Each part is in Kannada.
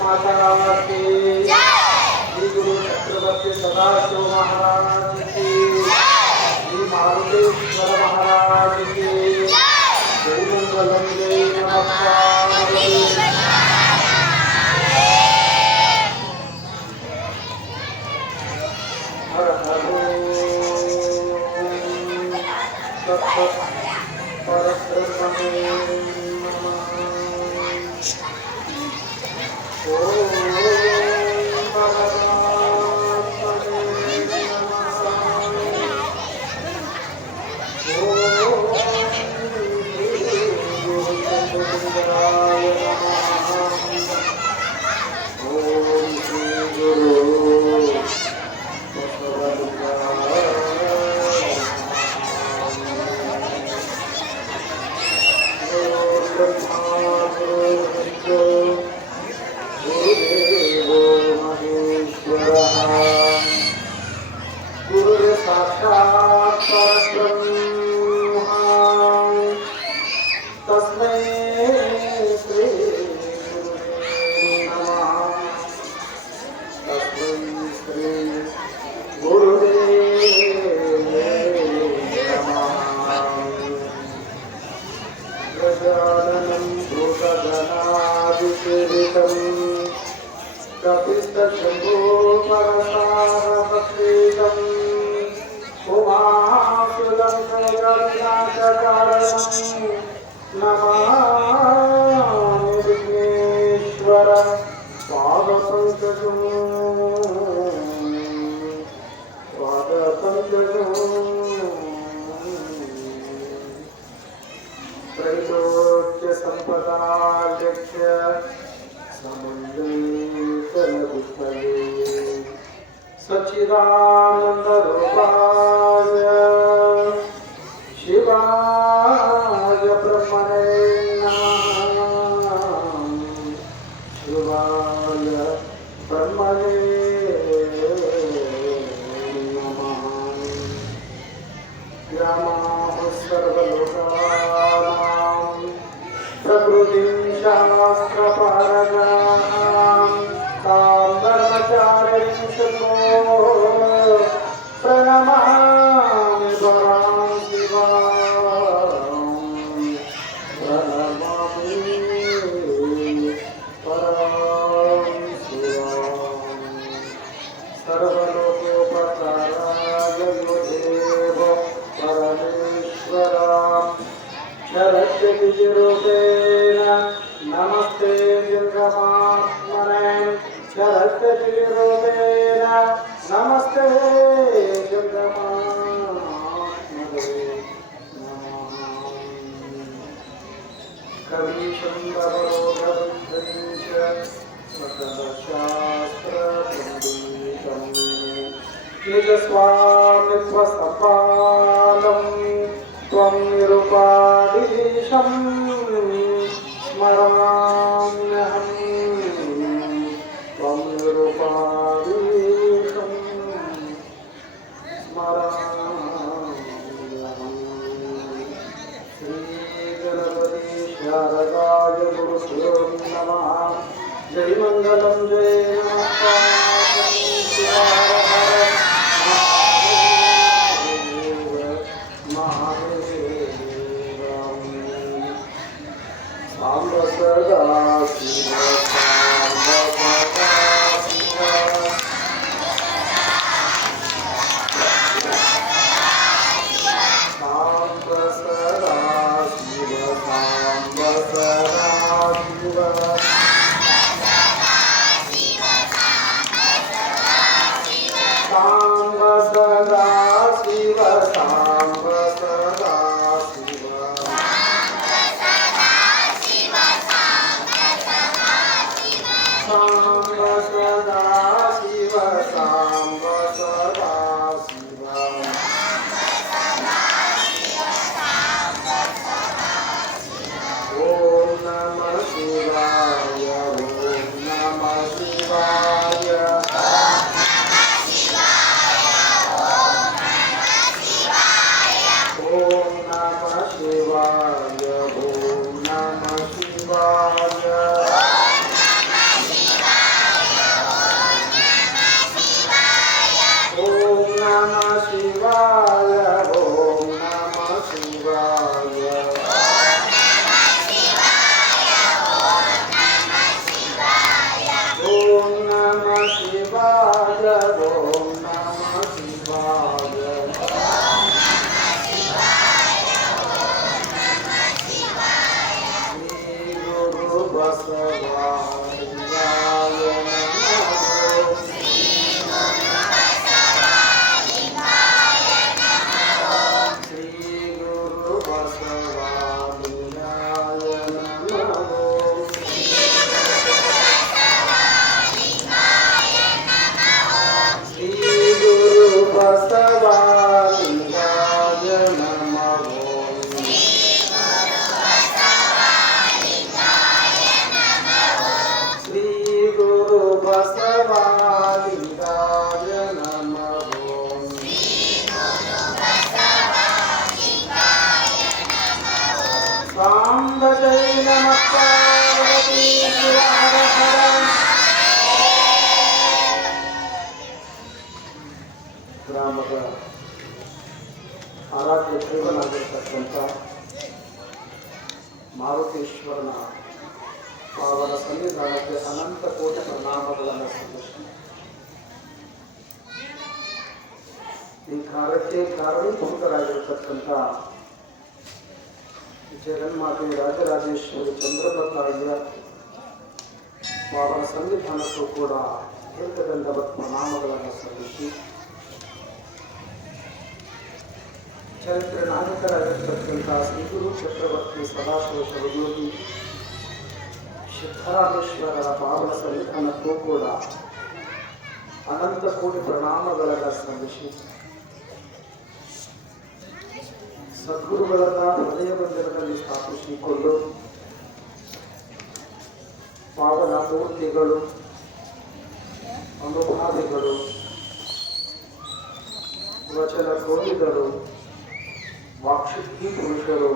माता की श्री गुरु चक्रवर्ती सदाशिव महाराज की श्री मारुतेश्वर महाराज की जय मंगलम जय नमः। हर हर परब्रह्मणे नमः। ओम परमात्मने नमः। ओम गुरुचन्द्राय नमः। ओम श्री गुरु त्रैलोक्य संपदाध्यक्ष सच्चिदानंद रूपाय शिवाय ब्रह्मणे नमः। शिवाय ब्रह्मणे नमः। यामाह सर्वलोकानां प्रकृतिं शास्त्रपरगां तां धर्मचारिणीं शम्भो प्रणमामि परां शिवां। प्रणमामि परां शिवां। सर्वलोकोपकाराय यो देव परमेश्वरां शरद्गतिरूपेण नमस्ते दुर्गमात्मने। शरद्गतिरूपेण नमस्ते दुर्गमात्मने। कविशङ्करोगविद्धं च सकलशास्त्रपण्डितं निजस्वामित्वसपालं त्वं निरुपाधीशं स्मराम्यहं। त्वं निरुपाधीशं स्मराम्यहं। श्रीगणपति शारदाय गुरुभ्यो नमः। जय मंगलम जय नमः। सांब सदा शिव सांब सदा शिव सांब सदा शिव सांब सदा शिव सांब सदा शिव सांब सदा शिव सांब सदा शिव सांब सदा शिव। ओम नमः शिवाय ओम नमः शिवाय। ओम नमः शिवाय ओम नमः शिवाय। ಪ್ರಣಾಮಗಳನ್ನು ಸಲ್ಲಿಸಿ ಈ ಕಾರ್ಯಕ್ಕೆ ಕಾರಣೀಭೂತರಾಗಿರತಕ್ಕಂಥ ಜಗನ್ಮಾತೆ ರಾಜರಾಜೇಶ್ವರಿ ಚಂದ್ರದ ತಾಯಿಯ ಅವರ ಸನ್ನಿಧಾನಕ್ಕೂ ಕೂಡ ದೀರ್ಘದಂಡವತ್ ಪ್ರಣಾಮಗಳನ್ನು ಸಲ್ಲಿಸಿ ಚರಿತ್ರೆ ನಾಯಕರಾಗಿರ್ತಕ್ಕಂಥ ಶ್ರೀಗುರು ಚಕ್ರವರ್ತಿ ಸದಾಶಿವ ಶಿವಯೋಗಿ ಸಿದ್ದರಾಮೇಶ್ವರರ ಪಾವನ ಸನ್ನಿಧಾನಕ್ಕೂ ಕೂಡ ಅನಂತ ಕೋಟಿ ಪ್ರಣಾಮಗಳನ್ನು ಸಲ್ಲಿಸಿ ಸದ್ಗುರುಗಳನ್ನು ಹೃದಯ ಬಂಧನದಲ್ಲಿ ಸ್ಥಾಪಿಸಿಕೊಂಡು ಪಾವನ ಮೂರ್ತಿಗಳು, ಅನುಭಾವಿಗಳು, ವಚನ ಕೋವಿದರು, ವಾಕ್ಶಕ್ತಿ ಪುರುಷರು,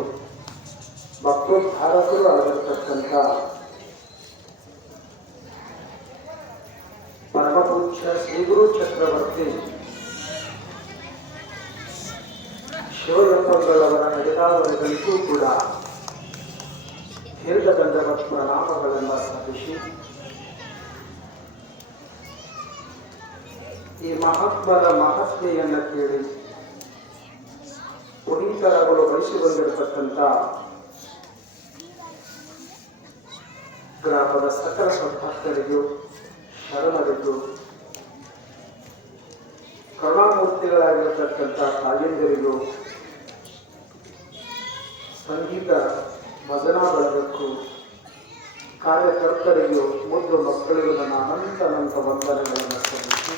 ಭಕ್ತೋದ್ಧಾರಕರು ಆಗಿರತಕ್ಕಂಥ ಪರಮಪೂಜ್ಯ ಶ್ರೀಗುರು ಚಕ್ರವರ್ತಿ ಶಿವಯಪ್ಪಗಳವರ ನಡೆದಾವರೆಗಳಿಗೂ ಕೂಡ ದೀರ್ಘದಂಡವತ್ ಪ್ರಣಾಮಗಳನ್ನು ಸಲ್ಲಿಸಿ ಈ ಮಹಾತ್ಮರ ಮಹಾತ್ಮೆಯನ್ನು ಕೇಳಿ ಪುನೀತರಾಗಲು ಬಯಸಿಕೊಂಡಿರತಕ್ಕಂಥ ಗ್ರಾಮದ ಸಕಲ ಸದ್ಭಕ್ತರಿಗೂ ಶರಣರಿಗೂ ಕರುಣಾಮೂರ್ತಿಗಳಾಗಿರತಕ್ಕಂಥ ತಾಯಂದಿರಿಗೂ ಸಂಗೀತ ಭಜನಾ ಬಳಗಕ್ಕೂ ಕಾರ್ಯಕರ್ತರಿಗೂ ಮುದ್ದು ಮಕ್ಕಳಿಗೂ ನನ್ನ ಅನಂತ ವಂದನೆಗಳನ್ನು ಸಲ್ಲಿಸಿ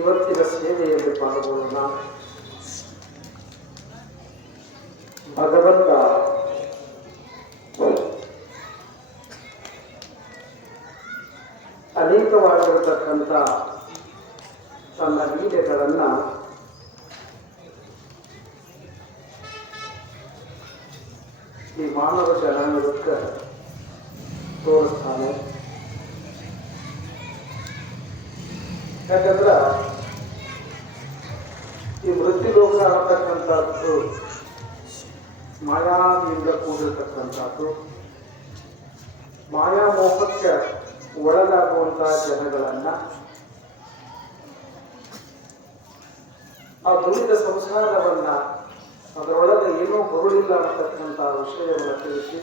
ಇವತ್ತಿನ ಸೇವೆಯಲ್ಲಿ ಪಾಲ್ಗೊಳ್ಳೋಣ. ಭಗವಂತ ಅನೇಕವಾಗಿರತಕ್ಕಂಥ ತನ್ನ ಲೀಲೆಗಳನ್ನು ಈ ಮಾನವ ಜನಾಂಗಕ್ಕೆ ತೋರಿಸ್ತಾನೆ. ಯಾಕಂದ್ರೆ ಈ ವೃತ್ತಿಲೋಕ ಅನ್ನತಕ್ಕಂಥದ್ದು ಮಾಯಾದಿಂದ ಕೂಡಿರ್ತಕ್ಕಂಥದ್ದು. ಮಾಯಾಮೋಹಕ್ಕೆ ಒಳಗಾಗುವಂತಹ ಜನಗಳನ್ನ ಆ ದುರಿದ ಸಂಸಾರವನ್ನ ಅದರೊಳಗೆ ಏನೋ ಬರುಳಿಲ್ಲ ಅನ್ನತಕ್ಕಂಥ ವಿಷಯವನ್ನು ತಿಳಿಸಿ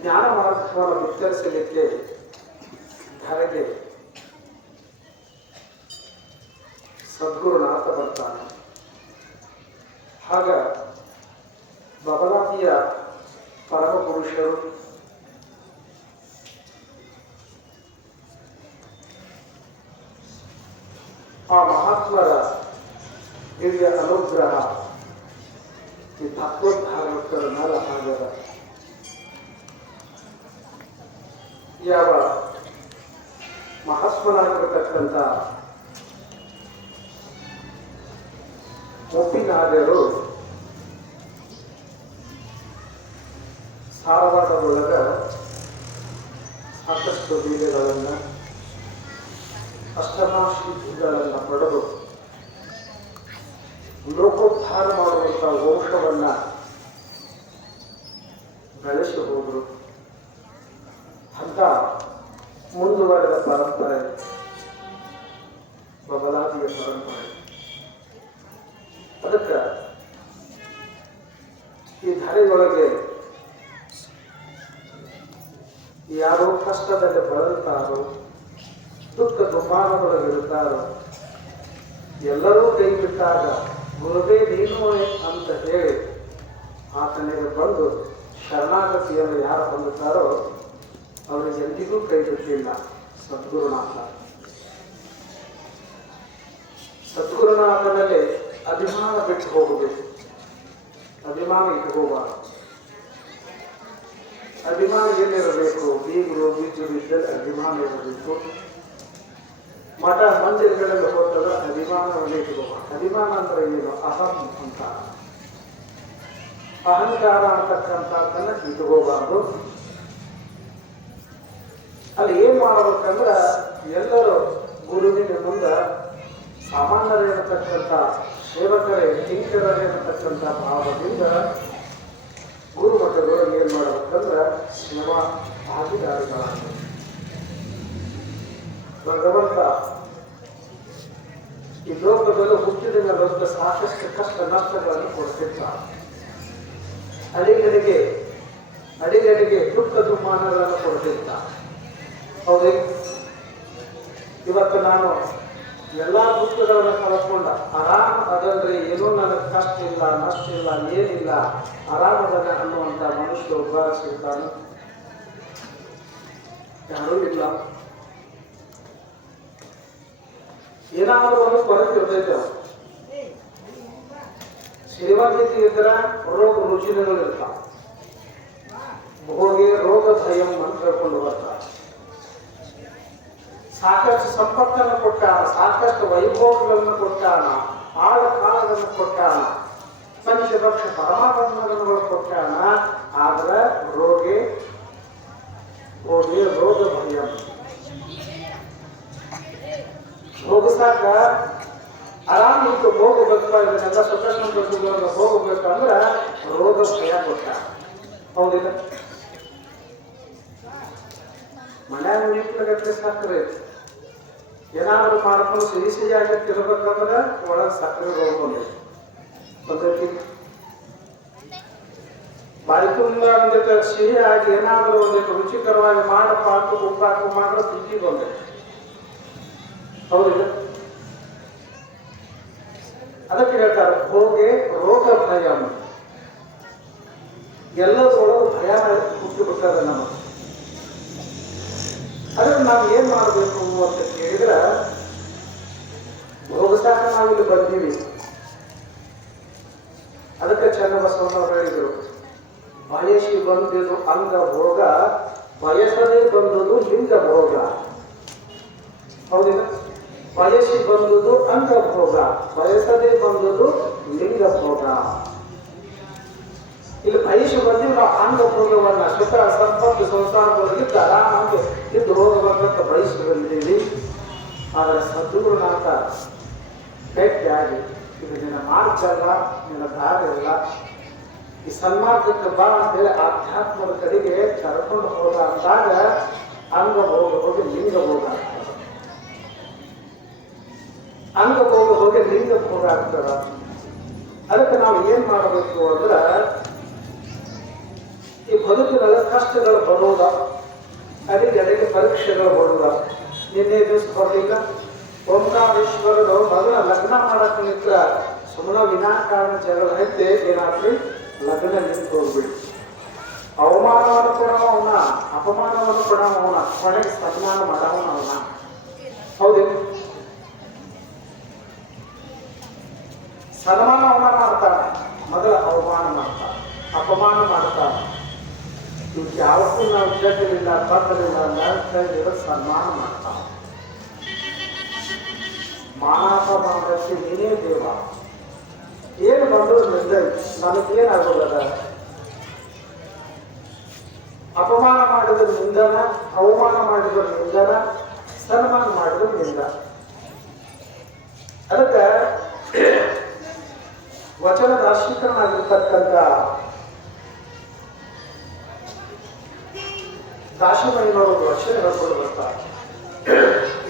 ಜ್ಞಾನ ಮಾರ್ಗವನ್ನು ವಿಸ್ತರಿಸಲಿಕ್ಕೆ ಧರೆಗೆ ಸದ್ಗುರುನಾಥ ಬರ್ತಾನೆ. ಆಗ ಬಬಲಾದಿಯ ಪರಮ ಪುರುಷರು ಆ ಮಹಾತ್ಮರ ದಿವ್ಯ ಅನುಗ್ರಹ ಈ ತತ್ವೋದ್ಧಾರಕರ ಮೇಲೆ ಆಗದ. ಯಾವ ಮಹಾತ್ಮನಾಗಿರತಕ್ಕಂಥ ಒಪ್ಪಿನಾರ್ಯರು ಸಾರವಾದದೊಳಗ ಸಾಕಷ್ಟು ಲೀಲೆಗಳನ್ನು ಅಷ್ಟಮಾಶಿಗಳನ್ನು ಪಡೆದು ಲೋಕೋದ್ಧಾರ ಮಾಡುವಂಥ ವಂಶವನ್ನ ಬೆಳೆಸಿ ಹೋದರು. ಅಂತ ಮುಂದುವರೆದ ಪರಂಪರೆ ಬಬಲಾದಿಯ ಪರಂಪರೆ. ಅದಕ್ಕೆ ಈ ಧರೆಯೊಳಗೆ ಯಾರೋ ಕಷ್ಟದಲ್ಲಿ ಬಳಲ್ತಾರೋ, ದುಃಖ ದುಮಾನದೊಳಗಿರುತ್ತಾರೋ, ಎಲ್ಲರೂ ಕೈ ಬಿಟ್ಟಾಗ ಗುರುವೇ ನೀನು ಅಂತ ಹೇಳಿ ಆತನಿಗೆ ಬಂದು ಶರಣಾಗತಿಯನ್ನು ಯಾರು ಹೊಂದುತ್ತಾರೋ ಅವರಿಗೆ ಎಂದಿಗೂ ಕೈ ಬಿಟ್ಟಿಲ್ಲ ಸದ್ಗುರುನಾಥ. ಸದ್ಗುರುನಾಥನಲ್ಲಿ ಅಭಿಮಾನ ಬಿಟ್ಟು ಹೋಗಬೇಕು, ಅಭಿಮಾನ ಇಟ್ಕೋಬಾರದು. ಅಭಿಮಾನ ಏನಿರಬೇಕು? ಬೀಗರು ಬೀಜರು ಇದ್ದಲ್ಲಿ ಅಭಿಮಾನ ಇರಬೇಕು. ಮಠ ಮಂದಿರಗಳಲ್ಲಿ ಹೋದಾಗ ಅಭಿಮಾನವನ್ನು ಇಟ್ಕೋಬಾರದು. ಅಭಿಮಾನ ಅಂದ್ರೆ ಏನು? ಅಹಂ ಅಂತ, ಅಹಂಕಾರ ಅಂತಕ್ಕಂಥದ್ದನ್ನ ಇಟ್ಕೋಬಾರ್ದು. ಅಲ್ಲಿ ಏನ್ ಮಾಡಬೇಕಂದ್ರೆ ಎಲ್ಲರೂ ಗುರುವಿನ ಮುಂದೆ ಸಾಮಾನ್ಯರಿರತಕ್ಕಂಥ ಸೇವಕರೇ ಕಿಂಕರರಿರತಕ್ಕಂಥ ಭಾವದಿಂದ ಸೇವಾ ಭಾಗಿದಾರಿಗಳಾಗಬೇಕು. ಭಗವಂತ ಈ ಲೋಕದಲ್ಲಿ ಹುಟ್ಟಿದ ಮೇಲೆ ಸಾಕಷ್ಟು ಕಷ್ಟ ನಷ್ಟಗಳನ್ನು ಕೊಡ್ತಿರ್ತಾರೆ. ಅಡಿಗಡಿಗೆ ದುಃಖ ದುಮ್ಮಾನಗಳನ್ನು ಕೊಡ್ತಿರ್ತಾರೆ. ಹೌದೇ? ಇವತ್ತು ನಾನು ಎಲ್ಲ ದುಃಖಗಳನ್ನು ಕಳ್ಕೊಂಡ ಆರಾಮ ಅದಲ್ರಿ, ಏನೂ ನನಗೆ ಕಷ್ಟ ಇಲ್ಲ, ನಷ್ಟ ಇಲ್ಲ, ಏನಿಲ್ಲ, ಆರಾಮದ ಅನ್ನುವಂಥ ಮನುಷ್ಯ ಒಬ್ಬ ಸಿಗ್ತಾನೆ? ಯಾರೂ ಇಲ್ಲ. ಏನಾದರೂ ಒಂದು ಕೊರತೆ ಇರ್ತೈತೆ. ಶ್ರೀಮಂತಿಕೆ ಇದ್ರ ರೋಗ ರುಜಿನಗಳು ಇರ್ತಾವ. ಭೋಗಿ ರೋಗ ಭಯಂ ಅಂತ ಹೇಳ್ಕೊಂಡು ಬರ್ತಾರೆ. ಸಾಕಷ್ಟು ಸಂಪತ್ತನ್ನು ಕೊಟ್ಟಾನ, ಸಾಕಷ್ಟು ವೈಭೋಗಗಳನ್ನು ಕೊಟ್ಟಾನ, ಆಳ ಕಾಲಗಳನ್ನು ಕೊಟ್ಟಾನ, ಪಂಚಭಕ್ಷ ಪರಮಾತ್ಮಗಳನ್ನು ಕೊಟ್ಟಾನ. ಆದ್ರೆ ರೋಗ ಭಯ ಹೋಗಸಾಕ ಆರಾಮ ಇತ್ತು. ಹೋಗಬೇಕು ಇದನ್ನೆಲ್ಲ ಸ್ವತಂತ್ರ ಹೋಗಬೇಕಂದ್ರೆ ರೋಗ ಭಯ ಕೊಟ್ಟ. ಹೌದಿಲ್ಲ? ಮನ್ಯಾಗ ನಿಂತಗಟ್ಟಲೆ ಸಕ್ಕರೆ ಏನಾದ್ರು ಮಾಡ್ಕೊಂಡು ಸಿಹಿಯಾಗಿ ತಿರ್ಬೇಕಂದ್ರೆ ಒಳಗೆ ಸಕ್ಕರೆ ರೋಗ ಬಂದೈತಿ. ಬಾಯಿ ತುಂಬ ಒಂದಿಟ್ಟು ಸಿಹಿಯಾಗಿ ಏನಾದರೂ ಒಂದಿಟ್ಟು ರುಚಿಕರವಾಗಿ ಮಾಡಪ್ಪ ಅಂತ ಉಪ್ಪಾಕು ಮಾಡಿದ್ರೆ ಸಿಹಿ ಬಂದೈತಿ. ಹೌದಿಲ್ಲ? ಅದಕ್ಕೆ ಹೇಳ್ತಾರೆ ಹೋಗಿ ರೋಗ ಭಯ. ಎಲ್ಲದರೊಳಗೆ ಭಯ ಹುಟ್ಟಿ ಬಿಟ್ಟದ ನಮಗೆ. ಅದಕ್ಕೆ ನಾವು ಏನ್ ಮಾಡಬೇಕು ಅಂತ ಕೇಳಿದ್ರೆ, ಭೋಗಸಾಕ ನಾವಿಲ್ಲಿ ಬಂದೀವಿ. ಅದಕ್ಕೆ ಚನ್ನಬಸವಣ್ಣವ್ರು ಹೇಳಿದರು, ಬಯಸಿ ಬಂದಿದ್ದು ಅಂಗ ಭೋಗ, ಬಯಸದೇ ಬಂದುದು ಲಿಂಗ ಭೋಗ. ಹೌದಿಲ್ಲ? ಬಯಸಿ ಬಂದುದು ಅಂಗ ಭೋಗ, ಬಯಸದೇ ಬಂದುದು ಲಿಂಗ ಭೋಗ. ಇಲ್ಲಿ ಬಯಸಿ ಬಂದಿದ್ದು ನಾವು ಅಂಗ ಭೋಗವನ್ನ ಸುಖ ಸಂಪತ್ತು ಸಂಸಾರದೊಳಗಿದ್ದು ಆರಾಮಾಗಿ ಇದ್ದು ಹೋಗಬೇಕಂತ ಬಯಸಿ ಬಂದಿದ್ದೀವಿ. ಆದರೆ ಸದ್ಗುರುನಾಥ ಗಟ್ಟಿಯಾಗಿ ಇದು ನಿನ್ನ ಮಾರ್ಗಲ್ಲ, ನಿನ್ನ ದಾರಿ ಇಲ್ಲ, ಈ ಸನ್ಮಾರ್ಗಕ್ಕೆ ಬಾ ಅಂತೇಳಿ ಆಧ್ಯಾತ್ಮದ ಕಡೆಗೆ ಕರ್ಕೊಂಡು ಹೋದ ಅಂದಾಗ ಅಂಗ ಭೋಗ ಹೋಗಿ ಲಿಂಗ ಭೋಗ ಆಗ್ತದೆ. ಅಂಗ ಭೋಗ ಹೋಗಿ ಲಿಂಗ ಭೋಗ ಆಗ್ತದ. ಅದಕ್ಕೆ ನಾವು ಏನ್ ಮಾಡಬೇಕು ಅಂದ್ರೆ, ಈ ಬದುಕಿನಲ್ಲಿ ಕಷ್ಟಗಳು ಬರೋದ, ಅಡಿಗೆ ಪರೀಕ್ಷೆಗಳು ಬರೋದ. ನಿನ್ನೆ ದಿವಸ ಬರಲಿಲ್ಲ, ಓಂಕಾರೇಶ್ವರರು ಮಗನ ಲಗ್ನ ಮಾಡಕ್ ನಿಂತ ಸುಮ್ಮನೆ ವಿನಾಕಾರಣ ಜಗಳ ಹತ್ತಿ ಏನಾದ್ರಿ ಲಗ್ನ ನಿಂತು ಹೋಗ್ಬಿಡಿ. ಅವಮಾನವನ್ನು ಕೊಡವ ಅವನ, ಅಪಮಾನವನ್ನು ಕೊಡವ ಅವನ, ಕೊನೆಗೆ ಸನ್ಮಾನ ಮಾಡವನ ಅವನ. ಹೌದೇ? ಸನ್ಮಾನ ಅವನ ಮಾಡ್ತಾನೆ, ಮೊದಲ ಅವಮಾನ ಮಾಡ್ತಾನೆ, ಅಪಮಾನ ಮಾಡ್ತಾನೆ. ಇವ್ ಯಾವತ್ತೂ ನಾವು ಜಗಲಿಲ್ಲ ಬದಲಿಲ್ಲ ಅಂತ ಸನ್ಮಾನ ಮಾಡ್ತಾನೆ. ಮಾನಾಪಮಾನಕ್ಕೆ ನೀನೇ ದೇವ. ಏನು ಬಂದ್ರು ನಿಂದ ನನಗೇನಾಗೋದ? ಅಪಮಾನ ಮಾಡಿದ್ರೆ ನಿಂದನ, ಅವಮಾನ ಮಾಡಿದ್ರೆ ನಿಂದನ, ಸನ್ಮಾನ ಮಾಡಿದ್ರೆ ನಿಂದ. ಅದಕ್ಕೆ ವಚನದ ಅಶೀಕರನಾಗಿರ್ತಕ್ಕಂಥ ದಾಶಮಯ್ಯನವರು ವಚನ ಹೇಳ್ಕೊಂಡು ಬರ್ತಾರೆ.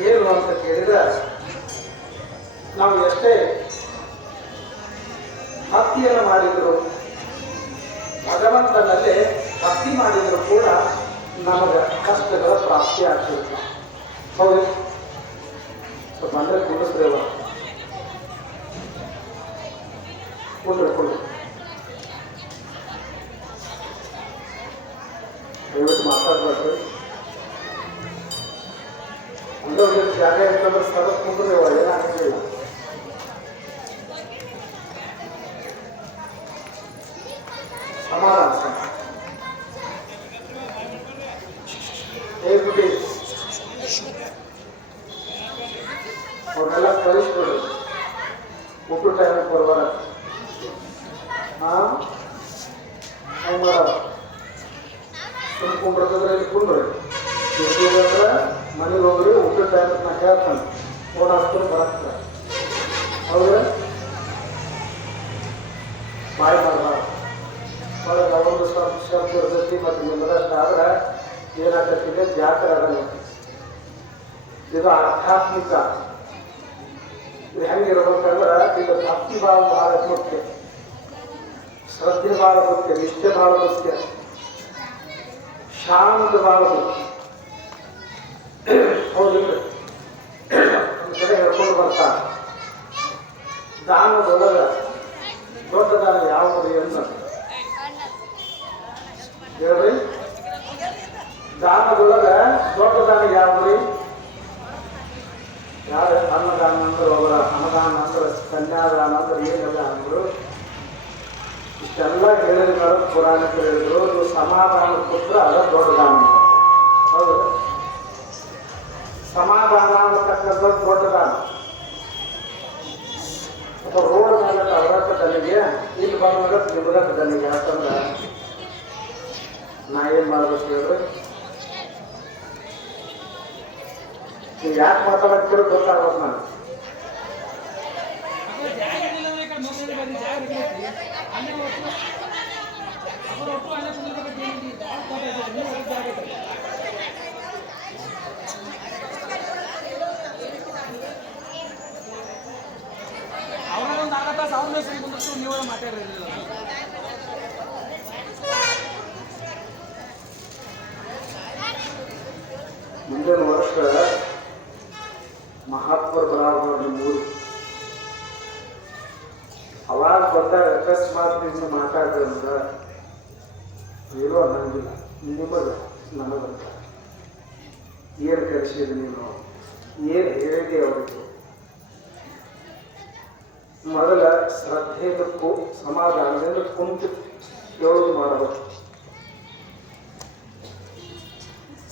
ಏನು ಅಂತ ಕೇಳಿದ್ರೆ, ನಾವು ಎಷ್ಟೇ ಭಕ್ತಿಯನ್ನು ಮಾಡಿದ್ರು, ಭಗವಂತನಲ್ಲೇ ಭಕ್ತಿ ಮಾಡಿದ್ರು ಕೂಡ ನಮಗೆ ಕಷ್ಟಗಳ ಪ್ರಾಪ್ತಿ ಆಗ್ತಿಲ್ಲ. ಹೌದು? ಸ್ವಲ್ಪ ಅಂದ್ರೆ ಕುಡಿಸ್ರೇವ ಕೊಂಡು ದಯವಿಟ್ಟು ಮಾತಾಡ್ಬಾರ್ದು. ಅಂದ್ರೆ ಒಂದು ಜಾಗ ಇರ್ತಂದ್ರೆ ಸರಸ್ ಕುಂಡ್ರೇವ, ಏನಾಗಿಲ್ಲ. ಸಮಾಧಾನ ಹೇಳ್ಬಿಟ್ಟು ಅವ್ರನ್ನೆಲ್ಲ ಕಳಿಸ್ಬಿಡು. ಊಟ ಟೈಮಿಗೆ ಬರ್ಬಾರ. ಹಂಗೆ ಮಾಡ ಕುಂಡ್ರದ್ರೆ ಇಲ್ಲಿ ಕುಂಡ್ರಿ, ಅಂದ್ರೆ ಮನೆಗೆ ಹೋಗ್ರಿ. ಊಟ ಟೈಮ್ ನಾ ಹೇಳ್ತಾನೆ, ಫೋನ್ ಹಾಕ್ತಾರೆ ಬರಕ್ತಾರೆ. ಹೌದ್ರೆ ಬಾಯ್ ಮಾಡಬಾರ್ದು. ಒಳಗೆ ಒಂದು ಶಬ್ದ ಇರ್ತೈತಿ, ಮತ್ತು ನಿಮ್ಮದಷ್ಟಾದ್ರೆ ಏನಾಗತ್ತಿದೆ ಜಾತ್ರೆ ಅದನ್ನು ಇದು ಆಧ್ಯಾತ್ಮಿಕ. ಇದು ಹೆಂಗಿರ್ಬೇಕಂದ್ರೆ ಇದು ಭಕ್ತಿ ಭಾವ ಬಹಳ ಮುಖ್ಯ, ಶ್ರದ್ಧೆ ಬಹಳ ಮುಖ್ಯ, ನಿಷ್ಠೆ ಬಹಳ ಮುಖ್ಯ, ಶಾಂತ ಬಹಳ ಮುಖ್ಯ. ಹೌದಿಲ್ಲ? ಒಂದು ಕಡೆ ಹೇಳ್ಕೊಂಡು ಬರ್ತಾರೆ, ದಾನದೊಳಗ ದೊಡ್ಡ ದಾನ ಯಾವುದು ಅಂತ ಹೇಳ್ರಿ. ದಾನದೊಳಗ ದೊಡ್ಡ ದಾನ ಯಾವ್ರಿ? ಯಾರ ಅನ್ನದಾನ ಅಂದ್ರೆ ಅವರ ಅನ್ನದಾನ ಅಂದ್ರೆ ಕನ್ಯಾದಾನ ಅಂದ್ರೆ ಏನೆಲ್ಲ ಅಂದ್ರು ಇಷ್ಟೆಲ್ಲ ಹೇಳಿದ್ರು ಪುರಾಣಕ್ಕೆ ಹೇಳಿದ್ರು. ನೀವು ಸಮಾಧಾನ ಕೊಟ್ಟರೆ ಅದ ದೊಡ್ಡ ದಾನ. ಹೌದು, ಸಮಾಧಾನ ಅನ್ನತಕ್ಕಂಥ ದೊಡ್ಡ ದಾನ. ಅಥವಾ ರೋಡ್ ಮೇಲೆ ಅವರಕ್ಕ ದನಿಗೆ, ಇಲ್ಲಿ ಬಂದಾಗ ನಿಮ್ದಕ್ಕ ದನಿಗೆ. ಯಾಕಂದ್ರೆ ನಾ ಏನ್ ಮಾಡ್ಬೇಕು ಹೇಳ್ರಿ, ನೀವು ಯಾಕೆ ಮಾತಾಡಕ್ತಿರೋ ಗೊತ್ತಾಗ್ಬೇಕು ನಾನು. ಅವರೊಂದು ಆಗ ತಾಸು ಅವ್ರ ಮೇಲೆ ಬಂದಷ್ಟು ನೀವೆಲ್ಲ ಮಾತಾಡಿರಲಿಲ್ಲ. ಮುಂದಿನ ವರ್ಷ ಮಹಾತ್ಮರು ಬರಾಬಾರ್ದು ಮೂರು. ಅವಾಗ ಬಂದಾಗ ಅಕಸ್ಮಾತ್ ನಿಮ್ಗೆ ಮಾತಾಡಿದ್ರಂದ್ರೆ ಏನೋ ಅನ್ನಂಗಿಲ್ಲ, ನಿಮಗೆ ನನಗಂತ ಏನು ಕಲಿಸಿದ್ರಿ ನೀನು, ಏನು ಹೇಳಿದೆ ಅವರಿಗೆ. ಮೊದಲ ಶ್ರದ್ಧೆಗೂ ಸಮಾಧಾನದಿಂದ ಕುಂತು ಕೇಳೋದು ಮಾಡಬೇಕು.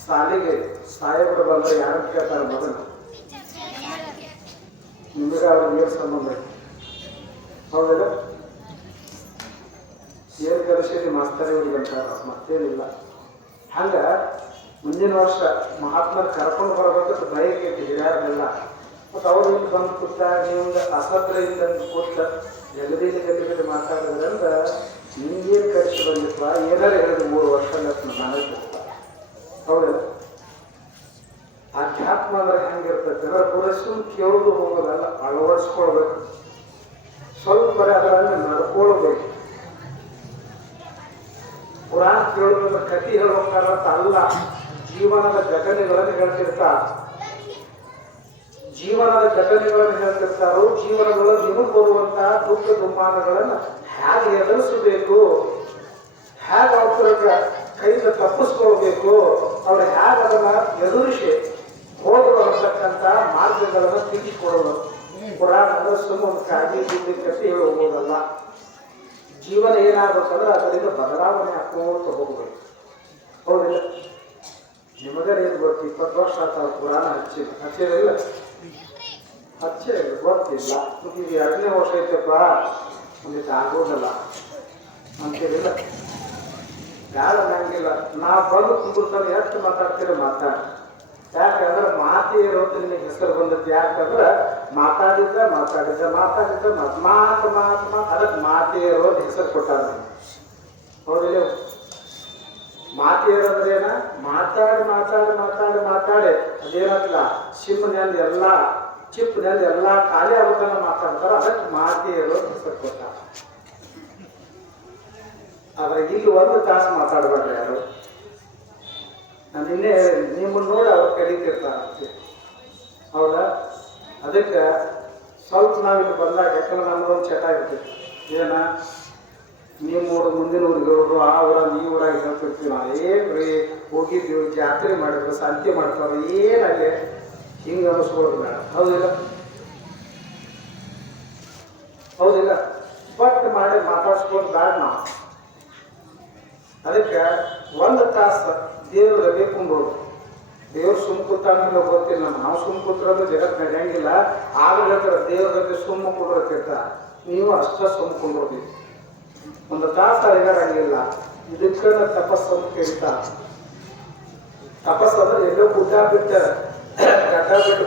ಶಾಲೆಗೆ ಸಾಹೇಬರು ಬಂದರೆ ಯಾರು ಕೇಳ್ತಾರೆ ಮೊದಲು, ನಿಮಗೆ ಅವ್ರಿಗೆ ಏನು ಸಂಬಂಧ ಐತಿ? ಹೌದಲ್ಲ? ಏನು ಕಲಿಸಿದ್ರಿ ಮಾಸ್ತರಿವ್ರಿಗೆ ಅಂತಾರ, ಮತ್ತೇನಿಲ್ಲ. ಹಂಗ ಮುಂದಿನ ವರ್ಷ ಮಹಾತ್ಮರು ಕರ್ಕೊಂಡು ಬರಬೇಕಂತ ಬಯಕೆ ಐತಿ ಹಿರಿಯರನ್ನೆಲ್ಲ. ಮತ್ತು ಅವ್ರು ಇಲ್ಲಿ ಬಂದು ಕೂತ ನಿಮ್ಗೆ ಅಸದ್ರೆಯಿಂದ ಕೂತ ಜಗದೀಲಿ ಮಾತಾಡಿದ್ರಂದ್ರೆ ನಿಮ್ಗೇನು ಕಲಿಸಿ ಬಂದಿಪ್ಪ, ಏನಾರು ಹೇಳಿದ್ರು 3 ವರ್ಷ ನನಗೆ ಹೌದಲ್ಲ? ಅಧ್ಯಾತ್ಮ ಅಂದ್ರೆ ಹೆಂಗಿರ್ತೈತೆ ಅಂದ್ರೆ ಪೂರೈಸು ಕೇಳೋದು ಹೋಗೋದಲ್ಲ, ಅಳವಡಿಸ್ಕೊಳ್ಬೇಕು. ಸ್ವಲ್ಪ ಅದರಲ್ಲಿ ನಡ್ಕೊಳ್ಬೇಕು. ಪುರಾಣ ಕೇಳೋದ್ರ ಕಥೆ ಹೇಳ್ಬೇಕಾರಂತ ಅಲ್ಲ, ಜೀವನದ ಘಟನೆಗಳನ್ನು ಹೇಳ್ತಿರ್ತಾರ. ಜೀವನದ ಘಟನೆಗಳನ್ನು ಹೇಳ್ತಿರ್ತಾರೋ, ಜೀವನದೊಳಗೆ ನಿಮಗೆ ಬರುವಂತಹ ದುಃಖ ದುಮ್ಮಾನಗಳನ್ನು ಹೇಗೆ ಎದುರಿಸಬೇಕು, ಹೇಗೆ ಅವ್ರ ಕೈಯಿಂದ ತಪ್ಪಿಸ್ಕೊಳ್ಬೇಕು, ಅವ್ರು ಹೇಗೆ ಅದನ್ನ ಎದುರಿಸಿ ಹೋಗಲು ಅಂತಕ್ಕಂಥ ಮಾರ್ಗಗಳನ್ನು ತಿಳಿಸಿಕೊಡೋದು. ಪುರಾಣ ಅಂದ್ರೆ ಸುಮ್ಮ ಒಂದು ಕಾಗಿ ಬುದ್ಧಿ ಕಟ್ಟಿ ಹೇಳಿ ಹೋಗೋದಲ್ಲ. ಜೀವನ ಏನಾಗಬೇಕಂದ್ರೆ ಅದರಿಂದ ಬದಲಾವಣೆ ಹಾಕೋತ ಹೋಗ್ಬೇಕು. ಹೌದಿಲ್ಲ? ನಿಮಗೇ ಏನು ಗೊತ್ತು, 20 ವರ್ಷ ಆತ ಪುರಾಣ ಹಚ್ಚಿರಲಿಲ್ಲ, ಗೊತ್ತಿಲ್ಲ. ಇದು 2ನೇ ವರ್ಷ ಐತಪ್ಪ, ಒಂದಿಟ್ಟು ಆಗೋದಲ್ಲ ಅಂತೀರಿಲ್ಲ. ಯಾರ ನಂಗಿಲ್ಲ, ನಾ ಬಂದು ಕುಂದಿರ್ತಾನೆ ಎಷ್ಟು ಮಾತಾಡ್ತೀರ ಮಾತಾಡಿ. ಯಾಕಂದ್ರೆ ಮಾತೇ ಇರೋದು ನಿಮಗೆ ಹೆಸರು ಬಂದದ್ದು. ಯಾಕಂದ್ರೆ ಮಾತಾಡಿದ್ದ ಅದಕ್ಕೆ ಮಾತೇ ಇರೋದು ಹೆಸರು ಕೊಟ್ಟಾರ. ಹೌದಿಲ್ಲ? ಮಾತೇ ಇರೋದ್ರೇನ ಮಾತಾಡಿ ಅದೇನಲ್ಲ ಸಿಮ್ನಲ್ಲಿ ಎಲ್ಲ ಚಿಪ್ನಲ್ಲಿ ಎಲ್ಲ ಖಾಲಿ ಆಗೋದನ್ನ ಮಾತಾಡ್ತಾರೆ. ಅದಕ್ಕೆ ಮಾತೇ ಇರೋದು ಹೆಸರು ಕೊಟ್ಟಾರ. ಆದ್ರೆ ಇಲ್ಲಿ 1 ತಾಸು ಮಾತಾಡಬೇಡ್ರಿ ಯಾರು. ನಾನು ನಿನ್ನೆ ನಿಮ್ಮನ್ನು ನೋಡಿ ಅವ್ರು ಕರೀತಿರ್ತಾರಂತೆ. ಹೌದಾ? ಅದಕ್ಕೆ ಸ್ವಲ್ಪ ನಾವಿಲ್ಲಿ ಬಂದಾಗ, ಯಾಕಂದ್ರೆ ನಮ್ಮದೊಂದು ಚಟ ಇರ್ತೈತಿ. ಏನ ನೀವು ನೋಡು ಮುಂದಿನ ಊರಿಗೆ ಹೋದ್ರು, ಆ ಊರಾಗ ಈ ಊರಾಗ ಹೇಳ್ತಿರ್ತೀವಿ. ನಾವು ಏನ್ರಿ ಹೋಗಿದ್ದೀವಿ, ಜಾತ್ರೆ ಮಾಡಿದ್ರು, ಸಂತೆ ಮಾಡ್ತಾರೆ, ಏನಾಗಲಿ ಹಿಂಗೆ ಅನ್ನಿಸ್ಕೊಳ್ಳೋದು ಬೇಡ. ಹೌದಿಲ್ಲ? ಬಟ್ ಮಾಡಿ ಮಾತಾಡ್ಸ್ಕೊಳ್ಳೋದು ಬೇಡ ನಾವು. ಅದಕ್ಕೆ 1 ತಾಸು ದೇವ್ರ ಬೇಕುಂಬೋದು. ದೇವ್ರು ಸುಮ್ಮ ಕೂತಾಗ ಗೊತ್ತಿಲ್ಲ. ನಾವು ಸುಮ್ಮ ಕೂತ್ರಂದ್ರೆ ಜಗತ್ ನಡೆಯಂಗಿಲ್ಲ. ಆಗಲೇ ಹೇಳ್ತಾರೆ ದೇವ್ರ ಜೊತೆ ಸುಮ್ಮ ಕುಂಡ್ರಕ್ಕಿರ್ತ, ನೀವು ಅಷ್ಟ ಸುಮ್ಮ ಕುಂಡ್ರಬೇಕು. 1 ತಾಸು ಅಳಿಗಾರಂಗಿಲ್ಲ. ಇದಕ್ಕ ತಪಸ್ಸು ಅಂತ ಕೇಳ್ತಾ. ತಪಸ್ಸಂದ್ರೆ ಎಲ್ಲೋ ಗುಡ್ಡ ಬಿಟ್ಟು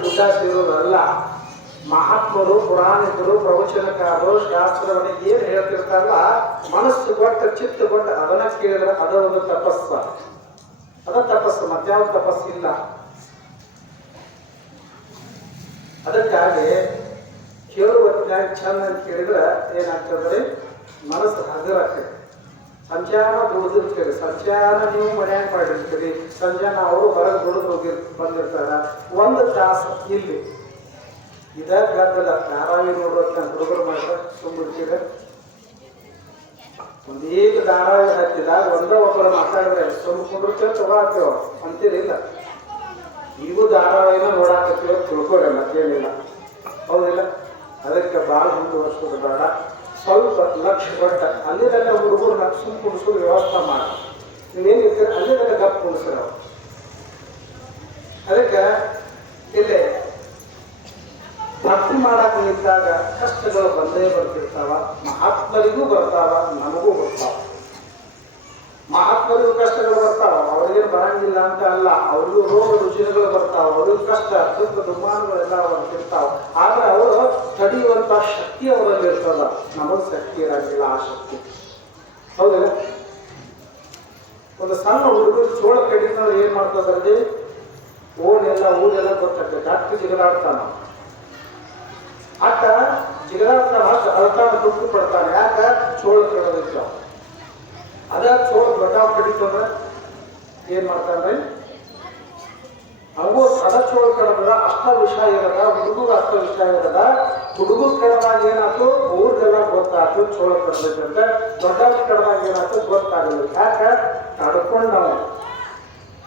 ಗುಡ್ಡ ಸೇರೋದಲ್ಲ. ಮಹಾತ್ಮರು, ಪುರಾಣಿಕರು, ಪ್ರವಚನಕಾರರು ಶಾಸ್ತ್ರವನ್ನು ಏನು ಹೇಳ್ತಿರ್ತಾರಲ್ಲ, ಮನಸ್ಸು ಕೊಟ್ಟ ಚಿತ್ತ ಕೊಟ್ಟ ಅದನ್ನ ಕೇಳಿದ್ರೆ ಅದ ಒಂದು ತಪಸ್ಸ. ಅದ ತಪಸ್ಸು, ಮತ್ಯಾವ ತಪಸ್ಸಿಲ್ಲ. ಅದಕ್ಕಾಗಿ ಕೇಳುವ ಚಂದ ಅಂತ ಕೇಳಿದ್ರೆ ಏನಾಗ್ತದೆ, ಮನಸ್ಸು ಹಗರಾಗ್ತದೆ. ಸಂಚಾನ ದುಡಿದಿರ್ತೀರಿ, ಸಂಚಾನ ನೀವು ಮನ್ಯಾಗ ಮಾಡಿರ್ತೀರಿ, ಸಂಜಾನ ಅವರು ಹೊರಗೆ ದುಡಿದು ಬಂದಿರ್ತಾರ. ಒಂದು ತಾಸು ಇಲ್ಲಿ ಇದಾಗಲ್ಲ ಧಾರಾವಾಹಿ ನೋಡುವಂತ ಹುಡುಗರು ಮಾತ್ರ ತುಂಬಿಡ್ತೀರ. ಒಂದೀಗ ಧಾರಾವಾಹಿ ಹತ್ತಿದಾಗ ಒಬ್ಬರು ಮಾತಾಡಿದ್ರೆ ತುಂಬಿಕೊಂಡಿರ್ತೇವೆ, ತಗೋತೇವ ಅಂತೀರಿಲ್ಲ. ಈಗೂ ಧಾರಾವಾಹಿನ ನೋಡಾಕತ್ತೀವ ತಿಳ್ಕೊಳ್ರಿ, ಮತ್ತೇನಿಲ್ಲ. ಹೌದಿಲ್ಲ? ಅದಕ್ಕೆ ಭಾಳ ಮುಂದುವರ್ಸೋದು ಬೇಡ. ಸ್ವಲ್ಪ ಲಕ್ಷ ಕೊಟ್ಟ ಅಲ್ಲಿದಲ್ಲೇ ಹುಡುಗರು ಸುಮ್ ಕುಡಿಸೋ ವ್ಯವಸ್ಥೆ ಮಾಡಿ. ನೀವೇನಿರ್ತೀರ ಅಲ್ಲಿದಲ್ಲೇ ಗಪ್ ಕುಡಿಸ್ರ. ಅದಕ್ಕೆ ಇಲ್ಲೇ ಭಕ್ತಿ ಮಾಡಕ್ಕೆ ನಿಂತಾಗ ಕಷ್ಟಗಳು ಬಂದೇ ಬರ್ತಿರ್ತಾವ. ಮಹಾತ್ಮರಿಗೂ ಬರ್ತಾವ, ನಮಗೂ ಬರ್ತಾವ. ಮಹಾತ್ಮರಿಗೂ ಕಷ್ಟಗಳು ಬರ್ತಾವ, ಅವ್ರಿಗೇನು ಬರಂಗಿಲ್ಲ ಅಂತ ಅಲ್ಲ. ಅವ್ರಿಗೂ ರೋಗ ರುಜಿನಗಳು ಬರ್ತಾವ, ಅವ್ರಿಗೂ ಕಷ್ಟ ದುಃಖ ದುಮ್ಮಾನಗಳೆಲ್ಲ ಬರ್ತಿರ್ತಾವ. ಆದ್ರೆ ಅವರು ತಡೆಯುವಂತ ಶಕ್ತಿ ಅವರಲ್ಲಿ ಇರ್ತದ, ನಮಗ್ ಶಕ್ತಿ ಇರಂಗಿಲ್ಲ ಆ ಶಕ್ತಿ. ಹೌದಿಲ್ಲ? ಒಂದು ಸಣ್ಣ ಹುಡುಗರು ಚೋಳ ಕಡಿನವ್ರು ಏನ್ ಮಾಡ್ತದ್ರಲ್ಲಿ, ಊರೆಲ್ಲ ಗೊತ್ತಾಗ್ತದೆ. ಅಷ್ಟು ಜಿಗದಾಡ್ತಾನ, ಆತ ಜಿಗದಾಡ್ತಾನ, ಅಳ್ತಾನ, ದುಃಖ ಪಡ್ತಾನೆ. ಯಾಕ? ಚೋಳ ಕಡೋದಿಲ್ಲ. ಅದ ಚೋಳ ದೊಡ್ಡ ಕಡಿತಂದ್ರೆ ಏನ್ ಮಾಡ್ತಾನ್ರಿ, ಅವು ಅದ ಚೋಳ ಕಡದ ಅಷ್ಟ ವಿಷ ಇರದ, ಹುಡುಗ ಅಷ್ಟ ವಿಷ ಇರದ. ಹುಡುಗ ಕಡದಾಗ ಏನಾಯ್ತು, ಊರಿಗೆಲ್ಲ ಗೊತ್ತಾಯ್ತು ಚೋಳ ಕಡಬೇಕಂತ. ದೊಡ್ಡ ಕಡದಾಗ ಏನಾಯ್ತು ಗೊತ್ತಾಗಲಿಲ್ಲ. ಯಾಕ? ತಡ್ಕೊಂಡವ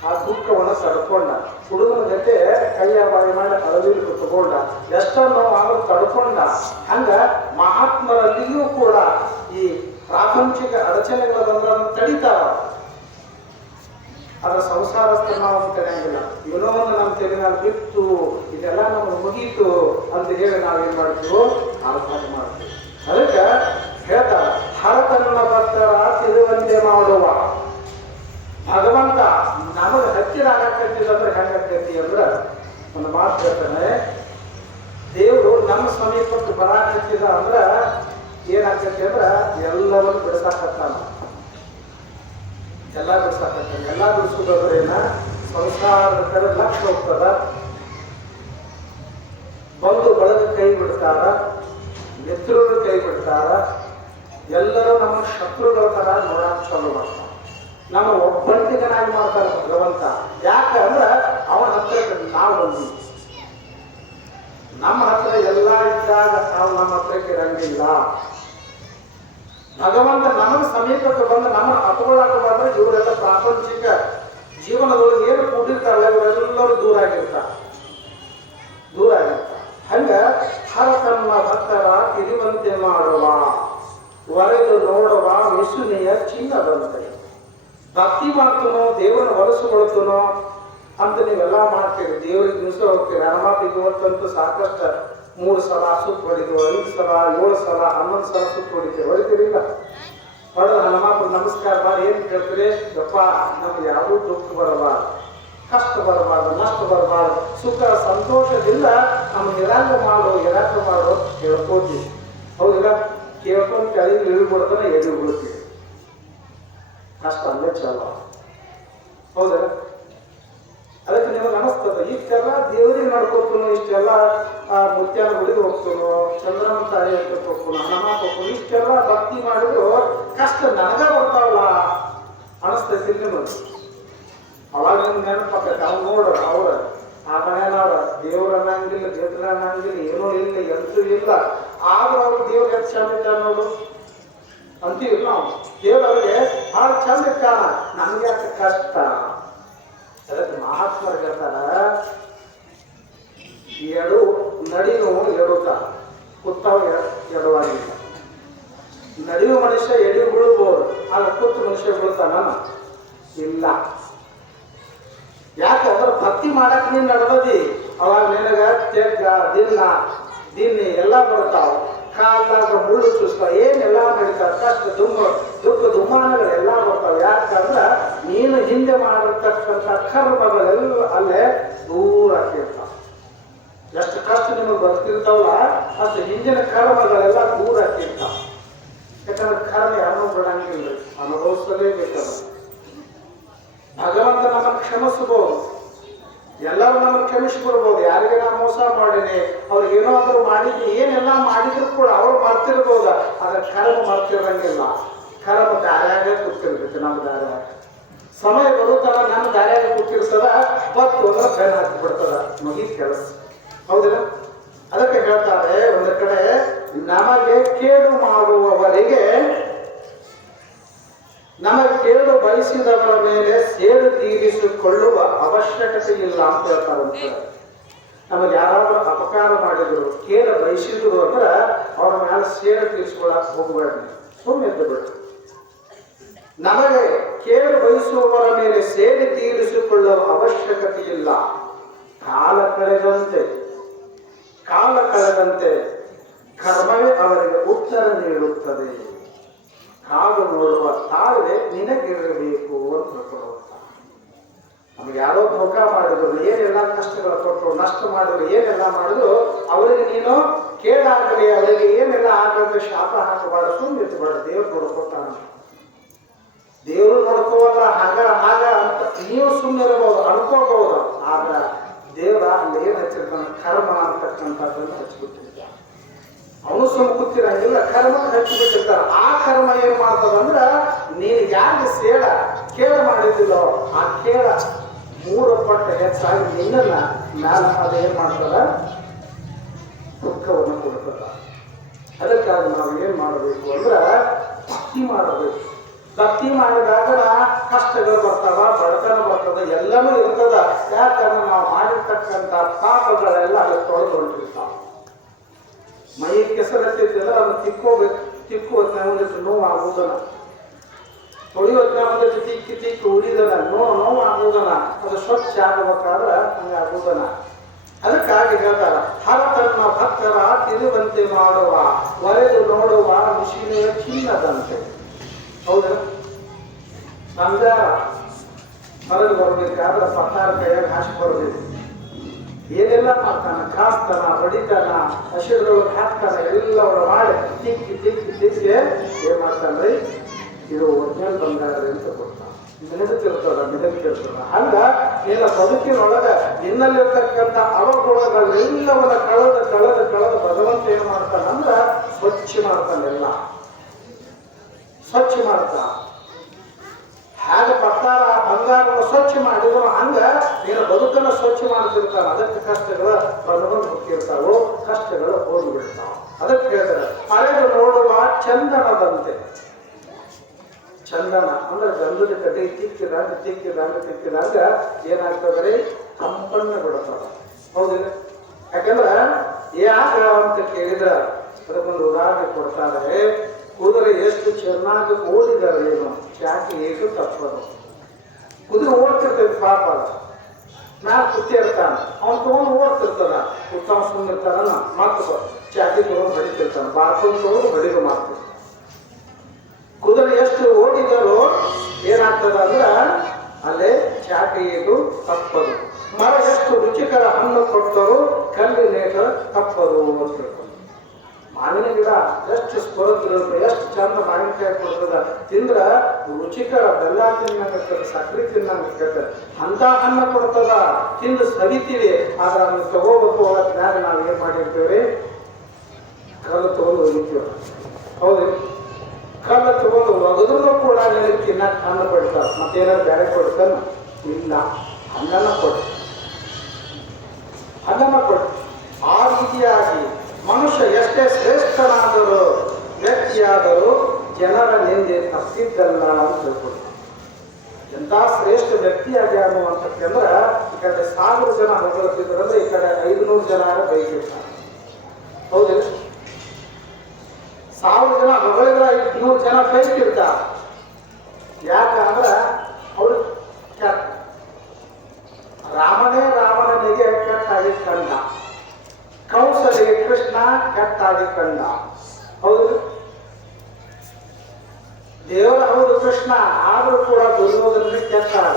ಆ ದುಃಖವನ್ನು ತಡ್ಕೊಂಡ. ಹುಡುಗನ ಜೊತೆ ಕೈಯ ಬಾಯಿ ಮಾಡಿ ಅಳವಿಲಿ ತಗೊಂಡ. ಎಷ್ಟನ್ನು ಅವರು ತಡ್ಕೊಂಡ. ಹಂಗ ಮಹಾತ್ಮರಲ್ಲಿಯೂ ಕೂಡ ಈ ಪ್ರಾಪಂಚಿಕ ಅಡಚಣೆಗಳ ಬಂದನ್ನು ತಡಿತಾವ. ಅದರ ಸಂಸಾರಸ್ಥ ನಾವು ತಡೆಯಂಗಿಲ್ಲ. ಏನೋ ಒಂದು ನಮ್ಮ ತೆರೆ ನಾವು ಬಿತ್ತು, ಇದೆಲ್ಲ ನಮ್ಗೆ ಮುಗೀತು ಅಂತ ಹೇಳಿ ನಾವೇನ್ ಮಾಡ್ತೀವೋ ಆಘಾತ ಮಾಡ್ತೀವಿ. ಅದಕ್ಕೆ ಹೇಳ್ತಾರ, ಹರತನ್ನ ಭಕ್ತರ ತಿರುವಂತೆ ಮಾಡುವ ಭಗವಂತ ನಮಗೆ ಹತ್ತಿರ ಆಗಕ್ಕಂತಿದ್ರೆ ಹೆಂಗಾಕೈತಿ ಅಂದ್ರ ಒಂದು ಮಾತು ಹೇಳ್ತಾನೆ. ದೇವರು ನಮ್ಮ ಸಮೀಪಕ್ಕೆ ಬರಾಕತ್ತಿದ ಅಂದ್ರ ಏನಾಗ್ತೈತಿ ಅಂದ್ರ ಎಲ್ಲವನ್ನು ಬಿಡಿಸಾಕತ್ತಾನ. ಎಲ್ಲ ಬಿಡಿಸಾಕತ್ತಾನ. ಎಲ್ಲ ಬಿಡಿಸೋದ್ರೇನ ಸಂಸಾರದ ಕಡೆ ಲಕ್ಷ ಹೋಗ್ತದ. ಬಂದು ಬಳಗ ಕೈ ಬಿಡ್ತಾರ, ಮಿತ್ರರು ಕೈ ಬಿಡ್ತಾರ. ಎಲ್ಲರೂ ನಮ್ಮ ಶತ್ರುಗಳ ತರ ನೋಡಕ್ ಚಾಲು ಮಾಡ್ತಾರ. ನಮ್ಮ ಒಬ್ಬಂಟಿಗನಾಗಿ ಮಾಡ್ತಾರ ಭಗವಂತ. ಯಾಕಂದ್ರ ಅವನ ಹತ್ರ ನಾವು ಬಂದ್ವಿ. ನಮ್ಮ ಹತ್ರ ಎಲ್ಲ ಇದ್ದಾಗ ನಾವು ನಮ್ಮ ಹತ್ರಕ್ಕೆ ಇರಂಗಿಲ್ಲ. ಭಗವಂತ ನಮ್ಮ ಸಮೀಪಕ್ಕೆ ಬಂದು ನಮ್ಮ ಹತ್ಕೊಳ್ಳಾಕ ಬಂದ್ರೆ ಇವರೆಲ್ಲ ಪ್ರಾಪಂಚಿಕ ಜೀವನದೊಳಗೆ ಏನು ಕೂಡಿರ್ತಾರಲ್ಲ ಇವರೆಲ್ಲರೂ ದೂರ ಆಗಿರ್ತಾರ. ಹಂಗ ಹರತನ್ನ ಭಕ್ತರ ತಿರುವಂತೆ ಮಾಡುವ, ವರೆದು ನೋಡುವ ವಿಸುನೆಯ ಚಿನ್ನದಂತೆ. ಭಕ್ತಿ ಮಾಡ್ತನೋ, ದೇವರನ್ನ ಹೊಲಸುಕೊಳ್ತನೋ ಅಂತ ನೀವೆಲ್ಲ ಮಾಡ್ತೀರಿ. ದೇವರಿಗೆ ದಿವಸ ಹೋಗ್ತೀರಿ. ಹನುಮಾಪಿಗೆ ಇವತ್ತಂತೂ ಸಾಕಷ್ಟು 3 ಸಲ ಸುತ್ತು ಹೊಡಿತೀವಿ, 5 ಸಲ, 7 ಸಲ, 11 ಸಲ ಸುತ್ತು ಹೊಡಿತೀವಿ. ಹೊಡಿತೀರಿಲ್ಲ? ಹೊಡೆದು ಹನುಮಾಪ ನಮಸ್ಕಾರ ಮಾಡಿ ಏನ್ ಕೇಳ್ತೀರಿ? ಯಪ್ಪ, ನಮ್ಗೆ ಯಾವುದೂ ದುಃಖ ಬರಬಾರ್ದು, ಕಷ್ಟ ಬರಬಾರ್ದು, ನಷ್ಟ ಬರಬಾರ್ದು, ಸುಖ ಸಂತೋಷದಿಂದ ನಮ್ಗೆ ಎರಾಕ ಮಾಡು ಕೇಳ್ಕೋತೀವಿ. ಹೌದಿಲ್ಲ? ಕೇಳ್ಕೊಂಡು ಕೆಳಗೆ ಇಳಿಬಿಡ್ತಾನೆ ಎಲ್ಲಿ ಬಿಡ್ತೀವಿ. ಕಷ್ಟ ಅಲ್ಲೇ ಚಲೋ. ಹೌದಲ್ಲ? ಅದಕ್ಕೆ ನಿಮಗೆ ಅನಿಸ್ತದ ಇಷ್ಟೆಲ್ಲ ದೇವರಿಗೆ ನಡ್ಕೋತನು, ಇಷ್ಟೆಲ್ಲ ಮುತ್ಯಾನ ಗುಡಿಗೆ ಹೋಗ್ತನು, ಚಂದ್ರನ ತಾಯಿ ಅಂತ ಹೋಗ್ತಾನು, ಹನುಮ ಹೋಗ್ತಾನು, ಇಷ್ಟೆಲ್ಲ ಭಕ್ತಿ ಮಾಡಿದ್ರು ಕಷ್ಟ ನನಗ ಬರ್ತಾವಲ್ಲ ಅನಿಸ್ತೈತಿ ನಿಮಗೆ. ಅವಾಗ ನಿಮ್ಗೆ ನೆನಪಾಕೈತೆ. ಅವ್ನು ನೋಡ್ರ ಅವ್ರ ಆ ಮನೆಯವ್ರ ದೇವ್ರ ಅನ್ನಂಗಿಲ್ಲ, ದೇವ್ರ ಅನ್ನಂಗಿಲ್ಲ, ಏನೂ ಇಲ್ಲ, ಎಂತೂ ಇಲ್ಲ. ಆದ್ರೂ ಅವ್ರು ದೇವ್ರ ಎಷ್ಟು ಚಂದ ಇಟ್ಟಾರ ನೋಡು ಅಂತೀವಿ ನಾವು. ದೇವರವ್ರಿಗೆ ಭಾಳ ಚಂದ ಇಟ್ಟಾನ, ನಮ್ಗೆ ಯಾಕೆ ಕಷ್ಟ? ಅದಕ್ಕೆ ಮಹಾತ್ಮರು ಹೇಳ್ತಾರ, ನಡಿನು ಎಡುತ್ತ ಕುತ್ತವ ಎಡವಾಗಿಲ್ಲ. ನಡೆಯುವ ಮನುಷ್ಯ ಎಡಿ ಬೀಳ್ಬೋದು, ಆಗ ಕೂತು ಮನುಷ್ಯ ಬೀಳ್ತಾನ ಇಲ್ಲ. ಯಾಕಂದ್ರೆ ಭಕ್ತಿ ಮಾಡಕ್ ನೀನ್ ನಡ್ದಿ, ಅವಾಗ ನಿನಗ ತೆಗ್ಗ ದಿನ್ನಿ ಎಲ್ಲ ಬರ್ತಾವ. ಕಾಲಾಗ ಮುಳ್ಳು ಚುಸ್ತಾವ, ಏನೆಲ್ಲ ನಡೀತಾವ. ಕಷ್ಟ ದುಃಖ ದುಮ್ಮಾನಗಳೆಲ್ಲ ಬರ್ತಾವ. ಯಾಕಂದ್ರ ನೀನು ಹಿಂದೆ ಮಾಡಿರ್ತಕ್ಕಂಥ ಕರ್ಮಗಳೆಲ್ಲ ಅಲ್ಲೇ ದೂರ ಆಗ್ತಿರ್ತಾವ. ಎಷ್ಟು ಕಷ್ಟ ನಿಮಗೆ ಬರ್ತಿರ್ತಾವಲ್ಲ ಅಷ್ಟು ಹಿಂದಿನ ಕರ್ಮಗಳೆಲ್ಲ ದೂರ ಆಗ್ತಿರ್ತಾವ. ಯಾಕಂದ್ರೆ ಕರ್ಮ ಯಾರನ್ನೂ ಬಿಡಂಗಿಲ್ಲ, ಅನುಭವಿಸಲೇಬೇಕಲ್ಲ. ಭಗವಂತ ನಮ್ಮನ್ನು ಕ್ಷಮಿಸಬಹುದು, ಎಲ್ಲರೂ ನಮ್ಮನ್ನು ಕ್ಷಮಿಸಿಬಿಡ್ಬೋದು. ಯಾರಿಗೆ ನಾವು ಮೋಸ ಮಾಡೀನಿ, ಅವ್ರಿಗೆ ಏನಾದರೂ ಮಾಡಿದ್ವಿ, ಏನೆಲ್ಲ ಮಾಡಿದ್ರು ಕೂಡ ಅವ್ರು ಮರ್ತಿರ್ಬೋದು, ಆದ್ರೆ ಕರ್ಮ ಮರ್ತಿರಂಗಿಲ್ಲ. ಕರ್ಮ ದಾರ್ಯಾಗ ಕೂತಿರ್ತೈತಿ, ನಮ್ಮ ದಾರ್ಯಾಗ ಸಮಯ ಬರುತ್ತಲ್ಲ, ನಮ್ಮ ದಾರ್ಯಾಗ ಕೂತಿರ್ತದ, ಬತ್ತು ಅಂದ್ರೆ ಬೆನ್ನ ಹಾಕಿ ಬಿಡ್ತದ, ಮುಗಿದ ಕೆಲಸ. ಹೌದಿಲ್ಲ? ಅದಕ್ಕೆ ಹೇಳ್ತಾರೆ ಒಂದು ಕಡೆ, ನಮಗೆ ಕೇಡು ಮಾಡುವವರಿಗೆ, ನಮಗೆ ಕೇಡು ಬಯಸಿದವರ ಮೇಲೆ ಸೇಡು ತೀರಿಸಿಕೊಳ್ಳುವ ಅವಶ್ಯಕತೆ ಇಲ್ಲ ಅಂತ ಹೇಳ್ತಾರೆ. ಒಂದು ಕಡೆ ನಮಗೆ ಯಾರಾದ್ರೂ ಅಪಕಾರ ಮಾಡಿದ್ರು, ಕೇಡು ಬಯಸಿದ್ರು ಅಂದ್ರೆ ಅವ್ರ ಮೇಲೆ ಸೇಡು ತೀರಿಸಿಕೊಳ್ಳಕ್ ಹೋಗ್ಬೇಡ್ರಿ, ಸುಮ್ಮನೆ ಇದ್ದು ಬಿಡ್ರಿ. ನಮಗೆ ಕೇಡು ಬಯಸುವವರ ಮೇಲೆ ಸೇಡು ತೀರಿಸಿಕೊಳ್ಳುವ ಅವಶ್ಯಕತೆ ಇಲ್ಲ. ಕಾಲ ಕಳೆದಂತೆ ಕರ್ಮವೇ ಅವರಿಗೆ ಉತ್ತರ ನೀಡುತ್ತದೆ. ಕಾದು ನೋಡುವ ತಾಳ್ವೆ ನಿನಗಿರಬೇಕು ಅಂತ ಹೇಳ್ಕೊಡುತ್ತ. ನಮ್ಗೆ ಯಾರೋ ಧೋಖ ಮಾಡಿದ್ರು, ಏನೆಲ್ಲ ಕಷ್ಟಗಳು ಕೊಟ್ಟರು, ನಷ್ಟ ಮಾಡಿದ್ರು, ಏನೆಲ್ಲ ಮಾಡಿದ್ರು, ಅವರಿಗೆ ನೀನು ಕೇಳಾಗಲಿ, ಅವರಿಗೆ ಏನೆಲ್ಲ ಆಗಂತ ಶಾಪ ಹಾಕಬಾರ್ದು, ಸುಮ್ಮನೆ ಇರ್ಬೇಡ. ದೇವ್ರು ನೋಡ್ಕೊತಾನ, ದೇವರು ನೋಡ್ಕೋವಲ್ಲ ಹಾಗ ಅಂತ ನೀವು ಸುಮ್ಮನೆ ಇರಬಹುದು, ಅನ್ಕೋಬಹುದು. ಆದ್ರೆ ದೇವರ ಅಲ್ಲಿ ಏನ್ ಹಚ್ಚಿರ್ತಾನೆ, ಕರ್ಮ ಅಂತಕ್ಕಂಥದ್ದನ್ನು ಹಚ್ಚಿಬಿಟ್ಟಿರ್ತಾನೆ. ಅವನು ಸುಮ್ಮ ಕೂತಿರಂಗಿಲ್ಲ, ಕರ್ಮ ಹಚ್ಚಿಬಿಟ್ಟಿರ್ತಾನೆ. ಆ ಕರ್ಮ ಏನ್ ಮಾಡ್ತದಂದ್ರ, ನೀನು ಯಾರಿಗೆ ಕೇಳ ಮಾಡಿದಿಲ್ಲೋ ಆ ಕೇಳ 3 ಪಟ್ಟು ಹೆಚ್ಚಾಗಿ ನಿನ್ನನ್ನ ಮ್ಯಾಲ ಅದು ಏನ್ ಮಾಡ್ತದ, ದುಃಖವನ್ನು ಕೊಡ್ತದ. ಅದಕ್ಕಾಗಿ ನಾವು ಏನ್ ಮಾಡಬೇಕು ಅಂದ್ರೆ ಭಕ್ತಿ ಮಾಡಬೇಕು. ಭಕ್ತಿ ಮಾಡಿದಾಗ ಕಷ್ಟಗಳು ಬರ್ತಾವ, ಬಡತನ ಬರ್ತದ, ಎಲ್ಲನೂ ಇರ್ತದ. ಯಾಕಂದ್ರೆ ನಾವು ಮಾಡಿರ್ತಕ್ಕಂಥ ಪಾಪಗಳೆಲ್ಲ ಅಲ್ಲಿ ತೊಳೆದು ಹೊಂಟಿರ್ತಾವ. ಮೈ ಕೆಸರತ್ತಿದ್ರೆ ಅದನ್ನು ತಿಕ್ಕೋಬೇಕು. ತಿಕ್ಕುವತ್ನಾಗ ಒಂದಿಷ್ಟು ನೋವು ಆಗುವುದನ, ತೊಳೆಯುವತ್ನಾಗ ಒಂದಿಷ್ಟು ತಿಕ್ಕಿ ಉಳಿದನ, ನೋವು ಆಗುವುದನ. ಅದು ಸ್ವಚ್ಛ ಆಗಬೇಕಾದ್ರೆ ಹಂಗೆ ಆಗುವುದನ. ಅದಕ್ಕಾಗಿ ಹೇಳ್ತಾರ, ಹರ ತನ್ನ ಭಕ್ತರ ತಿರುವಂತೆ ಮಾಡುವ, ಒರೆದು ನೋಡುವ ಮುಷಿನೆಯ ಚಿನ್ನದಂತೆ. ಹೌದಾ? ನಮ್ದ ಹೊರಗೆ ಬರ್ಬೇಕಾದ್ರೆ ಪತ್ತಾರ ಕೈಯಾಗ ಹಾಕಿ ಬರಬೇಕು. ಏನೆಲ್ಲ ಮಾಡ್ತಾನ, ಕಾಸ್ತಾನ, ಬಡಿತಾನ, ಹಸಿರೊಳಗೆ ಹಾಕ್ತಾನ, ಎಲ್ಲವನ್ನ ಮಾಡಿ ತಿಕ್ಕಿ ಏನ್ ಮಾಡ್ತಾನ್ರಿ, ಇದು ಒರಿಜಿನಲ್ ಬಂಗಾರ ಅಂತ ಕೊಡ್ತಾನ. ಮಿದಕ್ಕಿರ್ತದ. ಹಂಗ ನಿನ್ನ ಬದುಕಿನೊಳಗ ನಿನ್ನಲ್ಲಿರ್ತಕ್ಕಂಥ ಅವಗುಣಗಳೆಲ್ಲವನ್ನ ಕಳೆದ ಭಗವಂತ ಏನ್ ಮಾಡ್ತಾನಂದ್ರ ಸ್ವಚ್ಛ ಮಾಡ್ತಾನೆಲ್ಲ, ಸ್ವಚ್ಛ ಮಾಡ್ತಾನ. ಹಾಗೆ ಪತ್ತಾರ ಬಂಗಾರವನ್ನು ಸ್ವಚ್ಛ ಮಾಡಿದ್ರು ಹಂಗ ನೀನು ಬದುಕನ್ನು ಸ್ವಚ್ಛ ಮಾಡ್ತಿರ್ತಾನ. ಅದಕ್ಕೆ ಕಷ್ಟಗಳು ಬಂದು ಹೋಗ್ತಿರ್ತಾವೋ, ಕಷ್ಟಗಳು ಹೋಗಿಬಿಡ್ತಾವ. ಅದಕ್ಕೆ ಹೇಳ್ತಾರೆ, ಅರೆದು ನೋಡುವ ಚಂದನದಂತೆ. ಚಂದನ ಅಂದ್ರೆ ಗಂಧದ ಕಡೆ ತಿಕ್ಕಿದಾಗ ಏನಾಗ್ತದ್ರಿ, ಸಂಪನ್ನ ಬಿಡ್ತದ. ಹೌದಿಲ್ಲ? ಯಾಕಂದ್ರ ಯಾಕ ಅಂತ ಕೇಳಿದ್ರ ಅದಕ್ಕೊಂದು ಉದಾಹರಣೆ ಕೊಡ್ತಾರೆ. ಕುದುರೆ ಎಷ್ಟು ಚೆನ್ನಾಗಿ ಓಡಿದರೆ ಏನು, ಚಾಕಿ ಹೇಗೂ ತಪ್ಪದು. ಕುದುರೆ ಓಡ್ತಿರ್ತೈತಿ, ಪಾಪ ಮ್ಯಾಲ ಕುತ್ತಿರ್ತಾನ, ಅವ್ನು ತಗೊಂಡು ಓಡ್ತಿರ್ತಾನ. ಉತ್ತಮ ಸುಂದಿರ್ತಾನ, ಮತ್ತು ಚಾಕಿ ತಗೊಂಡು ಹೊಡಿತಿರ್ತಾನ, ಬಾರ್ಕೊಂಡು ತಗೊಂಡು ಹೊಡಿದು ಮಾಡ್ತಿರ್ತಾನ. ಕುದುರೆ ಎಷ್ಟು ಓಡಿದರೂ ಏನಾಗ್ತದ ಅಂದ್ರ ಅಲ್ಲೇ ಚಾಕಿ ಹೇಗೂ ತಪ್ಪದು. ಮರ ಎಷ್ಟು ರುಚಿಕರ ಹಣ್ಣು ಕೊಟ್ಟರು ಕಲ್ಲಿನೇಟ ತಪ್ಪದು ಅಂತ ಹೇಳ್ತಾರೆ. ಮಾವಿನ ಗಿಡ ಎಷ್ಟು ಸ್ಪರ್ಧಿರುತ್ತೆ, ಎಷ್ಟು ಚಂದ ಮಾವಿನಕಾಯಿ ಕೊಡ್ತದ, ತಿಂದ್ರ ರುಚಿಕರ, ಬೆಲ್ಲ ತಿನ್ನಕತ್ತದ, ಸಕ್ಕರೆ ತಿನ್ನಕತ್ತದ, ಅಂತ ಹಣ್ಣು ಕೊಡ್ತದ, ತಿಂದು ಸವಿತೀವಿ. ಆದ್ರೆ ಅದನ್ನ ತಗೋಬೇಕು ಮ್ಯಾಗ ನಾವು ಏನ್ ಮಾಡಿರ್ತೇವ್ರಿ, ಕಲ್ಲು ತಗೊಂಡು ಹೋಗಿರ್ತೀವಿ. ಹೌದು, ಕಲ್ಲು ತಗೊಂಡು ಒಗದ್ರು ಕೂಡ ನಿನಗೆ ತಿನ್ನಕ್ ಹಣ್ಣು ಕೊಡ್ತಾರ. ಮತ್ತೇನಾದ್ರು ಬೇರೆ ಕೊಡ್ತಾನ? ಇಲ್ಲ, ಹಣ್ಣನ್ನ ಕೊಟ್ಟು. ಆ ರೀತಿಯಾಗಿ ಮನುಷ್ಯ ಎಷ್ಟೇ ಶ್ರೇಷ್ಠನಾದರೂ ವ್ಯಕ್ತಿಯಾದರೂ ಜನರ ನಿಂದೆ ತಪ್ಪಿದ್ದಲ್ಲ ಅಂತ ಹೇಳ್ಕೊಡ್ತಾರೆ. ಎಂಥ ಶ್ರೇಷ್ಠ ವ್ಯಕ್ತಿ ಆಗ್ಯಾನು ಅಂತಂದ್ರೆ, ಈ ಕಡೆ 1000 ಜನ ಹೊಗಳಿದ್ರೆ ಈ ಕಡೆ 500 ಜನ ಬೈತಿರ್ತಾರೆ. ಹೌದಿಲ್ಲ? 1000 ಜನ ಹೊಗಳಿದ್ರೆ 500 ಜನ ಬೈತಿರ್ತಾರೆ. ಯಾಕಂದ್ರೆ ಅವ್ರು ಕೆಟ್ಟ, ರಾಮನಿಗೆ ಕೆಟ್ಟಾಗಿ ಕಂಡ, ಕೌಸಲಿಗೆ ಕೃಷ್ಣ ಕೆಟ್ಟಾಗಿ ಕಂಡ. ಹೌದು, ದೇವರ ಹೌದು ಕೃಷ್ಣ, ಆದ್ರೂ ಕೂಡ ದುರ್ಯೋಧನಿಗೆ ಕೆಟ್ಟಾಗ.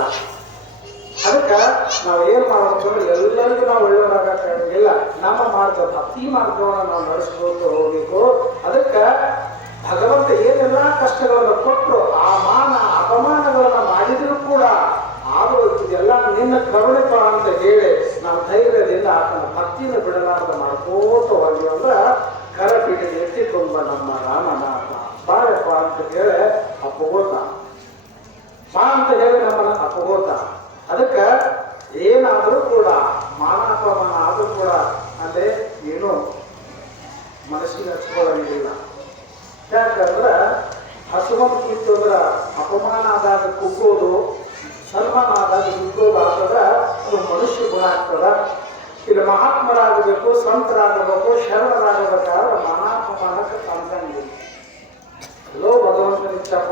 ಅದಕ್ಕೆ ನಾವು ಏನ್ ಮಾಡ್ಬೇಕಂದ್ರೆ ಎಲ್ಲರಿಗೂ ನಾವು ಒಳ್ಳೆಯವರಾಗಕ್ಕಾಗಿಲ್ಲ. ನಮ್ಮ ಮಾರ್ಗ ಭಕ್ತಿ ಮಾರ್ಗವನ್ನು ನಾವು ನಡೆಸ್ಕೊಳ್ತಾ ಹೋಗ್ಬೇಕು. ಅದಕ್ಕೆ ಭಗವಂತ ಏನೆಲ್ಲ ಕಷ್ಟಗಳನ್ನು ಕೊಟ್ಟರು, ಆ ಮಾನ ಅಪಮಾನಗಳನ್ನು ಮಾಡಿದ್ರು ಕೂಡ ಆದರೂ ಇದೆಲ್ಲ ನಿನ್ನ ಕರುಣೆಪ ಅಂತ ಹೇಳಿ ನಾವು ಧೈರ್ಯದಿಂದ ಆತನ ಭಕ್ತಿನ ಬಿಡಲಾರ್ದ ಮಾಡ್ಕೋತ ಹೋಗಿ ಅಂದ್ರೆ ಕರ ಬಿಡಿ ಎತ್ತಿ ತುಂಬ ನಮ್ಮ ರಾಮನಾಥ ಬಾರಪ್ಪ ಅಂತ ಹೇಳಿ ಅಪ್ಪಗೋತ, ಬಾ ಅಂತ ಹೇಳಿ ನಮ್ಮನ್ನ ಅಪ್ಪಗೋತ. ಅದಕ್ಕೆ ಏನಾದರೂ ಕೂಡ ಮಾನಾಪಮಾನ ಆದರೂ ಕೂಡ ಅಂದ್ರೆ ಏನು ಮನಸ್ಸಿಗೆ ಹಚ್ಕೊಳ್ಳಂಗಿಲ್ಲ. ಯಾಕಂದ್ರೆ ಹಸುವಂತ ಕಿತ್ತು ಅಂದ್ರೆ ಅಪಮಾನ ಆದಾಗ ಕುಗ್ಗೋದು, ಸನ್ಮಾನ ಆದಾಗ ದುಡ್ಡೋದು ಆಗ್ತದ, ಅದು ಮನುಷ್ಯ ಗುಣ ಆಗ್ತದ. ಇಲ್ಲಿ ಮಹಾತ್ಮರಾಗಬೇಕು, ಸಂತರಾಗಬೇಕು, ಶರಣರಾಗಬೇಕಾದ್ರೆ ಮಾನಾಪಮಾನಕ್ಕೆ ಕಾಣ್ತಂಗಿಲ್ಲ. ಎಲ್ಲೋ ಭಗವಂತನ ಇಚ್ಛಪ್ಪ,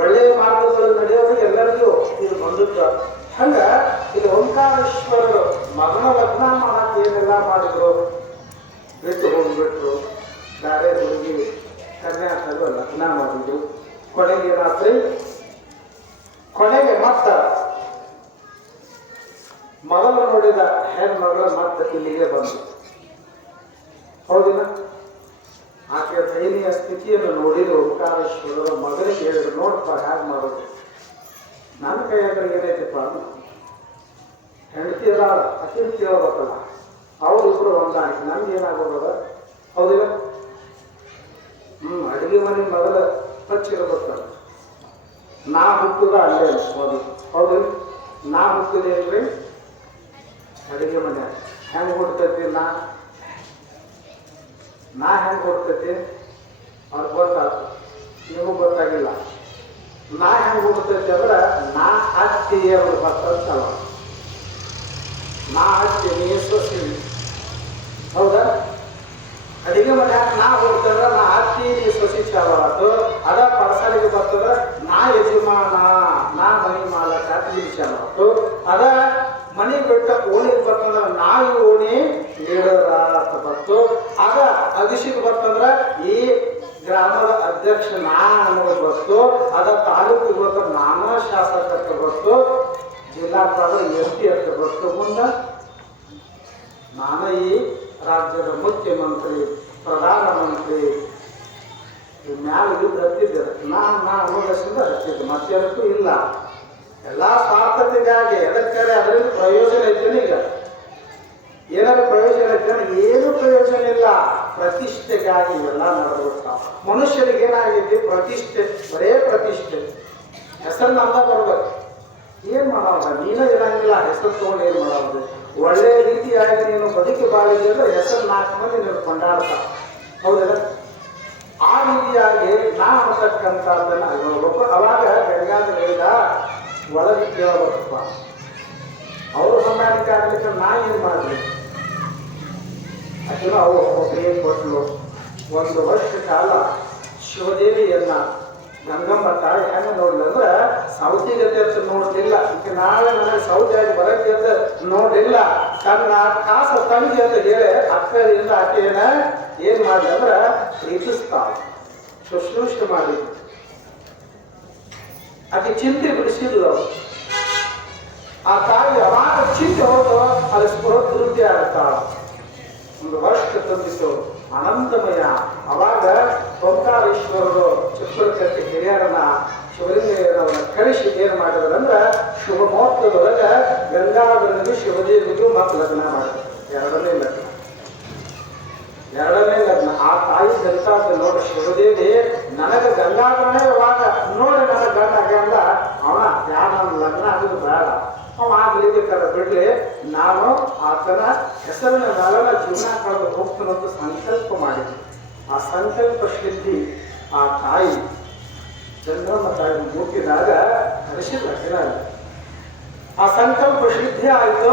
ಒಳ್ಳೆಯ ಮಾರ್ಗದಲ್ಲಿ ನಡೆಯೋರಿಗೆ ಎಲ್ಲರಿಗೂ ಇದು ಬಂದಿತ್ತು. ಹಂಗ ಇಲ್ಲಿ ಓಂಕಾರೇಶ್ವರರು ಮಗನ ಲಗ್ನ ಮಾಡಕ್ಕೆ ಏನೆಲ್ಲ ಮಾಡಿದ್ರು, ಬಿಟ್ಟು ಹೋಗ್ಬಿಟ್ರು, ಬೇರೆ ಹುಡುಗಿ ಕನ್ಯಾಕರು ಲಗ್ನ ಮಾಡಿದ್ರು. ಕೊನೆಗೆ ಏನಾದ್ರಿ, ಕೊನೆಗೆ ಮತ್ತ ಮಗಳು ನೋಡಿದ ಹೆಣ್ಮಗಳ ಮತ್ತೆ ಇಲ್ಲಿಗೆ ಬಂದು, ಹೌದಿಲ್ಲ? ಆಕೆಯ ದಯನೀಯ ಸ್ಥಿತಿಯನ್ನು ನೋಡಿದ್ರು ಓಂಕಾರೇಶ್ವರರ ಮಗನಿಗೆ ಹೇಳಿದ್ರು, ನೋಡಪ್ಪ ಹ್ಯಾಗ್ ಮಾಡೋದು, ನನ್ನ ಕೈಯಾಗ ಏನೈತಿಪ್ಪ ಅಂತ. ಹೆಂಡತಿ ಎಲ್ಲ ಅತಿ ಕೇಳಬೇಕಲ್ಲ, ಅವ್ರಿಬ್ರು ಒಂದಾಗಿ ನಮ್ಗೆ ಏನಾಗೋದ, ಹೌದಿಲ್ಲ? ಅಡಿಗೆ ಮನೆ ಮಗಳ ಹಚ್ಚಿರಬೇಕಲ್ಲ. ನಾ ಹುಟ್ಟುದ ಅಲ್ಲೇ ಅನ್ಸ್ಬೋದು, ಹೌದಿಲ್ಲ? ನಾ ಹುಟ್ಟಿದೇನ್ರಿ ಅಡಿಗೆ ಮನೆ. ಹೆಂಗೆ ಹುಡ್ತೈತಿ ನಾ ಹೆಂಗೆ ಹುಡ್ತೈತಿ ಅವ್ರಿಗೆ ಗೊತ್ತಾಗ್ತದೆ, ನಿಮಗೂ ಗೊತ್ತಾಗಿಲ್ಲ. ನಾ ಹೆಂಗೆ ಹುಡ್ತೈತಿ ಅಂದ್ರೆ ನಾ ಹತ್ತಿ ಅವ್ರು ಬರ್ತಲ್ಲ, ನಾ ಹತ್ತಿ ನೀ ಸೊಸಿವಿ, ಹೌದಾ? ಅಡಿಗೆ ಮನ್ಯಾಗ ನಾ ಹೋಗ್ತಂದ್ರ ನಾ ಹತ್ತಿ ನೀ ಸೊಸಿ ಚಾಲು ಆಯ್ತು. ಅದ ಪರ್ಸಲಿಗೆ ಬರ್ತಂದ್ರ ನಾ ಯಜಮಾನ, ನಾ ಮನಿ ಮಾಲಕ ಇಲ್ಲಿ ಚಾಲು ಆಯ್ತು. ಅದ ಮನೆ ಬಿಟ್ಟ ಓಣಿಗೆ ಬರ್ತಂದ್ರ ನಾ ಓಣಿ ಲೀಡರ ಅಂತ ಬಂತು. ಆಗ ಅಭಿಷೇಕ್ ಬರ್ತಂದ್ರ ಈ ಗ್ರಾಮದ ಅಧ್ಯಕ್ಷ ನಾ ಅನ್ನೋದು ಬಂತು. ಅದ ತಾಲೂಕಿಗೆ ಬರ್ತ ನಾನಾ ಶಾಸಕಕ್ಕೆ ಬಂತು, ಜಿಲ್ಲಾ MP ಅಂತ ಬಂತು. ಮುಂದೆ ನಾನು ಈ ರಾಜ್ಯದ ಮುಖ್ಯಮಂತ್ರಿ, ಪ್ರಧಾನಮಂತ್ರಿ ಮ್ಯಾಲ ಇದ್ದು ಹತ್ತಿದ್ದೆ. ನಾ ಅನ್ನೋದರಿಂದ ಹತ್ತಿದ್ದೆ, ಮತ್ತೇನಕ್ಕೂ ಇಲ್ಲ. ಎಲ್ಲ ಸ್ವಾರ್ಥತೆಗಾಗಿ ಎದಕ್ಕಾರೆ ಅದರಿಂದ ಪ್ರಯೋಜನ ಐತೇನೆ. ಈಗ ಏನಾದ್ರು ಪ್ರಯೋಜನ ಐತೇನೆ? ಏನು ಪ್ರಯೋಜನ ಇಲ್ಲ. ಪ್ರತಿಷ್ಠೆಗಾಗಿ ಇವೆಲ್ಲ ನಡೆದ್ಬಿಡ್ತಾವ. ಮನುಷ್ಯನಿಗೆ ಏನಾಗಿದೆ? ಪ್ರತಿಷ್ಠೆ, ಬರೇ ಪ್ರತಿಷ್ಠೆ. ಹೆಸರು ನಮ್ದ ಬರ್ಬೇಕು. ಏನ್ ಮಾಡೋದ? ನೀನು ಇರಂಗಿಲ್ಲ, ಹೆಸರು ತಗೊಂಡು ಏನ್ ಮಾಡೋದು? ಒಳ್ಳೆ ರೀತಿಯಾಗಿ ನೀನು ಬದುಕಿ ಬಾಳಿಗೆ ಅಂದ್ರೆ ಹೆಸರು 4 ಮಂದಿ ನೀನು ಕೊಂಡಾಡ್ತಾವ, ಹೌದಲ್ಲ? ಆ ರೀತಿಯಾಗಿ ನಾ ಅಂತಕ್ಕಂಥದ್ದನ್ನ ನೋಡ್ಬೇಕು. ಅವಾಗ ಗಂಗಾಧರ ಹೇಳಿದ, ಒಳಗೆ ಕೇಳಬೇಕಪ್ಪ, ಅವರು ಹೊಂದಾಣಿಕೆ ಆಗ್ಲಿಕ್ಕೆ ನಾ ಏನ್ ಮಾಡ್ಲಿ? ಅದನ್ನ ಅವರು ಒಬ್ಬರಿಗೆ ಕೊಟ್ಟಲು. 1 ವರ್ಷ ಕಾಲ ಶಿವದೇವಿಯನ್ನ ಗಂಗಮ್ಮ ತಾಯಿ ಹೆಂಗ ನೋಡ್ಲಿ ಅಂದ್ರೆ ಸೌತಿಗತೆ ಅಂತ ನೋಡ್ಲಿಲ್ಲ. ಈಗ ನಾಳೆ ನನಗೆ ಸೌತಿಯಾಗಿ ಬರಕ್ಕೆ ಅಂತ ನೋಡಿಲ್ಲ. ತನ್ನ ಕಾಸ ತಂಗಿ ಅಂತ ಹೇಳಿ ಅಕ್ಕರಿಂದ ಆಕೆಯನ್ನ ಏನ್ ಮಾಡ್ಲಿ ಅಂದ್ರೆ ಪ್ರೀತಿಸ್ತಾಳ, ಶುಶ್ರೂಷೆ ಮಾಡಿ ಆಕೆ ಚಿಂತೆ ಬಿಡಿಸಿದ್ಲು. ಆ ತಾಯಿ ಅವಾಗ ಚಿಂತೆ ಹೋದು ಅದು ಸ್ಫೂರ್ತಿ ಆಗ್ತಾಳ. 1 ವರ್ಷ ತಂದಿತ್ತು ಅನಂತಮಯ. ಅವಾಗ ಓಂಕಾರೇಶ್ವರರು ಚಿತ್ರಕಟ್ಟಿ ಹಿರಿಯರನ್ನ ಶಿವಲಿಂಗಯ್ಯನವನ್ನ ಕರೆಸಿ ಏನ್ ಮಾಡಿದ್ರಂದ್ರೆ ಶುಭ ಮುಹೂರ್ತದೊಳಗೆ ಗಂಗಾಧರನಿಗೂ ಶಿವದೇವಿಗೂ ಮತ್ತು ಲಗ್ನ ಮಾಡಿದ್ರು. ಎರಡನೇ ಲಗ್ನ. ಆ ತಾಯಿ ಎಂತಾದ ನೋಡಿ ಶಿವದೇವಿ, ನನಗೆ ಗಂಗಾಧರನೇ ಅವಾಗ ನೋಡಿ ನನಗೆ ಗಂಡ ಆಗ್ಯಾಂದ ಅವನ ನನ್ನ ಲಗ್ನ ಆಗೋದು ಬೇಡ, ಅವ ಆಗ್ಲಿಬೇಕಾದ್ರೆ ಬಿಡ್ಲಿ, ನಾನು ಆತನ ಹೆಸರಿನ ಮೇಲೆ ಜೀವನ ಕಳೆದು ಹೋಗ್ತಾನಂತ ಸಂಕಲ್ಪ ಮಾಡಿದ್ವಿ. ಆ ಸಂಕಲ್ಪ ಸಿದ್ಧಿ ಆ ತಾಯಿ ಚಂದ್ರಮ್ಮ ತಾಯಿ ಮುಟ್ಟಿದಾಗ ಹರಿಸಿಲ್ಲ. ಆ ಸಂಕಲ್ಪ ಸಿದ್ಧಿ ಆಯಿತು.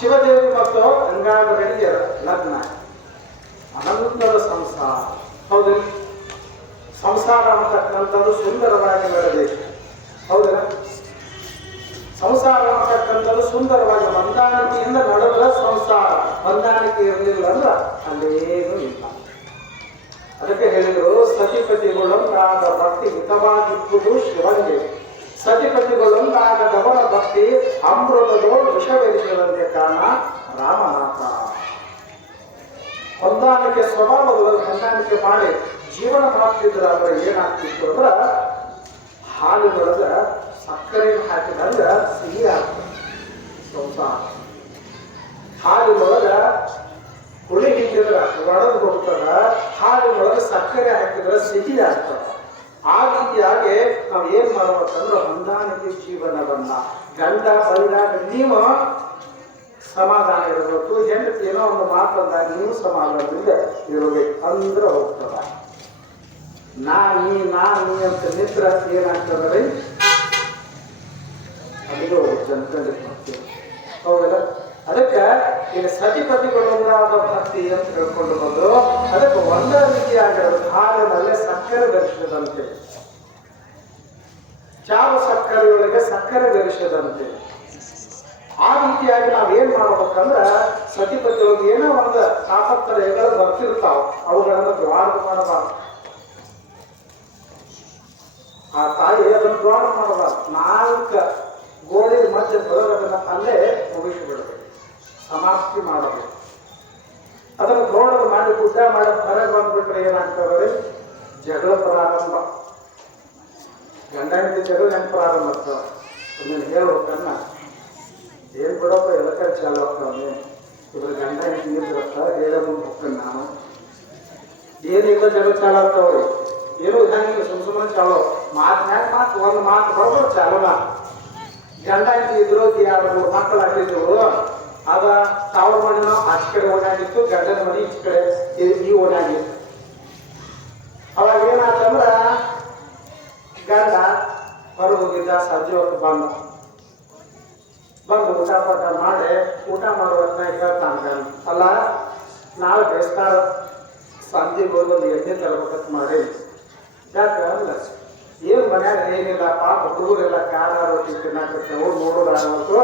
ಶಿವದೇವಿ ಮತ್ತು ಗಂಗಾಧರನಿಗೆ ಲಗ್ನ. ಅನಂತರ ಸಂಸಾರ, ಹೌದಿಲ್ಲ? ಸಂಸಾರ ಅಂತಕ್ಕಂಥದ್ದು ಸುಂದರವಾಗಿ ನಡೆದಿದೆ, ಹೌದಲ್ಲ? ಸಂಸಾರ ಅಂತಕ್ಕಂಥದ್ದು ಸುಂದರವಾಗಿ ಹೊಂದಾಣಿಕೆಯಿಂದ ನಡೆದ ಸಂಸಾರ. ಹೊಂದಾಣಿಕೆ ಇರಲಿಲ್ಲ ಅಂದ್ರೆ ಅಲ್ಲೇನೂ ಇಲ್ಲ. ಅದಕ್ಕೆ ಹೇಳಿದ್ರು, ಸತಿಪತಿಗಳು ಭಕ್ತಿ ಹಿತವಾಗಿದ್ದುದು ಶಿವಂಗೆ, ಸತಿಪತಿಗಳೊಂದಾಗದವರ ಭಕ್ತಿ ಅಮೃತದೋಳು ವಿಷವೆರಿಸದಂತೆ ಕಾರಣ ರಾಮನಾಥ. ಹೊಂದಾಣಿಕೆ ಸ್ವಭಾವದೊಳಗೆ ಹೊಂದಾಣಿಕೆ ಮಾಡಿ ಜೀವನ ಮಾಡ್ತಿದ್ರು. ಅಂದ್ರೆ ಏನಾಗ್ತಿತ್ತು ಅಂದ್ರೆ ಹಾಲಿನೊಳಗ ಸಕ್ಕರೆ ಹಾಕಿದಾಗ ಸಿಹಿ ಆಗ್ತದೆ ಸಂಸಾರ. ಹಾಲಿನೊಳಗ ಹುಳಿ ಹಿಂಡಿದ್ರ ಒಡೆದು ಹೋಗ್ತದ, ಹಾಲಿನೊಳಗೆ ಸಕ್ಕರೆ ಹಾಕಿದ್ರೆ ಸಿಹಿ ಆಗ್ತದ. ಆ ರೀತಿಯಾಗಿ ನಾವು ಏನ್ ಮಾಡ್ಬೇಕಂದ್ರೆ ಹೊಂದಾಣಿಕೆ ಜೀವನವನ್ನ ಗಂಡ ಬೈದಾಗ ನೀವು ಸಮಾಧಾನ ಇರಬೇಕು, ಹೆಂಡತಿ ಏನೋ ಒಂದು ಮಾತಂದಾಗ ನೀವು ಸಮಾಧಾನದಿಂದ ಇರಬೇಕು ಅಂದ್ರೆ ಹೋಗ್ತದ. ನಾ ನೀ ಅಂತ ನಿತ್ರ ಏನಾಗ್ತದ್ರಿ ಅದು ಜನಕಂಡಿ ಮಾಡ್ತೀವಿ. ಹೌದಲ್ಲ? ಅದಕ್ಕೆ ಈಗ ಸತಿಪತಿಗಳೊಂದಾದ ಭಕ್ತಿ ಅಂತ ಹೇಳ್ಕೊಂಡು ಬಂದು ಅದಕ್ಕೆ ಒಂದೇ ರೀತಿಯಾಗಿರೋದು ಹಾಲಿನಲ್ಲೇ ಸಕ್ಕರೆ ಬೆರೆಸದಂತೆ, ಚಾವ ಸಕ್ಕರೆಯೊಳಗೆ ಸಕ್ಕರೆ ಬೆರೆಸದಂತೆ. ಆ ರೀತಿಯಾಗಿ ನಾವೇನ್ ಮಾಡ್ಬೇಕಂದ್ರ ಸತಿಪತಿಯೊಳಗೆ ಏನೋ ಒಂದು ತಾಪತ್ರಯಗಳು ಬರ್ತಿರ್ತಾವ, ಅವುಗಳನ್ನ ದ್ವಾರ ಮಾಡಬಾರ್ದು. ಆ ತಾಯಿ ಅದನ್ನು ದ್ವಾರ ಮಾಡಬಾರ್ದು. 4 ಗೋಡೆ ಮಧ್ಯೆ ಬರೋದನ್ನ ಅಲ್ಲೇ ಮುಗಿಸಿಬಿಡಬೇಕು, ಸಮಾಪ್ತಿ ಮಾಡಬೇಕು. ಅದನ್ನು ದ್ರೋಣದ ಮಾಡಿ ಗುಡ್ಡ ಮಾಡಿ ಹೊರಗೆ ಬಂದ್ಬಿಟ್ರೆ ಏನಾಗ್ತದೆ? ಜಗಳ ಪ್ರಾರಂಭ, ಗಂಡ ಹೆಂಡತಿ ಜಗಳ ಹೆಂಗೆ ಪ್ರಾರಂಭ ಆಗ್ತವೆ? ಅದನ್ನು ಹೇಳ್ಬೇಕನ್ನ ಏನ್ ಬಿಡಪ್ಪ ಎದಕ್ಕ ಚಾಲು ಆಗ್ತಾವೆ ಇದ್ರ ಗಂಡ ಹಿಂಗಿದ್ರತ್ತ ಹೇಳ ಮುಂದೆ ಹೋಗ್ತೇನೆ ನಾನು. ಏನಿಲ್ಲ ಜಗಳ ಚಾಲು ಆಗ್ತಾವ್ರಿ, ಏನು ಇದಂಗಿಲ್ಲ, ಸುಮ್ಮನೆ ಚಾಲು ಮಾತಿನಾಗ ಒಂದು ಮಾತು ಬರ್ಬೋದು ಚಾಲುನ. ಗಂಡ ಇದ್ರು 2-3 ಮಕ್ಕಳು ಆಗಿದ್ರು. ಅದ ತಾವ್ರ ಮನೆನೋ ಆಚೆ ಕಡೆ ಓಡಾಗಿತ್ತು, ಗಂಡನ ಮನೆ ಈಚೆ ಕಡೆ ಈ ಓಡಾಗಿತ್ತು. ಅವಾಗ ಏನಾಯ್ತಂದ್ರ ಗಂಡ ಹೊರಗೆ ಹೋಗಿದ್ದ, ಸಂಜೆ ಹೊತ್ತು ಬಂದು ಊಟ ಪಾಠ ಮಾಡಿ ಊಟ ಮಾಡುವನ್ನ ಹೇಳ್ತಾನ, ಅಲ್ಲ ನಾಳೆ ಬೇಸ್ತಾರ ಸಂಜೆಗೆ ಹೋಗಿ ಒಂದು ಎಣ್ಣೆ ತರಬೇಕಂತ ಮಾಡಿ. ಯಾಕೆ ಅಲ್ಲ ಏನು ಮನ್ಯಾಗ ಏನಿಲ್ಲ ಪಾಪ ಹುಡುಗರೆಲ್ಲ ಖಾರ ರೊಟ್ಟಿ ತಿನ್ನಾಕತ್ತೇವು, ನೋಡೋದಾಗಬೇಕು.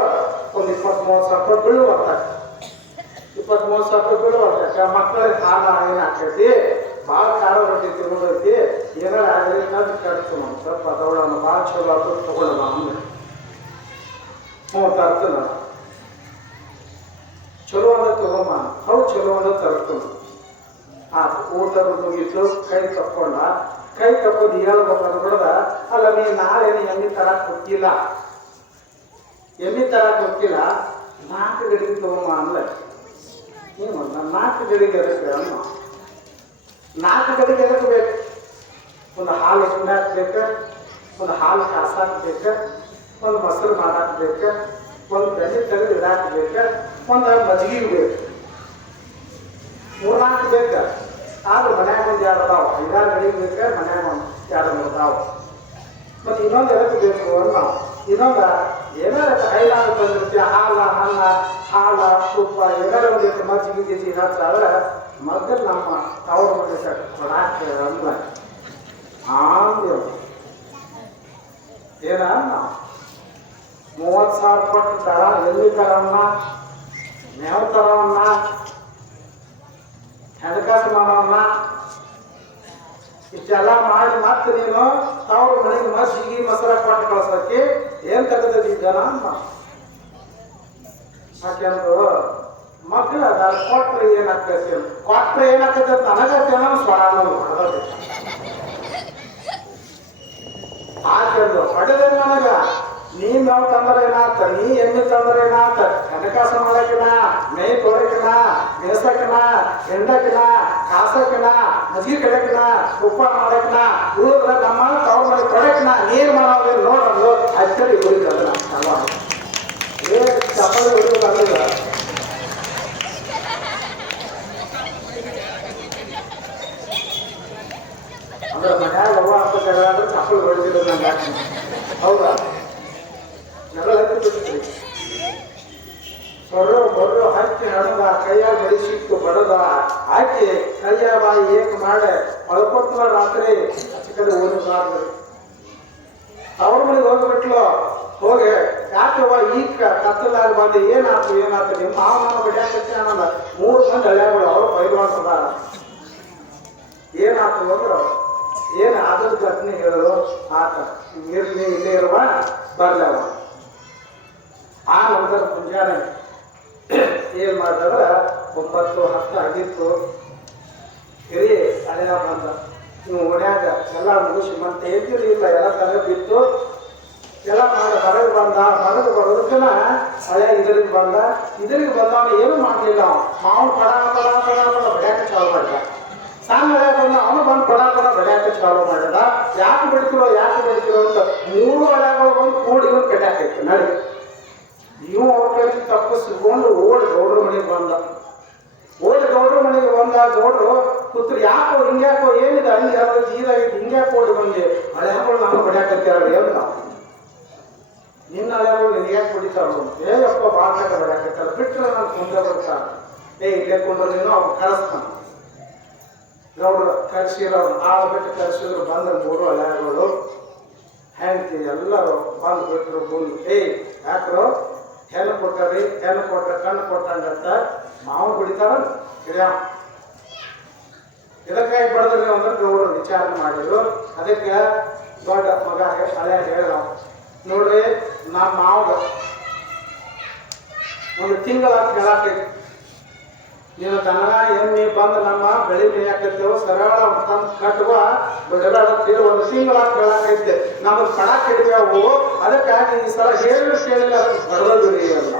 ಒಂದು 20-30 ಸಾವಿರ ರೂಪಾಯಿ ಬೀಳುವಂತ, 20-30 ಸಾವಿರ ರೂಪಾಯಿ ಬೀಳುವಂತ. ಮಕ್ಕಳಿಗೆ ಹಾಲ ಏನಾಗ್ತೈತಿ, ಭಾಳ ಖಾರ ರೊಟ್ಟಿ ತಿನ್ನೋದೈತಿ, ಏನಾರ ಆಗಲಿ ಕದ್ದು ಕಟ್ತು ಸ್ವಲ್ಪ ಅದವಳನ್ನು ಭಾಳ ಚಲೋ ಆಗ್ತದೆ ತಗೊಳ್ಳೋಣ ಅಂದ್ರೆ ತರ್ತನ ಚಲೋ ಅಂದ ತಗೊಂಬ. ಅವ್ರು ಚಲೋ ಅಂದ ತರ್ತನ. ಆ ಊಟದ ಮುಗಿತು, ಕೈ ತಕ್ಕೊಂಡ, ಕೈ ತಕ್ಕೊಂಡು ಹೇಳ್ಬೇಕಂದ್ರೆ ಬಿಡದ, ಅಲ್ಲ ನೀ ನಾಳೆ ಎಮ್ಮೆ ತರಕ್ ಗೊತ್ತಿಲ್ಲ, ಎಮ್ಮೆ ತರಕ್ ಗೊತ್ತಿಲ್ಲ, 4 ಗಡಿಗೆ ತಗೊಂಬ ಅಂದ. ಏನು 4 ಗಡಿಗೆ ಎದಕ್ಕೆ ಅಮ್ಮ? 4 ಗಡಿಗೆ ಎದಕ್ಕೆ ಬೇಕು? ಒಂದು ಹಾಲು ಸುಣ್ಣಾಕ್ ಬೇಕು, ಒಂದು ಹಾಲು ಕಾಸಾಕ್ ಬೇಕು, ಒಂದು ಮೊಸರು ಮಾಡಾಕ್ ಬೇಕು, ಒಂದು ಬೆಣ್ಣೆ ತೆಗೆದು ಇಡಾಕ್ ಬೇಕು, ಒಂದು ಮಜ್ಜಿಗೆ ಬೇಕು, 3-4 ಬೇಕು. ಆದ್ರೆ ಮನ್ಯಾಗ ಒಂದು 2 ಅದಾವ, 5-6 ಗಡಿಗೆ ಬೇಕು, ಮನ್ಯಾಗ ಒಂದು 2-3 ಅದಾವ. ಮತ್ತೆ ಇನ್ನೊಂದು ಎದಕ್ಕೆ ಬೇಕು ಅನ್ನ? ಇನ್ನೊಂದು ಏನಾರ ಹೈಲಾರು ತಂದಿರ್ತೀವಿ, ಹಾಲ ತುಪ್ಪ ಏನಾರ ಒಂದು ಮಜ್ಜಿಗೆ ಗಿಜ್ಜಿಗೆ ಹಚ್ಚಾದ್ರೆ ಮೊದಲು ನಮ್ಮ ತವ್ರ ಮನೆ ಕೊಡಾಕ ಅಂದ ಆಂದೇವ್ ಏನ 30,000 ಕೊಟ್ಟು ತರ ಎಲ್ಲಿ ತರವನ್ನ, ಮೇವ್ ತರವನ್ನ, ಹೆಣಕಾಸು ಮಾಡವನ್ನ, ಇಷ್ಟೆಲ್ಲ ಮಾಡಿ ಮತ್ತೆ ನೀನು ತವ್ರ ಮನೆಗೆ ಮಜ್ಜಿಗೆ ಮೊಸರ ಕೊಟ್ಟು ಕಳ್ಸಕ್ಕೆ ಏನ್ ತಗದಿ ಜನ ಅಮ್ಮ. ಯಾಕೆಂದ್ರು ಮಕ್ಕಳು ಅದ ಕೊಟ್ರೆ ಏನಾಗ್ತೈತಿ, ಕೊಟ್ರೆ ಏನಾಗ್ತೈತೆ ನನಗತ್ತೇನೋ ಸ್ವರಾನು ಹೊಡೆದ ಆಕೆಂದು ಹೊಡೆದ ನನಗ. ನೀ ಮೇವ್ ತಂದ್ರೆ ಏನಾತ, ನೀ ಎಮ್ಮೆ ತಂದ್ರೆ ಏನಾತ, ಹೆಣಕಾಸ ಮಾಡಕಿನ, ಮೇ ತೊಳಕಿನ, ಮೇಸಕಿನ, ಹೆಂಡಕಿನ, ಕಾಸಕಿನ, ಮಜ್ಜಿಗೆ ಕಡೆಕಿನ, ತುಪ್ಪ ಮಾಡಕಿನ, ಉಳಿದ್ರೆ ನಮ್ಮ ತವ್ರ ಮನೆ ತೊಡಕಿನ, ನೀರ್ ಮಾಡೋದು ನೋಡೋದು ಅಚ್ಚರಿ ಹುಡುಗಲ್ಲ. ಏ ಚಪ್ಪಲಿ ಹುಡುಗಲ್ಲ ಅಂದ್ರೆ ಮನ್ಯಾಗ ಅವ್ವ ಅಪ್ಪ ಜಗಳ ಅಂದ್ರೆ ಚಪ್ಪಲಿ ಹೊಡೆದಿಲ್ಲ ನಂಗೆ. ಹೌದಾ? ಜಗಳ ಬಿಡ್ತೀವಿ. ಬರೋ ಹಚ್ಚಿ ಹಣದ ಕೈಯಾಗ ಬಡಿಸಿಟ್ಟು ಬಡದ ಹಾಕಿ ಕೈಯ ಬಾಯಿ ಏಕ್ ಮಾಡಿ ಹೊಳ್ಕೊಟ್ಲ ರಾತ್ರಿ ಆಚೆ ಕಡೆ ಓದಬಾರ್ದು. ಅವ್ರ ಮನೆಗೆ ಹೋಗ್ಬಿಟ್ಲು. ಹೋಗಿ ಯಾಕವ್ವ ಈಗ ಕತ್ತಲಾಗ ಬಂದು ಏನಾಯ್ತು ನಿಮ್ಮ ಮಾವನ ಬಡಿಯಾಕತ್ತೆ ಅನ್ನೋದ 3 ಮಂದಿ ಹಳ್ಯಾಗಳು ಅವ್ರು ಬೈದು ಅಂತದ. ಏನಾಯ್ತು ಅಂದ್ರು ಏನು ಆದ್ರ ಘಟನೆ ಹೇಳಲು ಆತ ಇರ್ಲಿ ಇಲ್ಲೇ ಇರುವ ಬರ್ಲವ. ಆ ನಂತರ ಮುಂಜಾನೆ ಏನ್ ಮಾಡಿದ್ರ 9-10 ಆಗಿತ್ತು. ಹಿರಿಯ ಅಳೆಯ ಬಂದ, ನೀವು ಓಣ್ಯಾಗ ಎಲ್ಲ ಮುಗಿಸಿ ಮತ್ತೆ ಎದ್ದಿರಿ ಇಲ್ಲ, ಎಲ್ಲ ತಲೆ ಬಿತ್ತು ಎಲ್ಲ ಮಾಡಿ ಹೊರಗೆ ಬಂದ. ಹೊರಗೆ ಬರೋದಕ್ಕನ ಹಳೆ ಇದರಿಗೆ ಬಂದವನು ಏನು ಮಾಡಲಿಲ್ಲ. ಮಾವನು ಪಡ ಬಡಿಯಾಕ ಚಾಲು ಮಾಡಿದ. ಸಣ್ಣ ಹಳೆ ಬಂದ, ಅವನು ಬಂದು ಪಡ ಬಡಿಯಾಕ ಚಾಲು ಮಾಡಿದ. ಯಾಕೆ ಬಿಡ್ತಿರೋ ಅಂತ 3 ಹಳೆಗಳು ಬಂದು ಕೂಡಿ ಕಟ್ಟಾಕೈತಿ ನಡಿ. ಇವು ಅವ್ರ ಕೈಲಿ ತಪ್ಪಿಸ್ಕೊಂಡು ಓಡಿ ಗೌಡ್ರ ಮನೆಗೆ ಬಂದ. ಗೌಡ್ರು ಕೂತ್ರು, ಯಾಕೋ ಹಿಂಗ್ಯಾಕೋ ಏನಿದೆ ಹಂಗೆ ಜೀದಾಗಿತ್ತು, ಹಿಂಗ್ಯಾಕೋ ಓಡಿ ಬಂದೆ, ಹಳೆಗಳು ನಾನು ಬಡಿಯಾಕತ್ಯಾರ ಅಂತ. ನಿನ್ನ ಹಳೆಗಳು ನಿನಗೆ ಯಾಕೆ ಹೊಡಿತಾರ? ಏಯಪ್ಪ ಬಾಳ್ಕ ಬಡಿಯಾಕತ್ತಾರ, ಬಿಟ್ಟರೆ ನಾನು ಮುಂದೆ ಬರ್ತಾರ. ಇಲ್ಲೇ ಕೊಂಡ್ರು ನೀನು ಅವ್ರು ಕರೆಸ್ತಾನ. ಗೌಡ್ರು ಕರೆಸಿರೋರು ಬಿಟ್ಟು ಕರೆಸಿದ್ರು. ಬಂದ್ರೆ 3 ಹಳೆಗಳು ಹೆಂಡತಿ ಎಲ್ಲರೂ ಬಂದು ಬಿಟ್ಟರು. ಬಂದು ಯಾಕ್ರು ಹೆಣ್ಣು ಕೊಟ್ಟರಿ, ಹೆಣ್ಣು ಕೊಟ್ರೆ ಕಣ್ಣು ಕೊಟ್ಟಂಗತ್ತ ಮಾವು ಬಿಡಿತಾರ ಹಿರಿಯ. ಇದಕ್ಕಾಗಿ ಬಡದ್ರಿ ಅಂದ್ರೆ ಗೌಡರು ವಿಚಾರ ಮಾಡಿದ್ರು. ಅದಕ್ಕೆ ದೊಡ್ಡ ಮಗ ಹಳೆ ಹೇಳ, ನೋಡ್ರಿ ನಮ್ಮ ಮಾವ 1 ತಿಂಗಳ ಕೇಳಾಕೈತಿ, ನೀನು ದನ ಎಮ್ಮೆ ಬಂದು ನಮ್ಮ ಬೆಳಿ ಮೇಯಾಕತ್ತೇವು ಸರಳ ತಂದು ಕಟ್ಟುವ ಬಿಡಬೇಡ 1 ತಿಂಗಳ ಕೇಳಾಕೈತೆ. ನಮಗೆ ಪಡ ಕೆಡಿಯಾವು, ಅದಕ್ಕಾಗಿ ಈ ಸಲ ಹೇಳಿಲ್ಲ ಬಡದ್ರಿ ಅಲ್ಲ.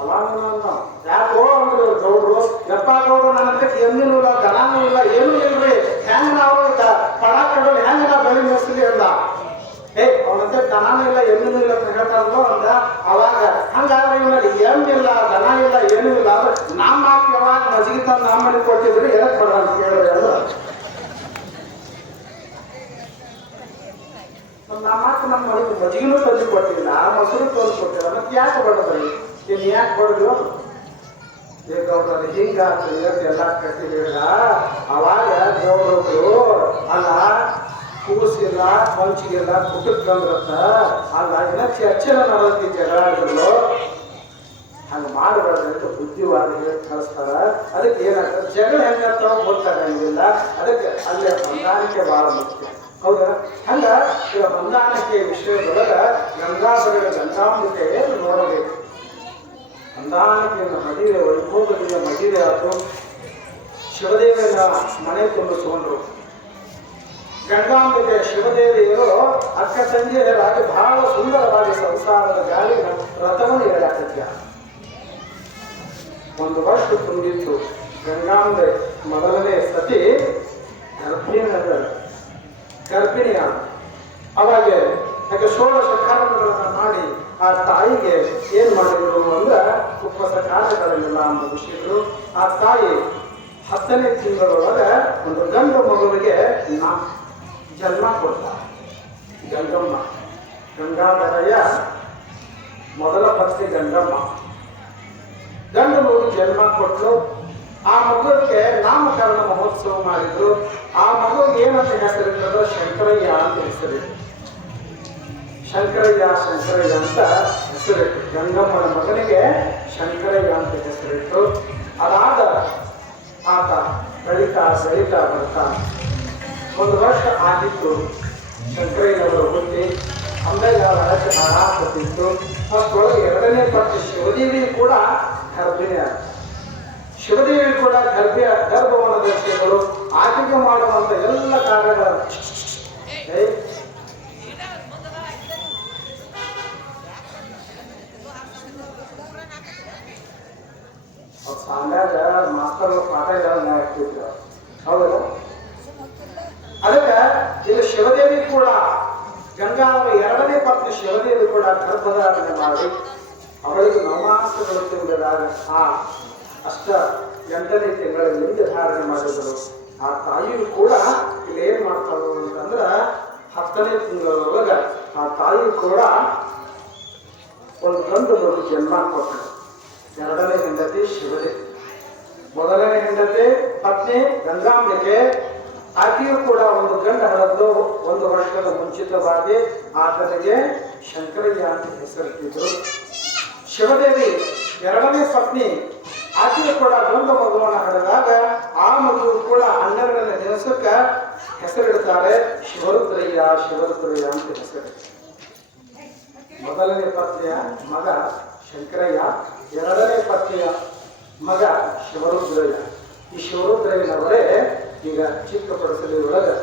ಅವಾಗ ಯಾಕೋ ಅಂದ್ರು ಗೌಡ್ರು, ಯಪ್ಪ ಗೌಡ್ರು ನನ್ನ ಎಮ್ಮಿನೂ ಇಲ್ಲ ದನನೂ ಇಲ್ಲ ಏನೂ ಇಲ್ರಿ, ಹೆಂಗ್ ನಾವು ಪಡ ಕಡೋದು ಹೆಂಗ್ ನಾವು ಬೆಳಿ ಮೇಯಿಸ್ಲಿ ಅಂದ. ಅವನಂತೆ ದನನೂ ಇಲ್ಲ ಎಮ್ಮಿನೂ ಇಲ್ಲ ಅಂತ ಹೇಳ್ತಾರಲ್ಲ ಅಂದ. ಅವಾಗ ಹಂಗಾದ್ರೆ ಇವನಲ್ಲಿ ಎಮ್ಮಿಲ್ಲ ದನ ಇಲ್ಲ ಏನೂ ಇಲ್ಲ ಅಂದ್ರೆ ನಮ್ಮ ಮಾತು ಯಾವಾಗ ಮಜ್ಜಿಗೆ ತಂದು ನಮ್ಮ ಮನೆಗೆ ಕೊಟ್ಟಿದ್ರಿ ಎದಕ್ ಬಡ ಅಂತ ಕೇಳಿದ್ರೆ ಅಲ್ಲ. ನಮ್ಮ ಮಾತು ನಮ್ಮ ಮನೆಗೆ ಮಜ್ಜಿಗೆನೂ ತಂದು ಕೊಟ್ಟಿಲ್ಲ, ಮೊಸರು ತಂದು ಕೊಟ್ಟಿಲ್ಲ, ಮತ್ತೆ ಯಾಕೆ ಬಡದ್ರಿ, ನೀನು ಯಾಕೆ ಬಡದ್ರು? ಗೌಡ್ರಲ್ಲಿ ಹಿಂಗಾಗ್ತದೆ ಎಲ್ಲ ಕಟ್ಟಿ ಹೇಳಿದ. ಅವಾಗ ಗೌಡ್ರು ಅಲ್ಲ ಕೂಸಿಲ್ಲ ಮಂಚಿಗಿಲ್ಲ ಕುಟುಕ್ ಬಂದ್ರತ್ತ ಅಲ್ಲ ಇನ್ನ ಚರ್ಚೆನ ಮಾಡೋದಕ್ಕೆ ಜಗಳಾಡಿದ್ರು. ಹಂಗೆ ಮಾಡಬಾರ್ದು ಬುದ್ಧಿವಾದ ಕಳಿಸ್ತಾರ. ಅದಕ್ಕೆ ಏನಾಗ್ತದೆ ಜಗಳ ಹೆಂಗಾಗ್ತಾವ ಗೊತ್ತಾಗಂಗಿಲ್ಲ. ಅದಕ್ಕೆ ಅಲ್ಲೇ ಹೊಂದಾಣಿಕೆ ಭಾಳ ಮುಖ್ಯ. ಹೌದಾ? ಹಂಗ ಈಗ ಹೊಂದಾಣಿಕೆ ವಿಷಯದೊಳಗ ಗಂಗಾಂಬಿಕೆ ನೋಡಬೇಕು. ಹೊಂದಾಣಿಕೆಯನ್ನು ಮದುವೆ ವೈಭೋಗದಿಂದ ಮದುವೆ ಆಯ್ತು. ಶಿವದೇವಿನ ಮನೆ ತುಂಬಿಸ್ಕೊಂಡ್ರು. ಗಂಗಾಂಬಿಕೆ ಶಿವದೇವಿಯರು ಅಕ್ಕ ತಂಗಿಯರಾಗಿ ಬಹಳ ಸುಂದರವಾಗಿ ಸಂಸಾರದ ಗಾಳಿನ ರಥವನ್ನು ಹೇಳಾಕತ್ಯ. 1 ವರ್ಷ ತುಂಬಿತ್ತು. ಗಂಗಾಂಬೆ ಮೊದಲನೇ ಸತಿ ಗರ್ಭಿಣಿಯ ಅವಾಗ ಯಾಕೆ 16 ಕಾರ್ಯಗಳನ್ನು ಮಾಡಿ ಆ ತಾಯಿಗೆ ಏನ್ ಮಾಡಿದ್ರು ಅಂದ್ರೆ ಉಪವಾಸ ಕಾರ್ಯಗಳನ್ನೆಲ್ಲ ಮುಗಿಸಿದ್ರು. ಆ ತಾಯಿ 10ನೇ ತಿಂಗಳೊಳಗೆ 1 ಗಂಡು ಮಗುವಿಗೆ ಜನ್ಮ ಕೊಡ್ತ. ಗಂಗಮ್ಮ, ಗಂಗಾಧರಯ್ಯ ಮೊದಲ ಪತ್ನಿ ಗಂಗಮ್ಮ. ಗಂಡು ಮಗು ಜನ್ಮ ಕೊಟ್ಟರು. ಆ ಮಗುವಿಗೆ ನಾಮಕರಣ ಮಹೋತ್ಸವ ಮಾಡಿದ್ರು. ಆ ಮಗುವಿಗೆ ಏನಂತ ಹೆಸರಿಟ್ಟರು? ಶಂಕರಯ್ಯ ಅಂತ ಹೆಸರಿಟ್ಟು. ಶಂಕರಯ್ಯ ಅಂತ ಹೆಸರಿಟ್ಟು. ಗಂಗಮ್ಮನ ಮಗನಿಗೆ ಶಂಕರಯ್ಯ ಅಂತ ಹೆಸರಿಟ್ಟು. ಅದಾದ ಆತ ಬೆಳೀತಾ ಬರ್ತಾ 1 ವರ್ಷ ಆಗಿತ್ತು. ಶಂಕರಯ್ಯನವರು ಹುಟ್ಟಿ ಆಮೇಲೆ ಹಳಕ್ಕೆ ಹಾಳಾಗುತ್ತಿತ್ತು. ಅಷ್ಟೊಳಗೆ 2ನೇ ಪತ್ನಿ ಶಿವದೇವಿ ಕೂಡ ಗರ್ಭಿಣಿ. ಶಿವದೇವಿ ಕೂಡ ಗರ್ಭವನ ದರ್ಶಿಗಳು ಆಟಿಕೆ ಮಾಡುವಂತ ಎಲ್ಲ ಕಾರ್ಯಗಳ ಸಾಮ್ಯಾಗ ಮಾಸ್ತರ್ ಪಾಠ ಆಗ್ತಿದ್ರು. ಹೌದಲ್ಲ? ಅದಕ್ಕೆ ಇದು ಶಿವದೇವಿ ಕೂಡ ಗಂಗಾವ 2ನೇ ಪತ್ನಿ ಶಿವದೇವಿ ಕೂಡ ಗರ್ಭಧಾರಣೆ ಮಾಡಿ ಅವಳಿಗೆ 9 ಮಾಸಗಳು ತುಂಬಿದಾಗ ಅಷ್ಟ 8ನೇ ತಿಂಗಳಲ್ಲಿ ಧಾರಣೆ ಮಾಡಿದರು. ಆ ತಾಯಿಯು ಕೂಡ ಇಲ್ಲಿ ಏನ್ ಮಾಡ್ತಾಳು ಅಂತಂದ್ರ 10ನೇ ತಿಂಗಳೊಳಗ ಆ ತಾಯಿ ಕೂಡ 1 ಗಂಡು ಮಗು ಜನ್ಮ ಕೊಟ್ಟಳು. 2ನೇ ಹೆಂಡತಿ ಶಿವದೇವಿ, ಮೊದಲನೇ ಹೆಂಡತಿ ಪತ್ನಿ ಗಂಗಾಂಬಿಕೆ. ಆಕೆಯೂ ಕೂಡ 1 ಗಂಡು ಹಡದ್ದು 1 ವರ್ಷದ ಮುಂಚಿತವಾಗಿ ಆತನಿಗೆ ಶಂಕರಯ್ಯ ಅಂತ ಹೆಸರಿಟ್ಟಿದ್ರು. ಶಿವದೇವಿ 2ನೇ ಪತ್ನಿ ಆಕೆಯು ಕೂಡ ಗಂಡು ಮಗುವನ್ನು ಹಡೆದಾಗ ಆ ಮಗು ಕೂಡ 12ನೇ ದಿವಸಕ್ಕೆ ಹೆಸರಿಡ್ತಾರೆ ಶಿವರುದ್ರಯ್ಯ ಶಿವರುದ್ರಯ್ಯ ಅಂತ ಹೆಸರು. ಮೊದಲನೇ ಪತ್ನಿಯ ಮಗ ಶಂಕರಯ್ಯ, 2ನೇ ಪತ್ನಿಯ ಮಗ ಶಿವರುದ್ರಯ್ಯ. ಈ ಶಿವರುದ್ರಯ್ಯನವರೇ ಈಗ ಚಿಕ್ಕಪಡಸಲಿ ಒಳಗೆ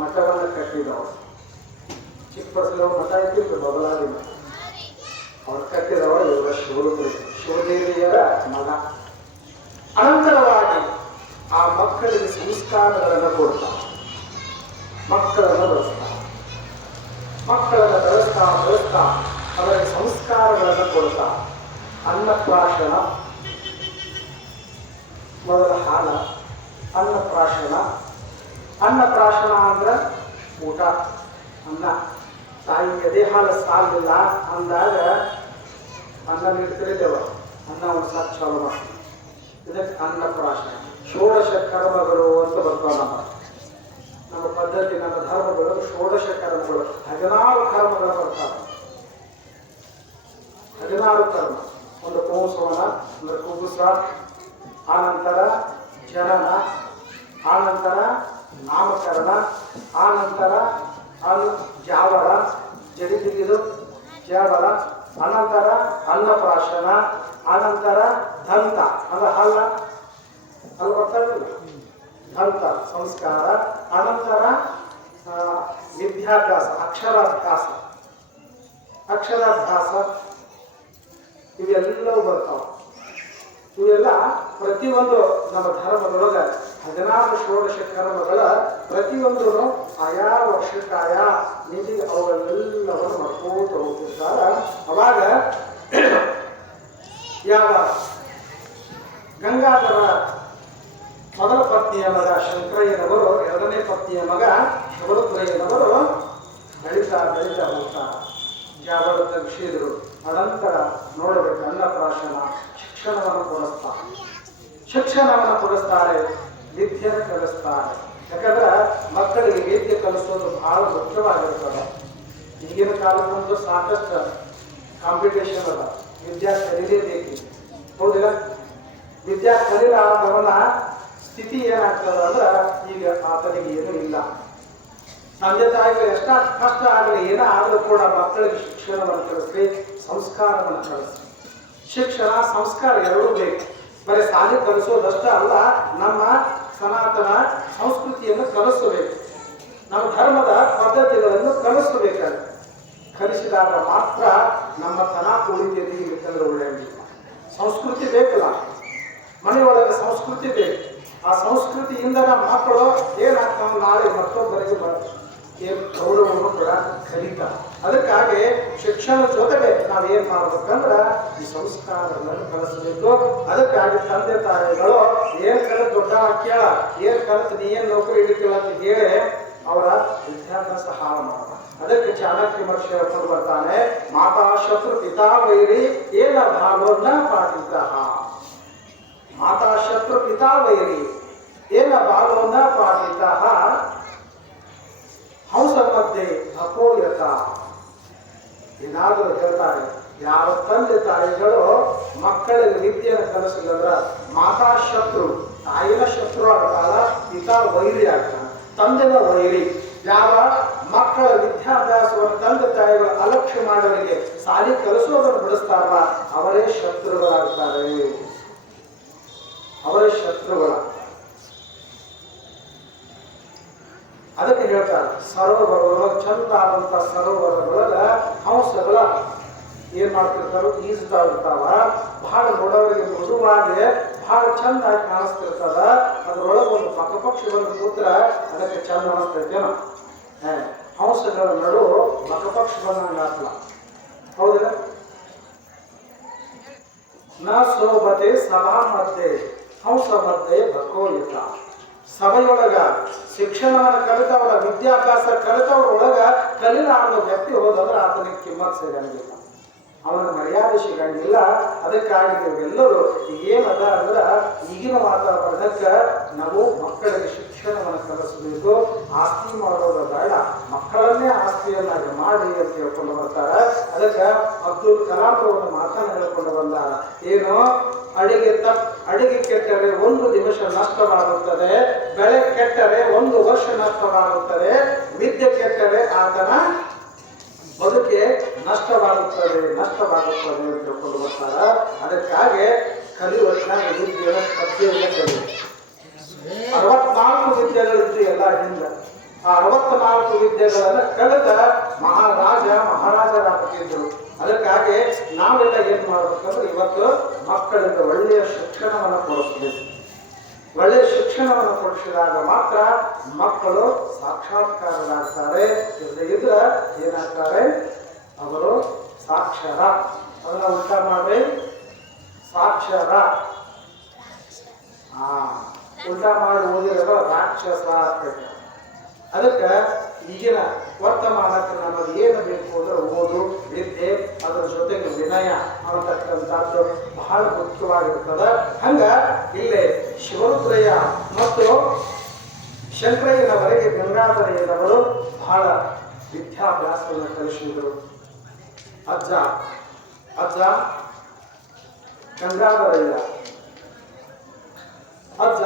ಮಠವನ್ನು ಕಟ್ಟಿದವರು. ಚಿಕ್ಕಪಡಸಲಿ ಮಠ ಇದ್ದಿತ್ತು ಬದಲಾಗಿ ಮಠ, ಅವ್ರು ಕಟ್ಟಿದವರು ಇವರು ಶಿವರುದ್ರಯ್ಯ, ಶಿವದೇವಿಯರ ಮಗ. ಅನಂತರವಾಗಿ ಆ ಮಕ್ಕಳಿಗೆ ಸಂಸ್ಕಾರಗಳನ್ನು ಕೊಡ್ತಾರೆ, ಮಕ್ಕಳನ್ನು ಬೆಳೆಸ್ತಾರೆ, ಮಕ್ಕಳನ್ನು ಬೆಳೆಸ್ತಾ ಅವರಿಗೆ ಸಂಸ್ಕಾರಗಳನ್ನು ಕೊಡ್ತಾ ಅನ್ನಪ್ರಾಶನ ಮೊದಲ ಹಾಲ ಅನ್ನಪ್ರಾಶನ. ಅನ್ನಪ್ರಾಶನ ಅಂದ್ರೆ ಊಟ, ಅನ್ನ. ತಾಯಿಗೆ ಎದೆ ಹಾಲು ಸಾಲಿಲ್ಲ ಅಂದಾಗ ಅನ್ನ ನೀಡ್ತಿರಿದ್ದೇವ, ಅನ್ನ ಒಂದು ಸಾಕು ಚಾಲು ಮಾಡಿ, ಇದಕ್ಕೆ ಅನ್ನಪ್ರಾಶನ. ಷೋಡಶ ಕರ್ಮಗಳು ಅಂತ ಬರ್ತಾವ ನಮ್ಮ ಪದ್ಧತಿ, ನಮ್ಮ ಧರ್ಮಗಳು. ಷೋಡಶ ಕರ್ಮಗಳು 16 ಕರ್ಮಗಳು ಬರ್ತಾವೆ. 16 ಕರ್ಮ. ಒಂದು ಪುಂಸವನ ಅಂದ್ರೆ ಕುಬುಸ, ಆನಂತರ ಜನನ, ಆನಂತರ ನಾಮಕರಣ, ಆನಂತರ ಜಾವರ ಜಡಿ ತೆಗೆದು ಜಾವರ, ಅನಂತರ ಅನ್ನಪ್ರಾಶನ, ಆನಂತರ ದಂತ ಅಂದ್ರೆ ಹಲ್ಲ ಅಲ್ಲಿ ಬರ್ತಾವಿಲ್ಲ ದಂತ ಸಂಸ್ಕಾರ, ಅನಂತರ ವಿದ್ಯಾಭ್ಯಾಸ ಅಕ್ಷರಾಭ್ಯಾಸ, ಇವೆಲ್ಲವೂ ಬರ್ತಾವ. ಇವೆಲ್ಲ ಪ್ರತಿಯೊಂದು ನಮ್ಮ ಧರ್ಮದೊಳಗೆ 16 ಷೋಡಶ ಕರ್ಮಗಳ ಪ್ರತಿಯೊಂದು ಆಯಾ ವರ್ಷಕ್ಕೆ ಆಯಾ ನಿಧಿಗೆ ಅವುಗಳೆಲ್ಲವನ್ನು ಮಾಡ್ಕೋತ ಹೋಗ್ತಿರ್ತಾರ. ಅವಾಗ ಯಾವ ಗಂಗಾಧರ ಮೊದಲ ಪತ್ನಿಯ ಮಗ ಶಂಕರಯ್ಯನವರು, 2ನೇ ಪತ್ನಿಯ ಮಗ ಶಿವರುದ್ರಯ್ಯನವರು ಬೆಳೀತಾ ಹೋಗ್ತಾ ಜಾಬಳ ತೆಗೆಸಿದ್ರು. ಅನಂತರ ನೋಡಬೇಕು ಅನ್ನಪ್ರಾಶನ, ಶಿಕ್ಷಣವನ್ನು ಕೊಡಿಸ್ತಾರೆ, ವಿದ್ಯೆಯನ್ನು ಕಲಿಸ್ತಾರೆ. ಯಾಕಂದ್ರೆ ಮಕ್ಕಳಿಗೆ ವಿದ್ಯೆ ಕಲಿಸೋದು ಬಹಳ ಮುಖ್ಯವಾಗಿರ್ತದೆ. ಈಗಿನ ಕಾಲಕ್ಕಂತೂ ಸಾಕಷ್ಟು ಕಾಂಪಿಟೇಷನ್ ಅದ, ವಿದ್ಯಾ ಕಲೀಲೇಬೇಕು. ಹೌದಿಲ್ಲ? ವಿದ್ಯಾ ಕಲೀಲಾದವನ ಸ್ಥಿತಿ ಏನಾಗ್ತದ ಅಂದ್ರೆ ಈಗ ಆತನಿಗೆ ಏನೂ ಇಲ್ಲ. ತಂದೆ ತಾಯಿಗಳು ಎಷ್ಟ ಕಷ್ಟ ಆಗಲಿ ಏನೋ ಆದರೂ ಕೂಡ ಮಕ್ಕಳಿಗೆ ಶಿಕ್ಷಣವನ್ನು ಕಲಿಸ್ರಿ, ಸಂಸ್ಕಾರವನ್ನು ಕಲಿಸ್ರಿ. ಶಿಕ್ಷಣ ಸಂಸ್ಕಾರ ಎರಡೂ ಬೇಕು. ಬರೀ ಶಾಲೆ ಕಲಿಸೋದಷ್ಟ ಅಲ್ಲ, ನಮ್ಮ ಸನಾತನ ಸಂಸ್ಕೃತಿಯನ್ನು ಕಲಿಸಬೇಕು, ನಮ್ಮ ಧರ್ಮದ ಪದ್ಧತಿಗಳನ್ನು ಕಲಿಸಬೇಕಾದ್ರೆ. ಕಲಿಸಿದಾಗ ಮಾತ್ರ ನಮ್ಮ ತನ ಉಳಿತೈತಿ. ಬೇಕಂದ್ರೆ ಒಳ್ಳೆಯದಿಲ್ಲ. ಸಂಸ್ಕೃತಿ ಬೇಕಲ್ಲ, ಮನೆಯೊಳಗೆ ಸಂಸ್ಕೃತಿ ಬೇಕು. ಆ ಸಂಸ್ಕೃತಿಯಿಂದ ನಮ್ಮ ಮಕ್ಕಳು ಏನಾಗ್ತಾವ, ನಾಳೆ ಮತ್ತೊಬ್ಬರಿಗೆ ಗೌರವವನ್ನು ಕೂಡ ಕಲಿತಾರೆ. ಅದಕ್ಕಾಗಿ ಶಿಕ್ಷಣದ ಜೊತೆಗೆ ನಾವೇನ್ ಮಾಡ್ಬೇಕಂದ್ರೆ ಈ ಸಂಸ್ಕಾರಗಳನ್ನು ಕಲಿಸಬೇಕು. ಅದಕ್ಕಾಗಿ ತಂದೆ ತಾಯಿಗಳು ಏನ್ ಕಲಿತು ದೊಡ್ಡ ವಾಕ್ಯ, ಏನ್ ಕಲಿತು ನೀ ಏನ್ ನೌಕರಿ ಹಿಡಿತೀವ ಅಂತ ಹೇಳಿ ಅವರ ವಿದ್ಯಾಭ್ಯಾಸ ಹಾಳು ಮಾಡ್ತಾರೆ. ಅದಕ್ಕೆ ಚಾಣಕ್ಯ ಮಹರ್ಷಿ ಹೇಳ್ಕೊಂಡು ಬರ್ತಾನೆ, ಮಾತಾ ಶತ್ರು ಪಿತಾ ವೈರಿ ಏನ ಭಾವನ ಪಾಠಿತ. ಮಾತಾ ಶತ್ರು ಪಿತಾ ವೈರಿ ಏನ ಭಾವನ ಪಾಠಿತ ಹಂಸ ಮಧ್ಯೆ ಅಪೋಯತ. ಏನಾದರೂ ಹೇಳ್ತಾರೆ, ಯಾವ ತಂದೆ ತಾಯಿಗಳು ಮಕ್ಕಳಿಗೆ ವಿದ್ಯೆಯನ್ನು ಕಲಿಸಲಿಲ್ಲ ಮಾತಾ ಶತ್ರು, ತಾಯಿನ ಶತ್ರು ಆಗ್ತಾಳ, ಪಿತಾ ವೈರಿ ಆಗ್ತಾನೆ, ತಂದೆನ ವೈರಿ. ಯಾವ ಮಕ್ಕಳ ವಿದ್ಯಾಭ್ಯಾಸವನ್ನು ತಂದೆ ತಾಯಿಗಳು ಅಲಕ್ಷ್ಯ ಮಾಡೋರಿಗೆ ಸಾಲಿ ಕಲಿಸೋದನ್ನು ಬಿಡಿಸ್ತಾರಲ್ಲ ಅವರೇ ಶತ್ರುಗಳಾಗ್ತಾರೆ, ಅವರೇ ಶತ್ರುಗಳ. ಅದಕ್ಕೆ ಹೇಳ್ತಾರೆ, ಸರೋವರಗಳ ಚಂದ ಆದಂತ ಸರೋವರಗಳ ಹಂಸಗಳ ಏನ್ ಮಾಡ್ತಿರ್ತಾರೋ ಈಜ್ತಾ ಇರ್ತಾವ. ಬಹಳ ನೋಡೋರಿಗೆ ಮೃದುವಾಗಿ ಬಹಳ ಚಂದ ಆಗಿ ಕಾಣಿಸ್ತಿರ್ತದ. ಅದ್ರೊಳಗೆ ಒಂದು ಪಕ್ಷಿ ಬಂದು ಕೂತ್ರ ಅದಕ್ಕೆ ಚಂದ ಅನಿಸ್ತೈತೇನೋ. ಹಂಸಗಳ ನಡು ಪಕ್ಷಿ ಬಂದಂಗ ಆಗ್ತಲ್ಲ, ಹೌದಿಲ್ಲ? ನ ಸೋಬತೆ ಸಭಾ ಮಧ್ಯೆ ಹಂಸ ಮಧ್ಯೆ ಭಕೋಯಿತ. ಸಭೆಯೊಳಗ ಶಿಕ್ಷಣವನ್ನು ಕಲಿತವರ, ವಿದ್ಯಾಭ್ಯಾಸ ಕಲಿತವ್ರ ಒಳಗ ಕಲಿಲಾರದ ವ್ಯಕ್ತಿ ಹೋದಂದ್ರೆ ಆತನಿಗೆ ಕಿಮ್ಮತ್ ಸಿಗಂಗಿಲ್ಲ, ಅವನ ಮರ್ಯಾದೆ ಸಿಗಂಗಿಲ್ಲ. ಅದಕ್ಕಾಗಿ ನೀವೆಲ್ಲರೂ ಏನದ ಅಂದ್ರೆ ಈಗಿನ ವಾತಾವರಣಕ್ಕೆ ನಾವು ಮಕ್ಕಳಿಗೆ ಶಿಕ್ಷಣವನ್ನು ಕಲಿಸಬೇಕು. ಆಸ್ತಿ ಮಾಡೋದು ಬೇಡ, ಮಕ್ಕಳನ್ನೇ ಆಸ್ತಿಯನ್ನಾಗಿ ಮಾಡಿ ಅಂತ ಹೇಳ್ಕೊಂಡು ಬರ್ತಾರೆ. ಅದಕ್ಕೆ ಅಬ್ದುಲ್ ಕಲಾಂ ಅವರು ಮಾತನ್ನು ಹೇಳ್ಕೊಂಡು ಬಂದಾರ, ಏನು ಅಡಿಗೆ ಕೆಟ್ಟರೆ 1 ನಿಮಿಷ ನಷ್ಟವಾಗುತ್ತದೆ, ಬೆಳೆ ಕೆಟ್ಟರೆ 1 ವರ್ಷ ನಷ್ಟವಾಗುತ್ತದೆ, ವಿದ್ಯೆ ಕೆಟ್ಟರೆ ಆತನ ಬದುಕೆ ನಷ್ಟವಾಗುತ್ತದೆ ಅಂತ ತಿಳ್ಕೊಂಡು ಬರ್ತಾರ. ಅದಕ್ಕಾಗಿ ಕಲಿಯುವಷ್ಟಾಗಿ ವಿದ್ಯೆಯನ್ನು ಕಥೆಯಲ್ಲೇ ಕಲಿ. 64 ವಿದ್ಯೆಗಳಿದ್ದು ಎಲ್ಲ ಹಿಂದೆ. ಆ 64 ವಿದ್ಯೆಗಳನ್ನು ಕಳೆದ ಮಹಾರಾಜರಾಗ್ತಿದ್ರು. ಅದಕ್ಕಾಗಿ ನಾವೆಲ್ಲ ಏನ್ ಮಾಡ್ಬೇಕಂದ್ರೆ ಇವತ್ತು ಮಕ್ಕಳಿಗೆ ಒಳ್ಳೆಯ ಶಿಕ್ಷಣವನ್ನು ಕೊಡಿಸ್ಬೇಕು. ಒಳ್ಳೆಯ ಶಿಕ್ಷಣವನ್ನು ಕೊಡಿಸಿದಾಗ ಮಾತ್ರ ಮಕ್ಕಳು ಸಾಕ್ಷಾತ್ಕಾರರಾಗ್ತಾರೆ. ಇದ್ರೆ ಏನಾಗ್ತಾರೆ, ಅವರು ಸಾಕ್ಷರ. ಅದನ್ನ ಉಲ್ಟಾ ಮಾಡಿ ಸಾಕ್ಷರ. ಉಲ್ಟಾ ಮಾಡಿ ಓದಿರೋ ರಾಕ್ಷಸ ಆಗ್ತೈತೆ. ಅದಕ್ಕೆ ಈಗಿನ ವರ್ತಮಾನಕ್ಕೆ ನಮಗೆ ಏನು ಬೇಕು ಅಂದ್ರೆ ಓದು, ವಿದ್ಯೆ, ಅದರ ಜೊತೆಗೆ ವಿನಯ ಅನ್ನತಕ್ಕಂಥದ್ದು ಬಹಳ ಮುಖ್ಯವಾಗಿರ್ತದೆ. ಹಂಗ ಇಲ್ಲೇ ಶಿವರುದ್ರಯ್ಯ ಮತ್ತು ಶಂಕರಯ್ಯನವರೆಗೆ ಗಂಗಾಧರಯ್ಯನವರು ಬಹಳ ವಿದ್ಯಾಭ್ಯಾಸವನ್ನು ಕಲಿಸಿದರು. ಅಜ್ಜ ಗಂಗಾಧರಯ್ಯ ಅಜ್ಜ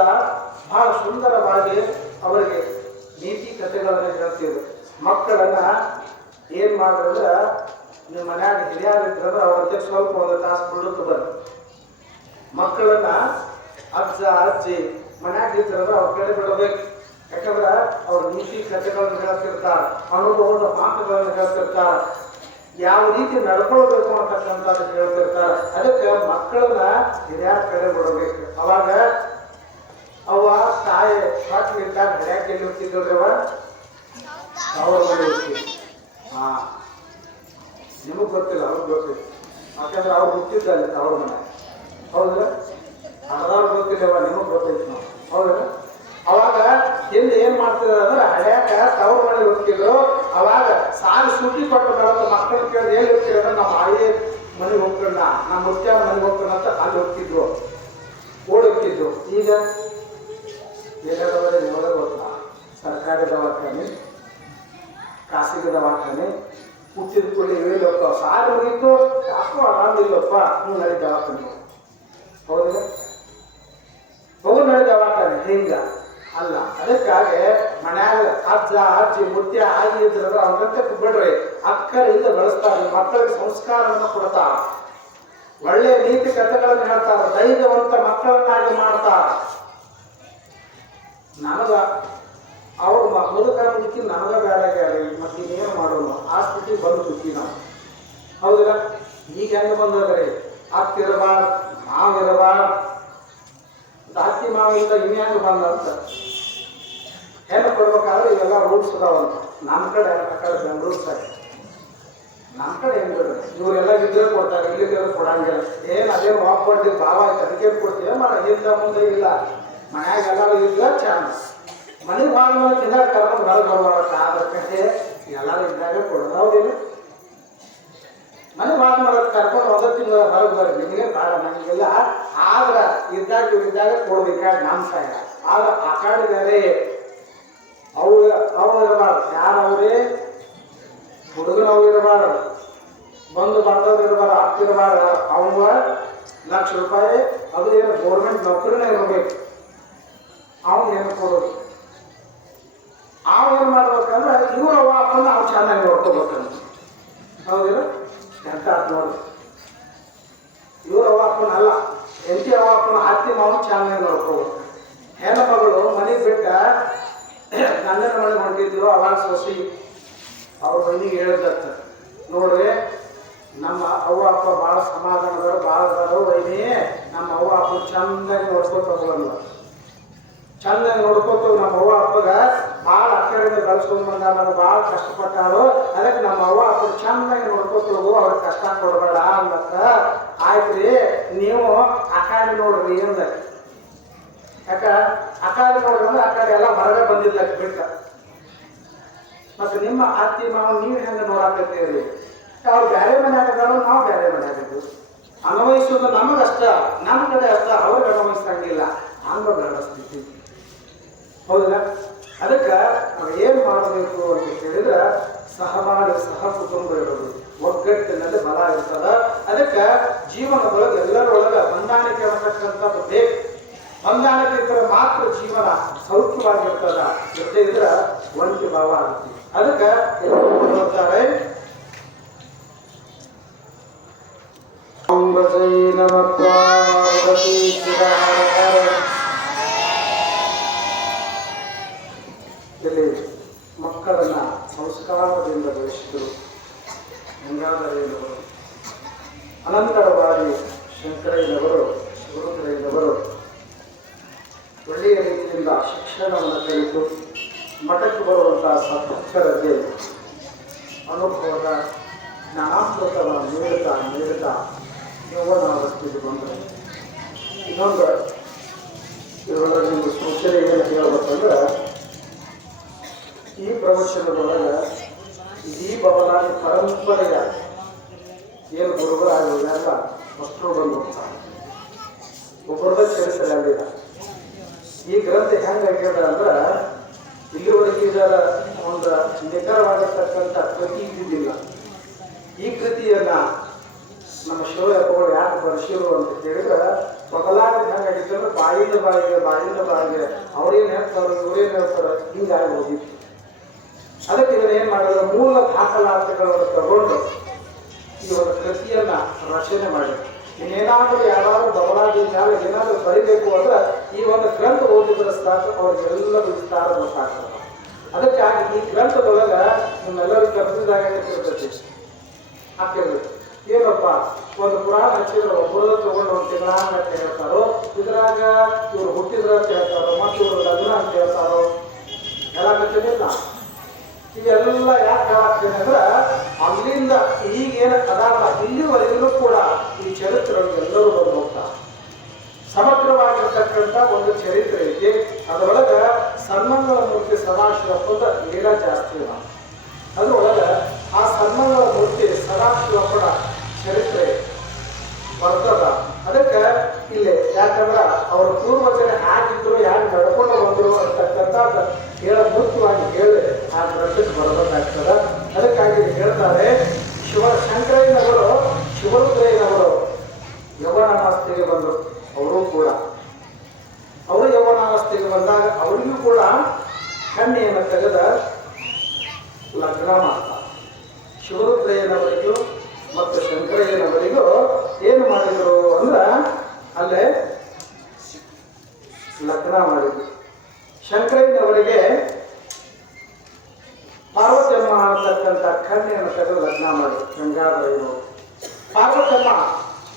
ಬಹಳ ಸುಂದರವಾಗಿ ಅವರಿಗೆ ನೀತಿ ಕಥೆಗಳನ್ನು ಹೇಳ್ತಿದ್ರು. ಮಕ್ಕಳನ್ನ ಏನ್ ಮಾಡಿದ್ರೆ, ನಿಮ್ಮ ಮನ್ಯಾಗ ಹಿರಿಯರಿದ್ರೆ ಅವ್ರಂತೆ ಸ್ವಲ್ಪ 1 ತಾಸು ಬಿಡುತ್ತು ಬರ್ರಿ. ಮಕ್ಕಳನ್ನ ಅಜ್ಜ ಅಜ್ಜಿ ಮನ್ಯಾಗ ಇದ್ರೆ ಅವ್ರ ಕಡೆ ಬಿಡಬೇಕು. ಯಾಕಂದ್ರೆ ಅವ್ರ ನೀತಿ ಕಥೆಗಳನ್ನು ಹೇಳ್ತಿರ್ತಾರ, ಅನುಭವದ ಮಾತುಗಳನ್ನು ಹೇಳ್ತಿರ್ತಾರ, ಯಾವ ರೀತಿ ನಡ್ಕೊಳ್ಬೇಕು ಅಂತಕ್ಕಂಥದ್ದು ಹೇಳ್ತಿರ್ತಾರ. ಅದಕ್ಕೆ ಮಕ್ಕಳನ್ನ ಹಿರಿಯರ ಕಡೆ ಬಿಡಬೇಕು. ಅವಾಗ ಅವ್ವ ತಾಯಿ ಮಕ್ಕಳಿದ್ದಾಗ ಹಡ್ಯಾಕೆ ಎಲ್ಲಿ ಹೋಗ್ತಿದ್ದವ್ರಿ? ಅವ್ರ ಮನೆ ಹೋಗ್ತೀವಿ. ನಿಮಗ್ ಗೊತ್ತಿಲ್ಲ, ಅವ್ರಿಗೆ ಗೊತ್ತಿಲ್ಲ. ಯಾಕಂದ್ರೆ ಅವ್ರು ಹುಟ್ಟಿದ್ದಲ್ಲಿ ಅವ್ರ ಮನೆ. ಹೌದ್ರ? ಅರ್ಧವ್ರು ಗೊತ್ತಿಲ್ಲವ, ನಿಮಗ್ ಗೊತ್ತೈತಿ ನಾವು. ಹೌದ್ರ? ಅವಾಗ ಹಿಂದೆ ಏನ್ ಮಾಡ್ತಿದ್ರು ಅಂದ್ರೆ ಹಡ್ಯಾಕ ತವ್ರ ಮನೆ ಹೋಗ್ತಿದ್ರು. ಅವಾಗ ಸಾಲಿ ಸುಟ್ಟಿ ಕೊಟ್ಟು ಬರೋದು ಮಕ್ಕಳ ಕೇಳಿದ್ರೆ ಎಲ್ಲಿ ಹೋಗ್ತಿದ್ರು ಅಂದ್ರೆ ನಮ್ಮ ಆಯಿ ಮನೆಗೆ ಹೋಗ್ಕೊಂಡ, ನಮ್ಮ ಮುತ್ಯಾರ ಮನೆಗೆ ಹೋಗ್ಕೊಂಡ ಅಂತ ಅಲ್ಲಿ ಹೋಗ್ತಿದ್ರು, ಓಡೋಗ್ತಿದ್ರು. ಈಗ ಏನಾದ್ರೆ ನಿಮಗೆ ಗೊತ್ತಾ, ಸರ್ಕಾರಿ ದವಾಖಾನೆ, ಖಾಸಗಿ ದವಾಖಾನೆ ಹುಟ್ಟಿದ ಕೂಡಲೇ ಇವೇಲಪ್ಪ ಸಾರಿ ಮುಗಿತು, ಯಾಕೋ ಆರಾಮಿಲ್ಲಪ್ಪ, ನಡಿ ದವಾಖಾನೆ. ಹೌದಿಲ್ಲ? ನಡಿ ದವಾಖಾನೆ. ಹಿಂಗ ಅಲ್ಲ. ಅದಕ್ಕಾಗಿ ಮನ್ಯಾಗ ಅಜ್ಜ ಅಜ್ಜಿ ಮುತ್ಯ ಆಗಿ ಇದ್ರೆ ಅವ್ರಂತೆ ಬಿಡ್ರಿ, ಅಕ್ಕರಿಂದ ಬೆಳೆಸ್ತಾರೆ, ಮಕ್ಕಳಿಗೆ ಸಂಸ್ಕಾರವನ್ನು ಕೊಡ್ತಾರ, ಒಳ್ಳೆ ನೀತಿ ಕಥೆಗಳನ್ನು ಹೇಳ್ತಾರ, ಧೈರ್ಯವಂತ ಮಕ್ಕಳನ್ನಾಗಿ ಮಾಡ್ತಾರ. ನನಗ ಅವ್ರ ಮುದುಕ ಮುದುಕಿ ನನಗ ಬೇಡಾಗ್ಯಾರಿ, ಮತ್ತೆ ಇನ್ನೇನು ಮಾಡೋಣ, ಆ ಸ್ಥಿತಿ ಬಂದ್ಬಿಟ್ಟಿ ನಾವು. ಹೌದಿಲ್ಲ? ಈಗ ಹೆಂಗ ಬಂದದ್ರಿ, ಅತ್ತಿರಬಾರ್ದು, ಮಾವಿರಬಾರ್ದು, ಅತ್ತಿ ಮಾವಿಂದ ಇನ್ಯಾಂಗ ಬಂದಂತ ಹೆಣ್ಣು ಕೊಡ್ಬೇಕಾದ್ರೆ ಇವೆಲ್ಲ ರೂಲ್ಸ್ ಅದಾವಂತ. ನಮ್ಮ ಕಡೆ ಬೆಂಗಳೂರು ಸೈಡ್, ನಮ್ಮ ಕಡೆ ಹೆಂಗ್ ಬಿಡ್ರಿ, ಇವರೆಲ್ಲ ಇದ್ರೆ ಕೊಡ್ತಾರೆ, ಇಲ್ಲಿದ್ರೆ ಕೊಡಂಗಿಲ್ಲ. ಏನ್ ಅದೇನು ವಾಕ್ ಕೊಡ್ತೀವಿ ಭಾವ ಆಯ್ತು, ಅದಕ್ಕೆ ಕೊಡ್ತೀವಿ ಹಿಂದ ಮುಂದೆ ಇಲ್ಲ. ಮನ್ಯಾಗ ಎಲ್ಲರೂ ಇದ್ರೆ ಚಾನ್ಸ್. ಮನೆಗೆ ಭಾಳ ಮೇಲೆ ತಿಂಗಳ ಕರ್ಕೊಂಡು ಹೊರಗೆ ಬರುವಾಗ ಅದಕ್ಕೆ ಎಲ್ಲರೂ ಇದ್ದಾಗ ಕೊಡೋದು. ಹೌದಿಲ್ಲ? ಮನೆ ಭಾಳ ಮಾಡೋದು ಕರ್ಕೊಂಡು 1 ತಿಂಗಳ ಹೊರಗೆ ಬರ್ರಿ, ನಿಮಗೆ ಭಾಳ ನನಗೆಲ್ಲ ಆದ್ರೆ ಇದ್ದಾಗ ಕೊಡ್ಬೇಕಾಗಿ ನಮ್ಮ ಸಾಯ. ಆದ್ರೆ ಆ ಕಾಡಿ ಬೇರೆ ಅವು ಇರಬಾರ್ದು. ಯಾರವ್ರಿ? ಹುಡುಗನವು ಇರಬಾರ್ದು, ಬಂದು ಬಂದವ್ರು ಇರಬಾರ್ದು, ಅಪ್ಪಿರಬಾರ್ದು. ಅವಂಗ ₹1,00,000 ಅದು ಏನು ಗೌರ್ಮೆಂಟ್ ನೌಕರಿನೇ ಇರಬೇಕು. ಅವನು ಏನು ಕೊಡೋದು? ಏನು ಮಾಡ್ಬೇಕಂದ್ರೆ ಇವ್ರ ಅವ್ವ ಅಪ್ಪನ ಅವ್ನು ಚೆನ್ನಾಗಿ ನೋಡ್ಕೋಬೇಕಂತ. ಹೌದಿಲ್ಲ? ಎಂತ ನೋಡಿ, ಇವ್ರ ಅವ್ವ ಅಪ್ಪನ ಅಲ್ಲ, ಎಂಟಿ ಅವ್ವ ಅಪ್ಪನ ಅತ್ತಿ ಮಾವನು ಚೆನ್ನಾಗಿ ನೋಡ್ಕೋಬೇಕು. ಹೆಣ್ಣು ಮಗಳು ಮನೆಗೆ ಬಿಟ್ಟ ಗಂಡನ ಮನೆಗೆ ಹೊಂಟಿದ್ರು. ಅವಾಗ ಸೊಸಿ ಅವ್ರ ಮನೆಗೆ ಹೇಳಿದತ್ತ, ನೋಡ್ರಿ ನಮ್ಮ ಅವ್ವ ಅಪ್ಪ ಭಾಳ ಸಮಾಧಾನದವರು, ಭಾಳ ಅದಾರು ವೈನಿ, ನಮ್ಮ ಅವ್ವ ಅಪ್ಪ ಚಂದಾಗಿ ನೋಡ್ಕೋತ ಹೋಗಲ್ಲ, ಚಂದಾಗಿ ನೋಡ್ಕೋತ ನಮ್ಮ ಅವ್ವ ಅಪ್ಪಗ ಭಾಳ ಅಕ್ಕಡೆಯಿಂದ ಬೆಳೆಸ್ಕೊಂಡ್ ಬಂದಾರ, ಭಾಳ ಕಷ್ಟಪಟ್ಟಾರು. ಅದಕ್ಕೆ ನಮ್ಮ ಅವ್ವ ಅಪ್ಪ ಚಂದಾಗಿ ನೋಡ್ಕೋತ ಹೋಗು, ಅವ್ರಿಗೆ ಕಷ್ಟ ಕೊಡಬೇಡ ಅಂದಕ್ಕ. ಆಯ್ತ್ರಿ, ನೀವು ಆ ಕಡೆ ನೋಡ್ರಿ ಅಂದ. ಯಾಕ ಆ ಕಡೆ ನೋಡ್ರಿ ಅಂದ್ರೆ ಆ ಕಡೆ ಎಲ್ಲ ಹೊರಗೆ ಬಂದಿಲ್ಲ ಬಿಟ್ಟ. ಮತ್ತೆ ನಿಮ್ಮ ಅತ್ತಿ ಮಾವ ನೀವು ಹೆಂಗೆ ನೋಡಾಕತ್ತೀರಿ? ಅವ್ರು ಬೇರೆ ಮನೆ ಆಗಿದ್ದಾರೋ, ನಾವು ಬೇರೆ ಮನೆ ಆಗಿದ್ದು. ಅನ್ವಯಿಸೋದು ನಮಗಷ್ಟ, ನಮ್ಮ ಕಡೆ ಅಷ್ಟ, ಅವ್ರಿಗೆ ಅನ್ವಯಿಸಂಗಿಲ್ಲ. ಹಂಗ ಬೇಡ ಸ್ಥಿತಿ. ಹೌದಿಲ್ಲ? ಅದಕ್ಕೆ ನಾವು ಏನು ಮಾಡಬೇಕು ಅಂತ ಹೇಳಿದ್ರೆ ಸಹಬಾಳ್ವೆ, ಸಹ ಕುಟುಂಬ ಇರೋದು, ಒಗ್ಗಟ್ಟಿನಲ್ಲಿ ಫಲ ಇರ್ತದ. ಅದಕ್ಕೆ ಜೀವನದೊಳಗೆ ಎಲ್ಲರೊಳಗೆ ಹೊಂದಾಣಿಕೆ ಅನ್ನತಕ್ಕಂಥದ್ದು ಬೇಕು. ಹೊಂದಾಣಿಕೆ ಇದ್ರೆ ಮಾತ್ರ ಜೀವನ ಸೌಖ್ಯವಾಗಿರ್ತದ. ಜೊತೆ ಇದ್ರೆ ಒಂಟಿ ಭಾವ ಆಗುತ್ತೆ. ಅದಕ್ಕೆ ಎಲ್ಲರೂ ಹೇಳ್ತಾರೆ ಇಲ್ಲಿ ಮಕ್ಕಳನ್ನ ಸಂಸ್ಕಾರದಿಂದ ಬೆಳೆಸಿದರು. ಗಂಗಾಧರಯ್ಯನವರು, ಅನಂತರವಾಗಿ ಶಂಕರಯ್ಯನವರು, ಗುರುಕರಯ್ಯನವರು ಒಳ್ಳೆಯ ರೀತಿಯಿಂದ ಶಿಕ್ಷಣವನ್ನು ಕಲಿತು ಮಠಕ್ಕೆ ಬರುವಂತಹ ಸದ್ಭಕ್ತರಿಗೆ ಅನುಭವದ ಜ್ಞಾನಾಮೃತವನ್ನು ನೀಡುತ್ತಾ ಯೌವನಾವಸ್ಥೆಗೆ ಬಂದರು. ಇನ್ನೊಂದು ಇದರೊಳಗೆ ಒಂದು ಸೂಚನೆ ಏನು ಹೇಳಬೇಕಂದ್ರೆ, ಈ ಪ್ರವಚನದೊಳಗೆ ಇಡೀ ಬದಲಾಗಿ ಪರಂಪರೆಯ ಏನು ಗುರುಗಳಾಗಿಲ್ಲ ಅಷ್ಟರು ಬಂದು ಹೋಗ್ತಾರೆ. ಒಬ್ಬರದ ಚರಿತ್ರೆ ಅಲ್ಲಿಲ್ಲ. ಈ ಗ್ರಂಥ ಹೆಂಗಾಗ್ಯದ ಅಂದ್ರೆ, ಇಲ್ಲಿವರೆಗೆ ಇದರ ಒಂದು ನಿಖರವಾಗಿರ್ತಕ್ಕಂಥ ಕೃತಿ ಇದ್ದಿದ್ದಿಲ್ಲ. ಈ ಕೃತಿಯನ್ನ ನಮ್ಮ ಶಿವಯಪ್ಪಗಳು ಯಾಕೆ ಬರೆಸಿರು ಅಂತ ಕೇಳಿದ್ರೆ, ಬದಲಾಗಿ ಹೆಂಗಾಗಿತ್ತು ಅಂದ್ರೆ ಬಾಯಿಂದ ಬಾಯಿಗೆ ಅವ್ರೇನು ಹೇಳ್ತಾರೋ ಇವ್ರೇನು ಹೇಳ್ತಾರೋ ಹಿಂಗಾಗಿ ಹೋಗಿತ್ತು. ಅದಕ್ಕೆ ಇದನ್ನ ಏನ್ ಮಾಡಿದ್ರು, ಮೂಲ ದಾಖಲಾತಿಗಳನ್ನು ತಗೊಂಡು ಈ ಒಂದು ಕೃತಿಯನ್ನ ರಚನೆ ಮಾಡಿದ್ರು. ಇನ್ನೇನಾದ್ರೂ ಯಾರಾದ್ರೂ ಬದಲಾಗಿ ಏನಾದ್ರೂ ಬರಿಬೇಕು ಅಂದ್ರೆ ಈ ಒಂದು ಗ್ರಂಥ ಓದಿದ್ರೆ ಸಾಕು, ಅವ್ರಿಗೆಲ್ಲರೂ ವಿಸ್ತಾರ ಗೊತ್ತಾಗ್ತದೆ. ಅದಕ್ಕಾಗಿ ಈ ಗ್ರಂಥದೊಳಗ ನಿಮ್ಮೆಲ್ಲರೂ ಕರ್ಸಿದಾಗ ಇರ್ತೈತಿ ಹಾಕಿರ್ಬೇಕು. ಏನಪ್ಪ, ಒಂದು ಪುರಾಣ ಹಚ್ಚಿದ್ರೆ ಒಬ್ಬರದ ತಗೊಂಡು ಒಂದು ತಿಂಗಳಾಗ ಅಂತ ಹೇಳ್ತಾರೋ, ಇದ್ರಾಗ ಇವ್ರು ಹುಟ್ಟಿದ್ರ ಅಂತ ಹೇಳ್ತಾರೋ, ಮತ್ತು ಇವ್ರು ಲಗ್ನ ಅಂತ ಹೇಳ್ತಾರೋ, ಹೇಳಕತ್ತಿಲ್ಲ. ಇವೆಲ್ಲ ಯಾಕೆ ಹೇಳಾಗ್ತೇನೆ ಅಂದ್ರೆ, ಅಲ್ಲಿಂದ ಈಗೇನು ಅದಾವ ಇಲ್ಲಿವರೆಗೂ ಕೂಡ ಈ ಚರಿತ್ರೆ ಎಲ್ಲರೂ ಬಂದು ಹೋಗ್ತಾರೆ. ಸಮಗ್ರವಾಗಿರ್ತಕ್ಕಂಥ ಒಂದು ಚರಿತ್ರೆ ಐತಿ. ಅದರೊಳಗೆ ಸನ್ಮಂಗಳ ಮೂರ್ತಿ ಸದಾಶಿವಪ್ಪದ ಲೀಲಾ ಜಾಸ್ತಿ ಅದ. ಅದ್ರೊಳಗೆ ಆ ಸನ್ಮಂಗಳ ಮೂರ್ತಿ ಸದಾಶಿವಪ್ಪನ ಚರಿತ್ರೆ ಬರ್ತದ. ಅದಕ್ಕೆ ಇಲ್ಲಿ ಯಾಕಂದ್ರೆ ಅವರ ಪೂರ್ವಜರು ಹೇಗಿದ್ರು, ಯಾಕೆ ನಡ್ಕೊಂಡು ಬಂದರು ಅಂತಕ್ಕಂಥದ್ದು ಹೇಳ ಮುಖ್ಯವಾಗಿ ಹೇಳಿ ಆ ಗ್ರಂಥಕ್ಕೆ ಬರಬೇಕಾಗ್ತದ. ಅದಕ್ಕಾಗಿ ಹೇಳ್ತಾರೆ, ಶಂಕರಯ್ಯನವರು, ಶಿವರುದ್ರಯ್ಯನವರು ಯೌವನಾವಸ್ಥೆಗೆ ಬಂದರು. ಅವರು ಯೌವನಾವಸ್ಥೆಗೆ ಬಂದಾಗ ಅವರಿಗೂ ಕೂಡ ಕನ್ಯೆಯನ್ನು ತೆಗೆದ ಲಗ್ನ ಮಾಡ್ತಾರೆ. ಶಿವರುದ್ರಯ್ಯನವರಿಗೂ ಮತ್ತು ಶಂಕರಯ್ಯನವರಿಗೂ ಏನು ಮಾಡಿದ್ರು ಅಂದ್ರೆ, ಅಲ್ಲೇ ಲಗ್ನ ಮಾಡಿದ್ರು. ಶಂಕರಯ್ಯನವರಿಗೆ ಪಾರ್ವತಮ್ಮ ಅಂತಕ್ಕಂಥ ಕನ್ಯೆಯನ್ನು ತೆಗೆದು ಲಗ್ನ ಮಾಡಿ ಗಂಗಾಧರಯ್ಯನವರು. ಪಾರ್ವತಮ್ಮ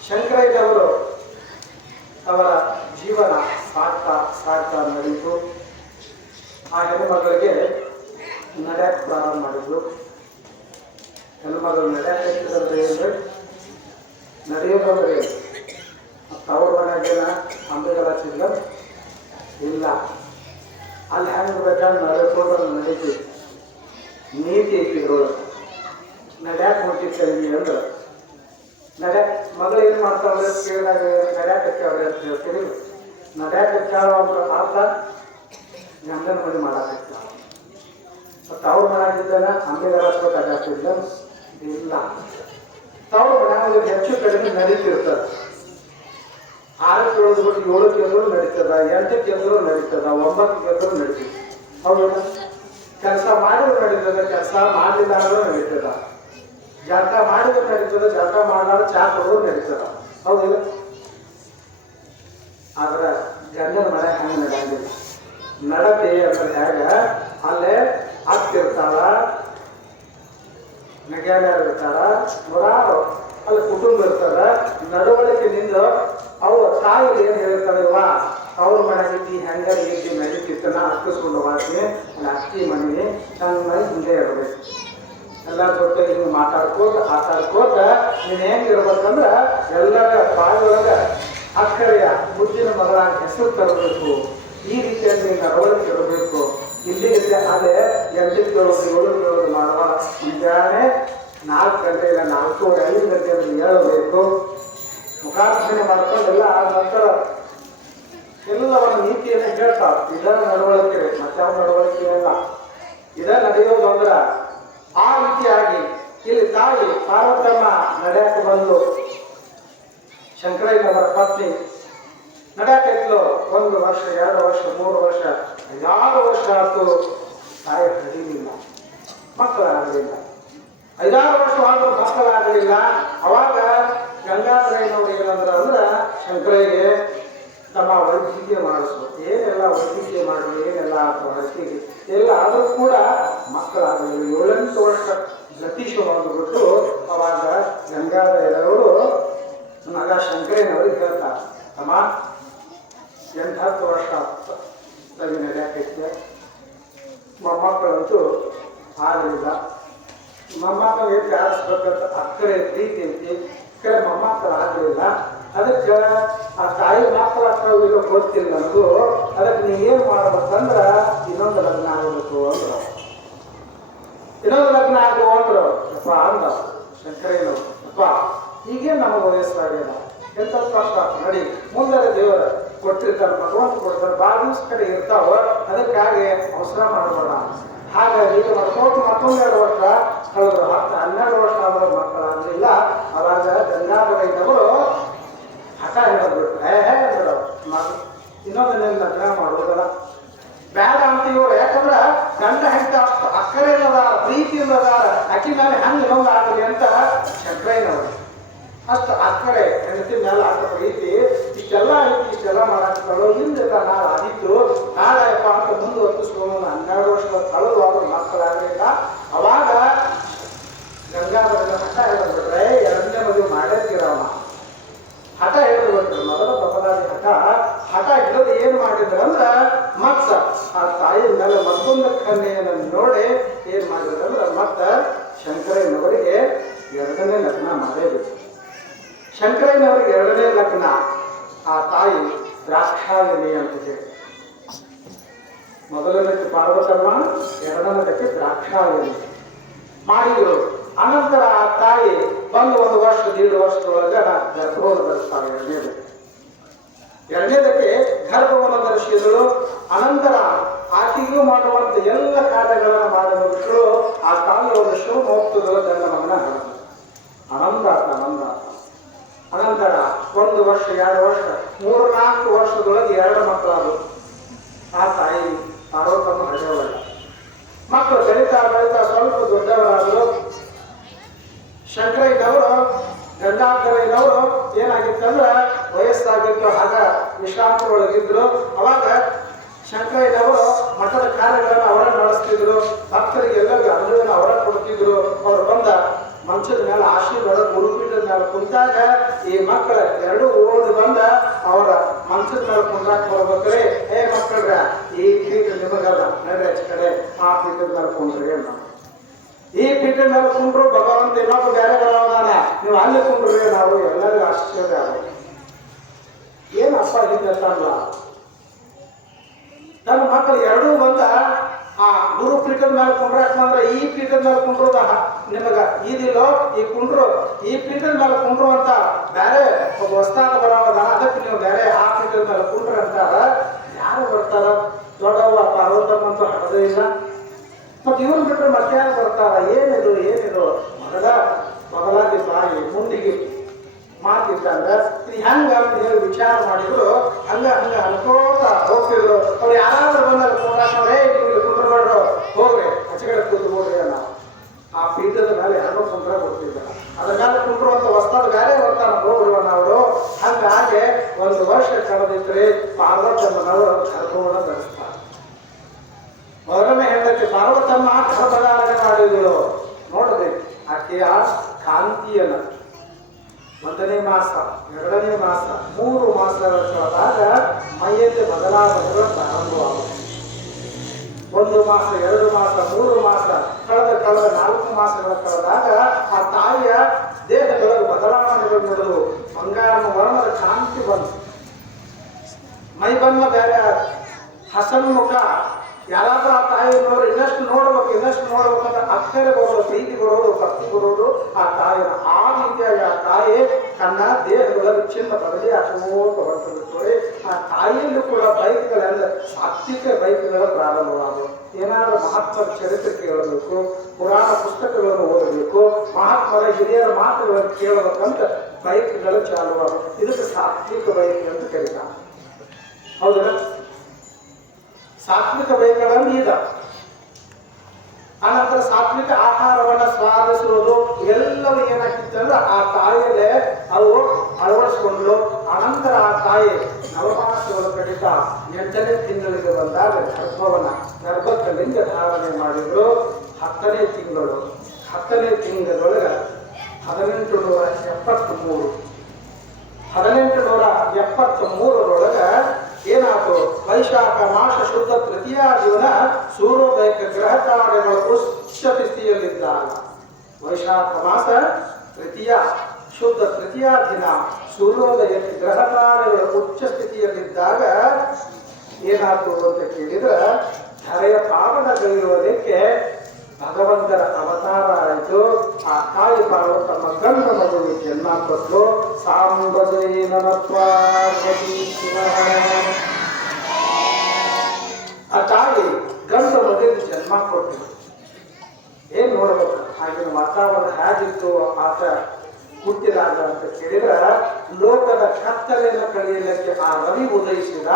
ಶಂಕರಯ್ಯನವರು ಅವರ ಜೀವನ ಸಾಗ್ತಾ ನಡೀತು. ಆ ಹೆಣ್ಣುಮಗಳಿಗೆ ನಡೆಯಕ್ಕೆ ಪ್ರಾರಂಭ ಮಾಡಿದ್ರು. ಹೆಣ್ಣುಮಗಳು ನಡೆಯಕ್ಕೆ ಏನ್ರಿ, ನಡೆಯೋದಂದ್ರೆ ಅವ್ರ ಮನೆಗೇನ ಅಂಬೆಗಳ ಹಚ್ಚಿಲ್ಲ ಇಲ್ಲ. ಅಲ್ಲಿ ಹೆಂಗೆ ಬೇಕಾದ್ರೆ ನಡೆಯೋದ್ರೆ ನಡೀತೀವಿ. ನೀತಿ ಐತಿದ್ರೊಳಗೆ ನಡ್ಯಾಕೆ ಹೊಂಟಿದ್ದೀವಿ ಅಂದ್ರೆ, ಮಗಳು ಏನು ಮಾಡ್ತಾವ್ರೆ ಕೇಳಿದಾಗ ನಡ್ಯಾಕತ್ತವ್ರೆ ಅಂತ ಹೇಳ್ತೀರಿ. ನಡ್ಯಾಕತ್ತಾವ ಅಂದ್ರೆ ಅರ್ಥ ಗಂಡನ ಮನೆ ಮಾಡಾಕತ್ತಾವ. ಮತ್ತು ಅವ್ರ ಮನೆಯಾಗಿದ್ದಾನ ಅಂಬೆಗಳ ಹಚ್ಬೇಕಾಗ್ತಿಲ್ಲ ಇಲ್ಲ. ಅವ್ರ ಮನೆಯಾಗ ಹೆಚ್ಚು ಕಡಿಮೆ ನಡೀತಿರ್ತದೆ. 6 ಕೇಳಿದ್ರು ಬಿಟ್ಟು 7 ಕೇಳಿದ್ರು ನಡೀತದ, 8 ಕೇಳಿದ್ರು ನಡೀತದ, 9 ಕೇಳಿದ್ರು ನಡೀತದೆ. ಹೌದಾ? ಕೆಲಸ ಮಾಡಿದ್ರು ನಡೀತದ, ಕೆಲಸ ಮಾಡಲಿಲ್ಲ ಅಂದ್ರೂ ನಡೀತದ. ಜಳಕ ಮಾಡಿದ್ರು ನಡೀತದ, ಜಳಕ ಮಾಡಲಾರ ಚಾ ಕೊಡೋರು ನಡೀತದ. ಹೌದಿಲ್ಲ? ಆದ್ರೆ ಗಂಡನ ಮನೆ ಹಂಗೆ ನಡೆಯಂಗಿಲ್ಲ. ನಡತೆ ಅಂದ್ರೆ ಹೇಗ, ಅಲ್ಲೇ ಅತ್ತಿರ್ತಾಳ, ನಗ್ಯಾಡ್ಯಾರು ಇರ್ತಾರ, ನೂರಾರು ಅಲ್ಲಿ ಕುಟುಂಬ ಇರ್ತಾರ. ನಡವಳಿಕೆನಿಂದ ಅವ್ರ ತಾಯಿ ಏನು ಹೇಳ್ತಾರಲ್ವ, ಅವ್ರ ಮನೆಗೆ ಹೆಂಗ ಹೇಗೆ ನಡೀತಿತ್ತನ ಅರ್ಪಿಸ್ಕೊಂಡು ಹೋಗ್ತೀನಿ. ಅಲ್ಲಿ ಅಕ್ಕಿ ಮನೆ ಚೆನ್ನಾಗಿ ಹಿಂದೆ ಇರಬೇಕು. ಎಲ್ಲ ಜೊತೆ ಹಿಂಗೆ ಮಾತಾಡ್ಕೋತ ನೀನು ಹೆಂಗಿರ್ಬೇಕಂದ್ರೆ, ಎಲ್ಲರ ಬಾಯಿಯೊಳಗೆ ಅಕ್ಕರೆಯ ಮುದ್ದಿನ ಮಗಳಾಗಿ ಹೆಸರು ತರಬೇಕು. ಈ ರೀತಿಯಾಗಿ ನಡವಳಿಕೆ ಇರಬೇಕು. ಇಲ್ಲಿಗೆ ಅದೇ 8 ಕೇಳೋದು 7 ಕೇಳೋದು ಮಾಡುವ. ಮುಂಜಾನೆ 4 ಗಂಟೆ ಇಲ್ಲ 4:30 5 ಗಂಟೆ ಅಂದ್ರೆ ಹೇಳಬೇಕು. ಮುಖಾರ್ಪಣೆ ಮಾಡ್ಕೊಂಡು ಎಲ್ಲ ಆದ ನಂತರ ಎಲ್ಲವನ್ನ ನೀತಿಯನ್ನು ಹೇಳ್ತಾವ. ಇದರ ನಡವಳಿಕೆ, ಮತ್ತೆ ಯಾವ ನಡವಳಿಕೆ ಇಲ್ಲ. ಇದ ನಡೆಯೋದು ಅಂದ್ರೆ ಆ ರೀತಿಯಾಗಿ ಇಲ್ಲಿ ತಾಯಿ ಪಾರ್ವತಮ್ಮ ನಡೆಯಕ್ಕೆ ಬಂದು ಶಂಕರಯ್ಯನವರ ಪತ್ನಿ ನಡೆಯಕ್ಕೆ 1 ವರ್ಷ 2 ವರ್ಷ 3 ವರ್ಷ 6 ವರ್ಷ ಆಯ್ತು. ತಾಯಿ ಹರಿಲಿಲ್ಲ, ಮಕ್ಕಳಾಗಲಿಲ್ಲ. 5-6 ವರ್ಷ ಆದರೂ ಮಕ್ಕಳಾಗಲಿಲ್ಲ. ಅವಾಗ ಗಂಗಾಧರಯ್ಯನವ್ರು ಏನಂದ್ರ ಅಂದ್ರೆ ಶಂಕರಯ್ಯಗೆ ತಮ್ಮ ವೈದ್ಯಕೀಯ ಮಾಡಿಸು, ಏನೆಲ್ಲ ವೈದ್ಯಕೀಯ ಮಾಡಿ ಏನೆಲ್ಲ ಹರಕೆಗೆ ಎಲ್ಲ ಆದರೂ ಕೂಡ ಮಕ್ಕಳಾಗಲಿಲ್ಲ. 7-8 ವರ್ಷ ಗತಿಶವಾಗ್ಬಿಟ್ಟು ಅವಾಗ ಗಂಗಾಧರಯ್ಯನವರು ಮಗ ಶಂಕರಯ್ಯನವ್ರಿಗೆ ಹೇಳ್ತಾರೆ, ಅಮ್ಮ 8-10 ವರ್ಷ ನಡೆಯಕ್ಕೆ ಮೊಮ್ಮಕ್ಕಳಂತೂ ಆಗಲಿಲ್ಲ. ಮೊಮ್ಮಕ್ಕಳು ಎದ್ದು ಆರಿಸ್ಬೇಕಂತ ಅಕ್ಕರೆ ಪ್ರೀತಿ ಐತಿ, ಕರೆ ಮೊಮ್ಮಕ್ಕಳು ಆಗಲಿಲ್ಲ. ಅದಕ್ಕೆ ಆ ತಾಯಿ ಮಕ್ಕಳ ಹತ್ರ ಗೊತ್ತಿಲ್ಲ ನನಗೂ. ಅದಕ್ಕೆ ನೀ ಏನು ಮಾಡ್ಬೇಕಂದ್ರೆ ಇನ್ನೊಂದು ಲಗ್ನ ಆಗಬೇಕು ಅಂದ್ರು. ಇನ್ನೊಂದು ಲಗ್ನ ಆಗು ಅಂದ್ರು. ಅಪ್ಪ ಅಂದ ಶಂಕರಯ್ಯನವರು, ಅಪ್ಪ ಈಗೇನು ನಮಗೆ ವಯಸ್ಸಾಗ್ಯದ, ಎಂತ ಕಷ್ಟ ನಡಿ, ಮುಂದೆ ದೇವರ ಕೊಟ್ಟಿರ್ತಾರೆ, ಭಗವಂತ ಕೊಡ್ತಾರೆ, ಭಾಳ ದಿವಸ ಕಡೆ ಇರ್ತಾವ. ಅದಕ್ಕಾಗಿ ಅವಸರ ಮಾಡಬೇಡ. ಹಾಗಾಗಿ ಈಗ ಮತ್ತೊಂದು 2 ವರ್ಷ ಕಳೆದ್ರು. 12 ವರ್ಷ ಆದರೂ ಮಕ್ಕಳಾಗಲಿಲ್ಲ. ಅವಾಗ ಗಂಗಾಧರಯ್ಯನವರು ಹಠ ಹೇಳಿಬಿಟ್ರು, ಹೇಳಿದ್ರು, ಇನ್ನೊಂದು ಲಗ್ನ ಮಾಡೋದಲ್ಲ ಬೇಡ ಅಂತ ಇವರು. ಯಾಕಂದ್ರೆ ಗಂಡ ಹೆಂಡತಿ ಅಷ್ಟು ಅಕ್ಕರೆಲ್ಲದಾರ, ಪ್ರೀತಿಯಿಂದದಾರ, ಅಕ್ಕಿ ಮೇಲೆ ಹೆಂಗೆ ಇನ್ನೊಂದು ಆಗಲಿ ಅಂತ ಶಂಕರಯ್ಯನವರು ಅಷ್ಟು ಅಕ್ಕರೆ ಹೆಂಡತಿ ಮೇಲೆ ಅಷ್ಟು ಪ್ರೀತಿ. ಇಷ್ಟೆಲ್ಲ ಐತಿ, ಇಷ್ಟೆಲ್ಲ ಮಾಡಾಕ್ತಾಳು. ಹಿಂದೆಲ್ಲ ನಾಳೆ ಆದಿತ್ತು, ನಾಳೆಯಪ್ಪ ಅಂತ ಮುಂದುವರೆಸ್ಕೊಂಡು 12 ವರ್ಷದ ಕಳೆದು ಆದರೂ ಮಕ್ಕಳಾಗಲಿಲ್ಲ. ಅವಾಗ ಗಂಗಾಧರನ ಹಠ ಹೇಳಿಬಿಟ್ರೆ 2ನೇ ಮದುವೆ ಮಾಡೇತಿರವ. ಹಠ ಹೇಳಿಬಿಟ್ರು, ಮೊದಲ ಬದಲಾಗಿ ಹಠ ಹಿಡಿದು ಏನು ಮಾಡಿದ್ರು ಅಂದ್ರೆ ಮತ್ತ ಆ ತಾಯಿ ಮೇಲೆ ಮತ್ತೊಂದು ಕನ್ಯೆಯನ್ನು ನೋಡಿ ಏನು ಮಾಡಿದ್ರು ಅಂದ್ರೆ ಮತ್ತೆ ಶಂಕರಯ್ಯನವರಿಗೆ 2ನೇ ಲಗ್ನ ಮಾಡೇಬೇಕು. ಶಂಕರಯ್ಯನವರಿಗೆ 2ನೇ ಲಗ್ನ ಆ ತಾಯಿ ದ್ರಾಕ್ಷಾಯಣಿ ಅಂತ ಹೇಳಿ. ಮೊದಲನೇಕ್ಕೆ ಪಾರ್ವತಮ್ಮ, 2ನೇದಕ್ಕೆ ದ್ರಾಕ್ಷಾಯಣಿ ಮಾಡಿದ್ರು. ಅನಂತರ ಆ ತಾಯಿ ಬಂದು 1 ವರ್ಷ 1.5 ವರ್ಷದೊಳಗೆ ಗರ್ಭವನ್ನು ಧರಿಸ್ತಾರೆ. 2ನೇದಕ್ಕೆ ಗರ್ಭವನ್ನು ಧರಿಸಿದಳು. ಅನಂತರ ಆಕೆಗೂ ಮಾಡುವಂತ ಎಲ್ಲ ಕಾರ್ಯಗಳನ್ನು ಮಾಡಿದಳು. ಆ ತಾಯಿ ಒಂದು ಶಿವಮೋಕ್ತಗಳ ತನ್ನ ಮಗನ ಹೇಳಿದ್ರು. ಆನಂದಾತ. ಅನಂತರ 1 ವರ್ಷ 2 ವರ್ಷ 3-4 ವರ್ಷದೊಳಗೆ 2 ಮಕ್ಕಳಾದವು. ಆ ತಾಯಿ ಪಾರ್ವತಮ್ಮ ಹಳೆಯವಲ್ಲ. ಮಕ್ಕಳು ಬೆಳೀತಾ ಸ್ವಲ್ಪ ದೊಡ್ಡವರಾದರು. ಶಂಕರಯ್ಯನವರು ಗಂಗಾಧರಯ್ಯನವರು ಏನಾಗಿತ್ತಂದ್ರೆ ವಯಸ್ಸಾಗಿದ್ರು, ಆಗ ವಿಶ್ರಾಂತಿ ಒಳಗಿದ್ರು. ಅವಾಗ ಶಂಕರಯ್ಯನವರು ಮಠದ ಕಾರ್ಯಗಳನ್ನು ಅವರ ನಡೆಸ್ತಿದ್ರು. ಭಕ್ತರಿಗೆ ಎಲ್ಲರಿಗೂ ಅನುದಾನ ಅವರ ಕೊಡ್ತಿದ್ರು. ಅವರು ಬಂದ ಮಂಚದ ಮೇಲೆ ಆಶೀರ್ವಾದ ಗುರುಪೀಠದ ಮೇಲೆ ಕುಂತಾಗ ಈ ಮಕ್ಕಳ 2 ಓಡಿ ಬಂದ ಅವರ ಮಂಚದ ಮೇಲೆ ಕುಂದ್ರಾಕ್ ಬರ್ಬೇಕ್ರೆ, ಮಕ್ಕಳ್ರ ಈ ಪೀಠ ನಿಮಗಲ್ಲ, ನಡ್ರಿ ಕಡೆ ಆ ಪೀಠದ ಮೇಲೆ ಕುಂಡ್ರಿ ಅಲ್ಲ. ಈ ಪೀಠದ ಮೇಲೆ ಕುಂಡ್ರು ಭಗವಂತ ಇನ್ನೊಬ್ಬ ಬೇರೆ ಬರೋದಾನ, ನೀವು ಅಲ್ಲಿ ಕುಂಡ್ರಿ. ನಾವು ಎಲ್ಲರಿಗೂ ಆಶ್ಚರ್ಯ ಆಗೋದು, ಏನಪ್ಪ ಹಿಂಗಲ್ಲ. ನನ್ನ ಮಕ್ಕಳು 2 ಬಂದ ಆ ಗುರು ಪೀಠದ ಮೇಲೆ ಕುಂಡ್ರಾಕ್ ಬಂದ್ರೆ ಈ ಪೀಠದ ಮೇಲೆ ಕುಂಡ್ರದ ನಿಮಗ ಇದಿಲ್ಲೋ, ಈ ಕುಂಡ್ರು ಈ ಪೀಠದ ಮೇಲೆ ಕುಂಡ್ರು ಅಂತ ಬೇರೆ ಒಬ್ಬ ಹೊಸ್ತಾಗ ಬರೋದ. ಅದಕ್ಕೆ ನೀವು ಬೇರೆ ಆ ಪೀಠದ ಮೇಲೆ ಕುಂಡ್ರಿ ಅಂತಾರ. ಯಾರು ಬರ್ತಾರ? ದೊಡ್ಡವ್ವ ಪಾರ್ವತಮ್ಮ ಅಂತೂ ಹಡದೇ ಇಲ್ಲ. ಮತ್ತೆ ಇವ್ರು ಬಿಟ್ಟರೆ ಮತ್ತೆ ಯಾರು ಬರ್ತಾರ? ಏನಿದು ಮೊದಲಾಗಿ ಬಾಯಿ ಮುಂದಿಗೆ ಮಾತಿದ್ದಂಗ ಇದು ಹೆಂಗ ಅಂತ ಹೇಳಿ ವಿಚಾರ ಮಾಡಿದ್ರು. ಹಂಗ ಅನ್ಕೋತ ಹೋಗ್ತಿದ್ರು. ಅವ್ರು ಯಾರಾದ್ರೂ ಬಂದಾಗ ಕುಂಡ್ರಾಕವ್ರೆ, ನೀವು ಕುಂಡ್ರಬೇಡ್ರು, ಹೋಗ್ರಿ ಆಚೆಗಡೆ ಕೂತ್ಕೊಡ್ರಿ ಅನ್ನೋ. ಆ ಪೀಠದ ಮೇಲೆ 2 ಕುಂಡ್ರ ಕೊಡ್ತಿದ್ದ. ಅದ್ರ ಮೇಲೆ ಕುಂಡ್ರು ಅಂತ ಹೊಸ್ತಾದ ಬೇರೆ ಬರ್ತಾನ ಹೋಗ್ರಿ ಅನ್ನೋರು. ಹಂಗಾಗಿ 1 ವರ್ಷ ಕಳೆದಿದ್ರೆ ಪಾರ್ವತಮ್ಮನವರು ಗರ್ಭವನ್ನು ಧರಿಸ್ತಾರೆ. ಮೊದಲನೇ ಹೆಂಡತಿ ಪಾರ್ವತಮ್ಮ ಗರ್ಭಧಾರಣೆ ಮಾಡಿದಳು. ನೋಡ್ಬೇಕು ಆಕೆಯ ಕಾಂತಿಯನ್ನ 1ನೇ ಮಾಸ 2ನೇ ಮಾಸ 3 ಮಾಸಗಳ ಕಳೆದಾಗ ಮೈಯಲ್ಲಿ ಬದಲಾವಣೆಗಳು ಪ್ರಾರಂಭವಾಗುತ್ತವೆ. 1 ಮಾಸ 2 ಮಾಸ 3 ಮಾಸ ಕಳೆದ 4 ಮಾಸಗಳ ಕಳೆದಾಗ ಆ ತಾಯಿಯ ದೇಹದೊಳಗೆ ಬದಲಾವಣೆಗಳು ನಡೆದು ಬಂಗಾರ ವರ್ಣದ ಕಾಂತಿ ಬಂತು. ಮೈ ಬಣ್ಣ ಬೇರೆ, ಹಸನು ಮುಖ. ಯಾರಾದ್ರೂ ಆ ತಾಯಿ ನೋಡ್ರಿ ಇನ್ನಷ್ಟು ನೋಡ್ಬೇಕಂದ್ರೆ ಅಕ್ಷರ ಬರೋದು, ಪ್ರೀತಿ ಬರೋದು, ಭಕ್ತಿ ಬರೋದು ಆ ತಾಯಿನ. ಆ ರೀತಿಯಾಗಿ ಆ ತಾಯಿ ತನ್ನ ದೇಹದೊಳಗೆ ಚಿನ್ನ ಬದಲಿ ಅಶೋಕ ಬರ್ತದೆ. ಆ ತಾಯಿಯಲ್ಲೂ ಕೂಡ ಬೈಕ್ಗಳೆಲ್ಲ ಸಾತ್ವಿಕ ಬೈಕ್ಗಳ ಪ್ರಾರಂಭವಾದವು. ಏನಾದರೂ ಮಹಾತ್ಮರ ಚರಿತ್ರೆ ಕೇಳಬೇಕು, ಪುರಾಣ ಪುಸ್ತಕಗಳನ್ನು ಓದಬೇಕು, ಮಹಾತ್ಮರ ಹಿರಿಯರ ಮಾತುಗಳನ್ನು ಕೇಳಬೇಕಂತ ಬೈಕ್ಗಳು ಚಾಲುವ. ಇದಕ್ಕೆ ಸಾತ್ವಿಕ ಬೈಕ್ ಅಂತ ಕರೀತಾರೆ. ಹೌದಾ? ಸಾತ್ವಿಕ ಬೈಕ್ಗಳನ್ನು ಈಗ ಆನಂತರ ಸಾತ್ವಿಕ ಆಹಾರವನ್ನ ಸ್ವಾದಿಸುವುದು ಎಲ್ಲವೂ ಏನಾಗ್ತಿತ್ತಂದ್ರೆ ಆ ತಾಯಿಯಲ್ಲೇ ಅವು ಅಳವಡಿಸಿಕೊಂಡು ಅನಂತರ ಆ ತಾಯಿ ನವಮಾಸಗಳ ಕಡಿತ 8ನೇ ತಿಂಗಳಿಗೆ ಬಂದಾಗ ಗರ್ಭಕ್ಕೆ ಲಿಂಗ ಧಾರಣೆ ಮಾಡಿದ್ರು. 10ನೇ ತಿಂಗಳೊಳಗೆ 1873 ಏನಾಯ್ತು? ವೈಶಾಖ ಮಾಸ ಶುದ್ಧ ತೃತೀಯ ದಿನ ಸೂರ್ಯೋದಯಕ್ಕೆ ಗ್ರಹ ತಾರೆಗಳು ಉಚ್ಚ ಸ್ಥಿತಿಯಲ್ಲಿದ್ದಾಗ, ವೈಶಾಖ ಮಾಸ ಶುದ್ಧ ತೃತೀಯ ದಿನ ಸೂರ್ಯೋದಯಕ್ಕೆ ಗ್ರಹ ತಾರೆಗಳು ಉಚ್ಚ ಸ್ಥಿತಿಯಲ್ಲಿದ್ದಾಗ ಏನಾಯ್ತು ಅಂತ ಕೇಳಿದ್ರೆ, ಧರೆಯ ಪಾವನಗೈಯುವುದಕ್ಕೆ ಭಗವಂತನ ಅವತಾರ ಆಯಿತು. ಆ ತಾಯಿ ಪಾರ್ವತಮ್ಮ ಗಂಡ ಮಗುವಿಗೆ ಜನ್ಮ ಕೊಟ್ಟು ಆ ತಾಯಿ ಗಂಡ ಮಗುವಿಗೆ ಜನ್ಮ ಕೊಟ್ಟು ಏನ್ ನೋಡ್ಬೇಕು ಆಗಿನ ವಾತಾವರಣ ಹೇಗಿತ್ತು ಆತ ಹುಟ್ಟಿದಾಗ ಅಂತ ಕೇಳಿದ್ರೆ, ಲೋಕದ ಕತ್ತಲೆಯನ್ನು ಕಳೆಯಲಿಕ್ಕೆ ಆ ರವಿ ಉದಯಿಸಿದ.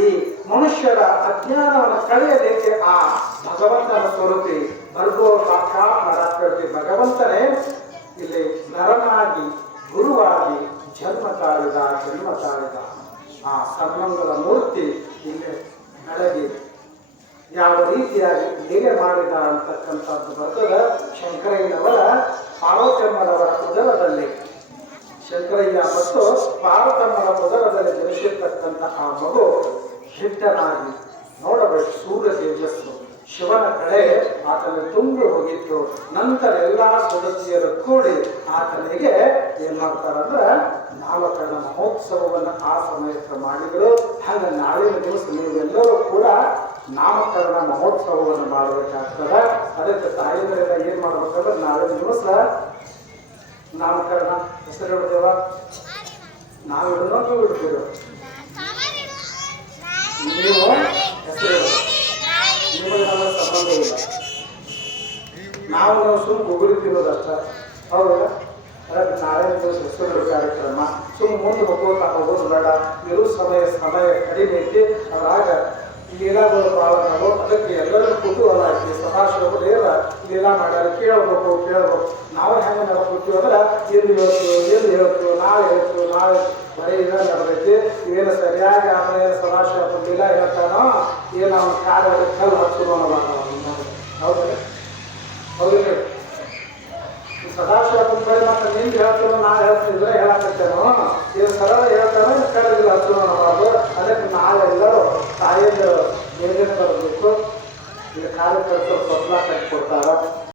ಈ ಮನುಷ್ಯರ ಅಜ್ಞಾನವನ್ನು ಕಳೆಯಲಿಕ್ಕೆ ಆ ಭಗವಂತನ ಸ್ವರೂಪಿ ಭರ್ಗೋ ಸಾಕ್ಷಾತ್ ನರಾಕೃತಿ ಭಗವಂತನೇ ಇಲ್ಲಿ ನರನಾಗಿ ಗುರುವಾಗಿ ಜನ್ಮ ತಾಳಿದ. ಆ ಸರ್ವಂಗದ ಮೂರ್ತಿ ಇಲ್ಲಿ ಬೆಳಗಿ ಯಾವ ರೀತಿಯಾಗಿ ಲೀಲೆ ಮಾಡಿದ ಅಂತಕ್ಕಂಥದ್ದು ಬರ್ತದೆ. ಶಂಕರಯ್ಯನವರ ಪಾರ್ವತಮ್ಮನವರ ಉದರದಲ್ಲಿ, ಶಂಕರಯ್ಯ ಮತ್ತು ಪಾರ್ವತಮ್ಮನ ಉದರದಲ್ಲಿ ಜನಿಸಿರ್ತಕ್ಕಂಥ ಆ ಮಗು ಹಿಟ್ಟನಾಗಿ ನೋಡಬೇಕು. ಸೂರ್ಯ ತೇಜಸ್ಸು ಶಿವನ ಕಡೆ ಆತನ ತುಂಬಿ ಹೋಗಿತ್ತು. ನಂತರ ಎಲ್ಲಾ ಸದಸ್ಯರು ಕೂಡಿ ಆತನಿಗೆ ಏನ್ ಮಾಡ್ತಾರಂದ್ರೆ ನಾಮಕರಣ ಮಹೋತ್ಸವವನ್ನು ಆ ಸಮಯಕ್ಕೆ ಮಾಡಿದ್ರು. ಹಾಗೆ ನಾಳಿನ ದಿವಸ ನೀವೆಲ್ಲರೂ ಕೂಡ ನಾಮಕರಣ ಮಹೋತ್ಸವವನ್ನು ಮಾಡಬೇಕಾಗ್ತದೆ. ಅದಕ್ಕೆ ತಾಯಿಯರಿಂದ ಏನ್ ಮಾಡ್ಬೇಕಂದ್ರೆ ನಾಳಿನ ದಿವಸ ನಾಮಕರಣ ಹೆಸರು ಇಡ್ತೇವ. ನಾವು ಇಡೋಣ, ನೀವು ಇಡ್ತೀವಿ. ನೀವು ಹೆಸರು ನಿಮಗೆ ನಮ್ಮ ಸಂಬಂಧ ಇಲ್ಲ. ನಾವು ಸುಮ್ಮನೆ ಗುಗುರಿ ತಿನ್ನೋದಷ್ಟ. ಹೌದಾ? ಅದಕ್ಕೆ ನಾಳೆ ದಿವಸ ಹೆಸರು ಕಾರ್ಯಕ್ರಮ ಸುಮ್ಮನೆ ಮುಂದೆ ಹೋಗೋದು ಬೇಡ. ಇರೋ ಸಮಯ ಕಡಿಮೆ ಐತಿ. ಅದ್ರಾಗ ಲೀಲಾಗಳು ಭಾಳ ನಾವು ಅದಕ್ಕೆ ಎಲ್ಲರೂ ಕುತೂಹಲ ಆಯ್ತು. ಸದಾಶಿವ ಲೀಲಾ ಮಾಡ್ಯಾರ, ಕೇಳಬೇಕು. ನಾವು ಹೆಂಗೆ ನಡ್ಕೊತೀವಿ ಅಂದ್ರೆ ಎಂದು ಹೇಳ್ತು ನಾಳೆ ಬರೀ ಇದ ನಡೆದೈತಿ. ಇವೇನು ಸರಿಯಾಗಿ ಆಮೇಲೆ ಸದಾಶಿವ ಲೀಲಾ ಹೇಳ್ತಾನೋ ಏನು ಅವನ ಕಾರ್ಯ ಕಲ್ಲು ಹಚ್ಚೋಣ. ಹೌದು ಸದಾಶಿವ ಬರೀ ಮತ್ತೆ ನಿಂದು ಹೇಳ್ತೀನೋ ನಾಳೆ ಹೇಳ್ತಿದ್ರೆ ಹೇಳಕತ್ತೇನೋ ಇದು ಸರಳ ಹೇಳ್ತಾನೋ ಕಡೆಗಿಲ್ಲ ಹಚ್ಚೋಣ ಅನ್ನಬಾರ್ದು. ಅದಕ್ಕೆ ನಾಳೆ ಎಲ್ಲರೂ ತಾಯಿಯಿಂದ ನಿರ್ಣಯ ಬರಬೇಕು. ಈಗ ಕಾರ್ಯಕರ್ತರು ಸ್ವಪ್ನ ಕಟ್ಟಿಕೊಡ್ತಾರ.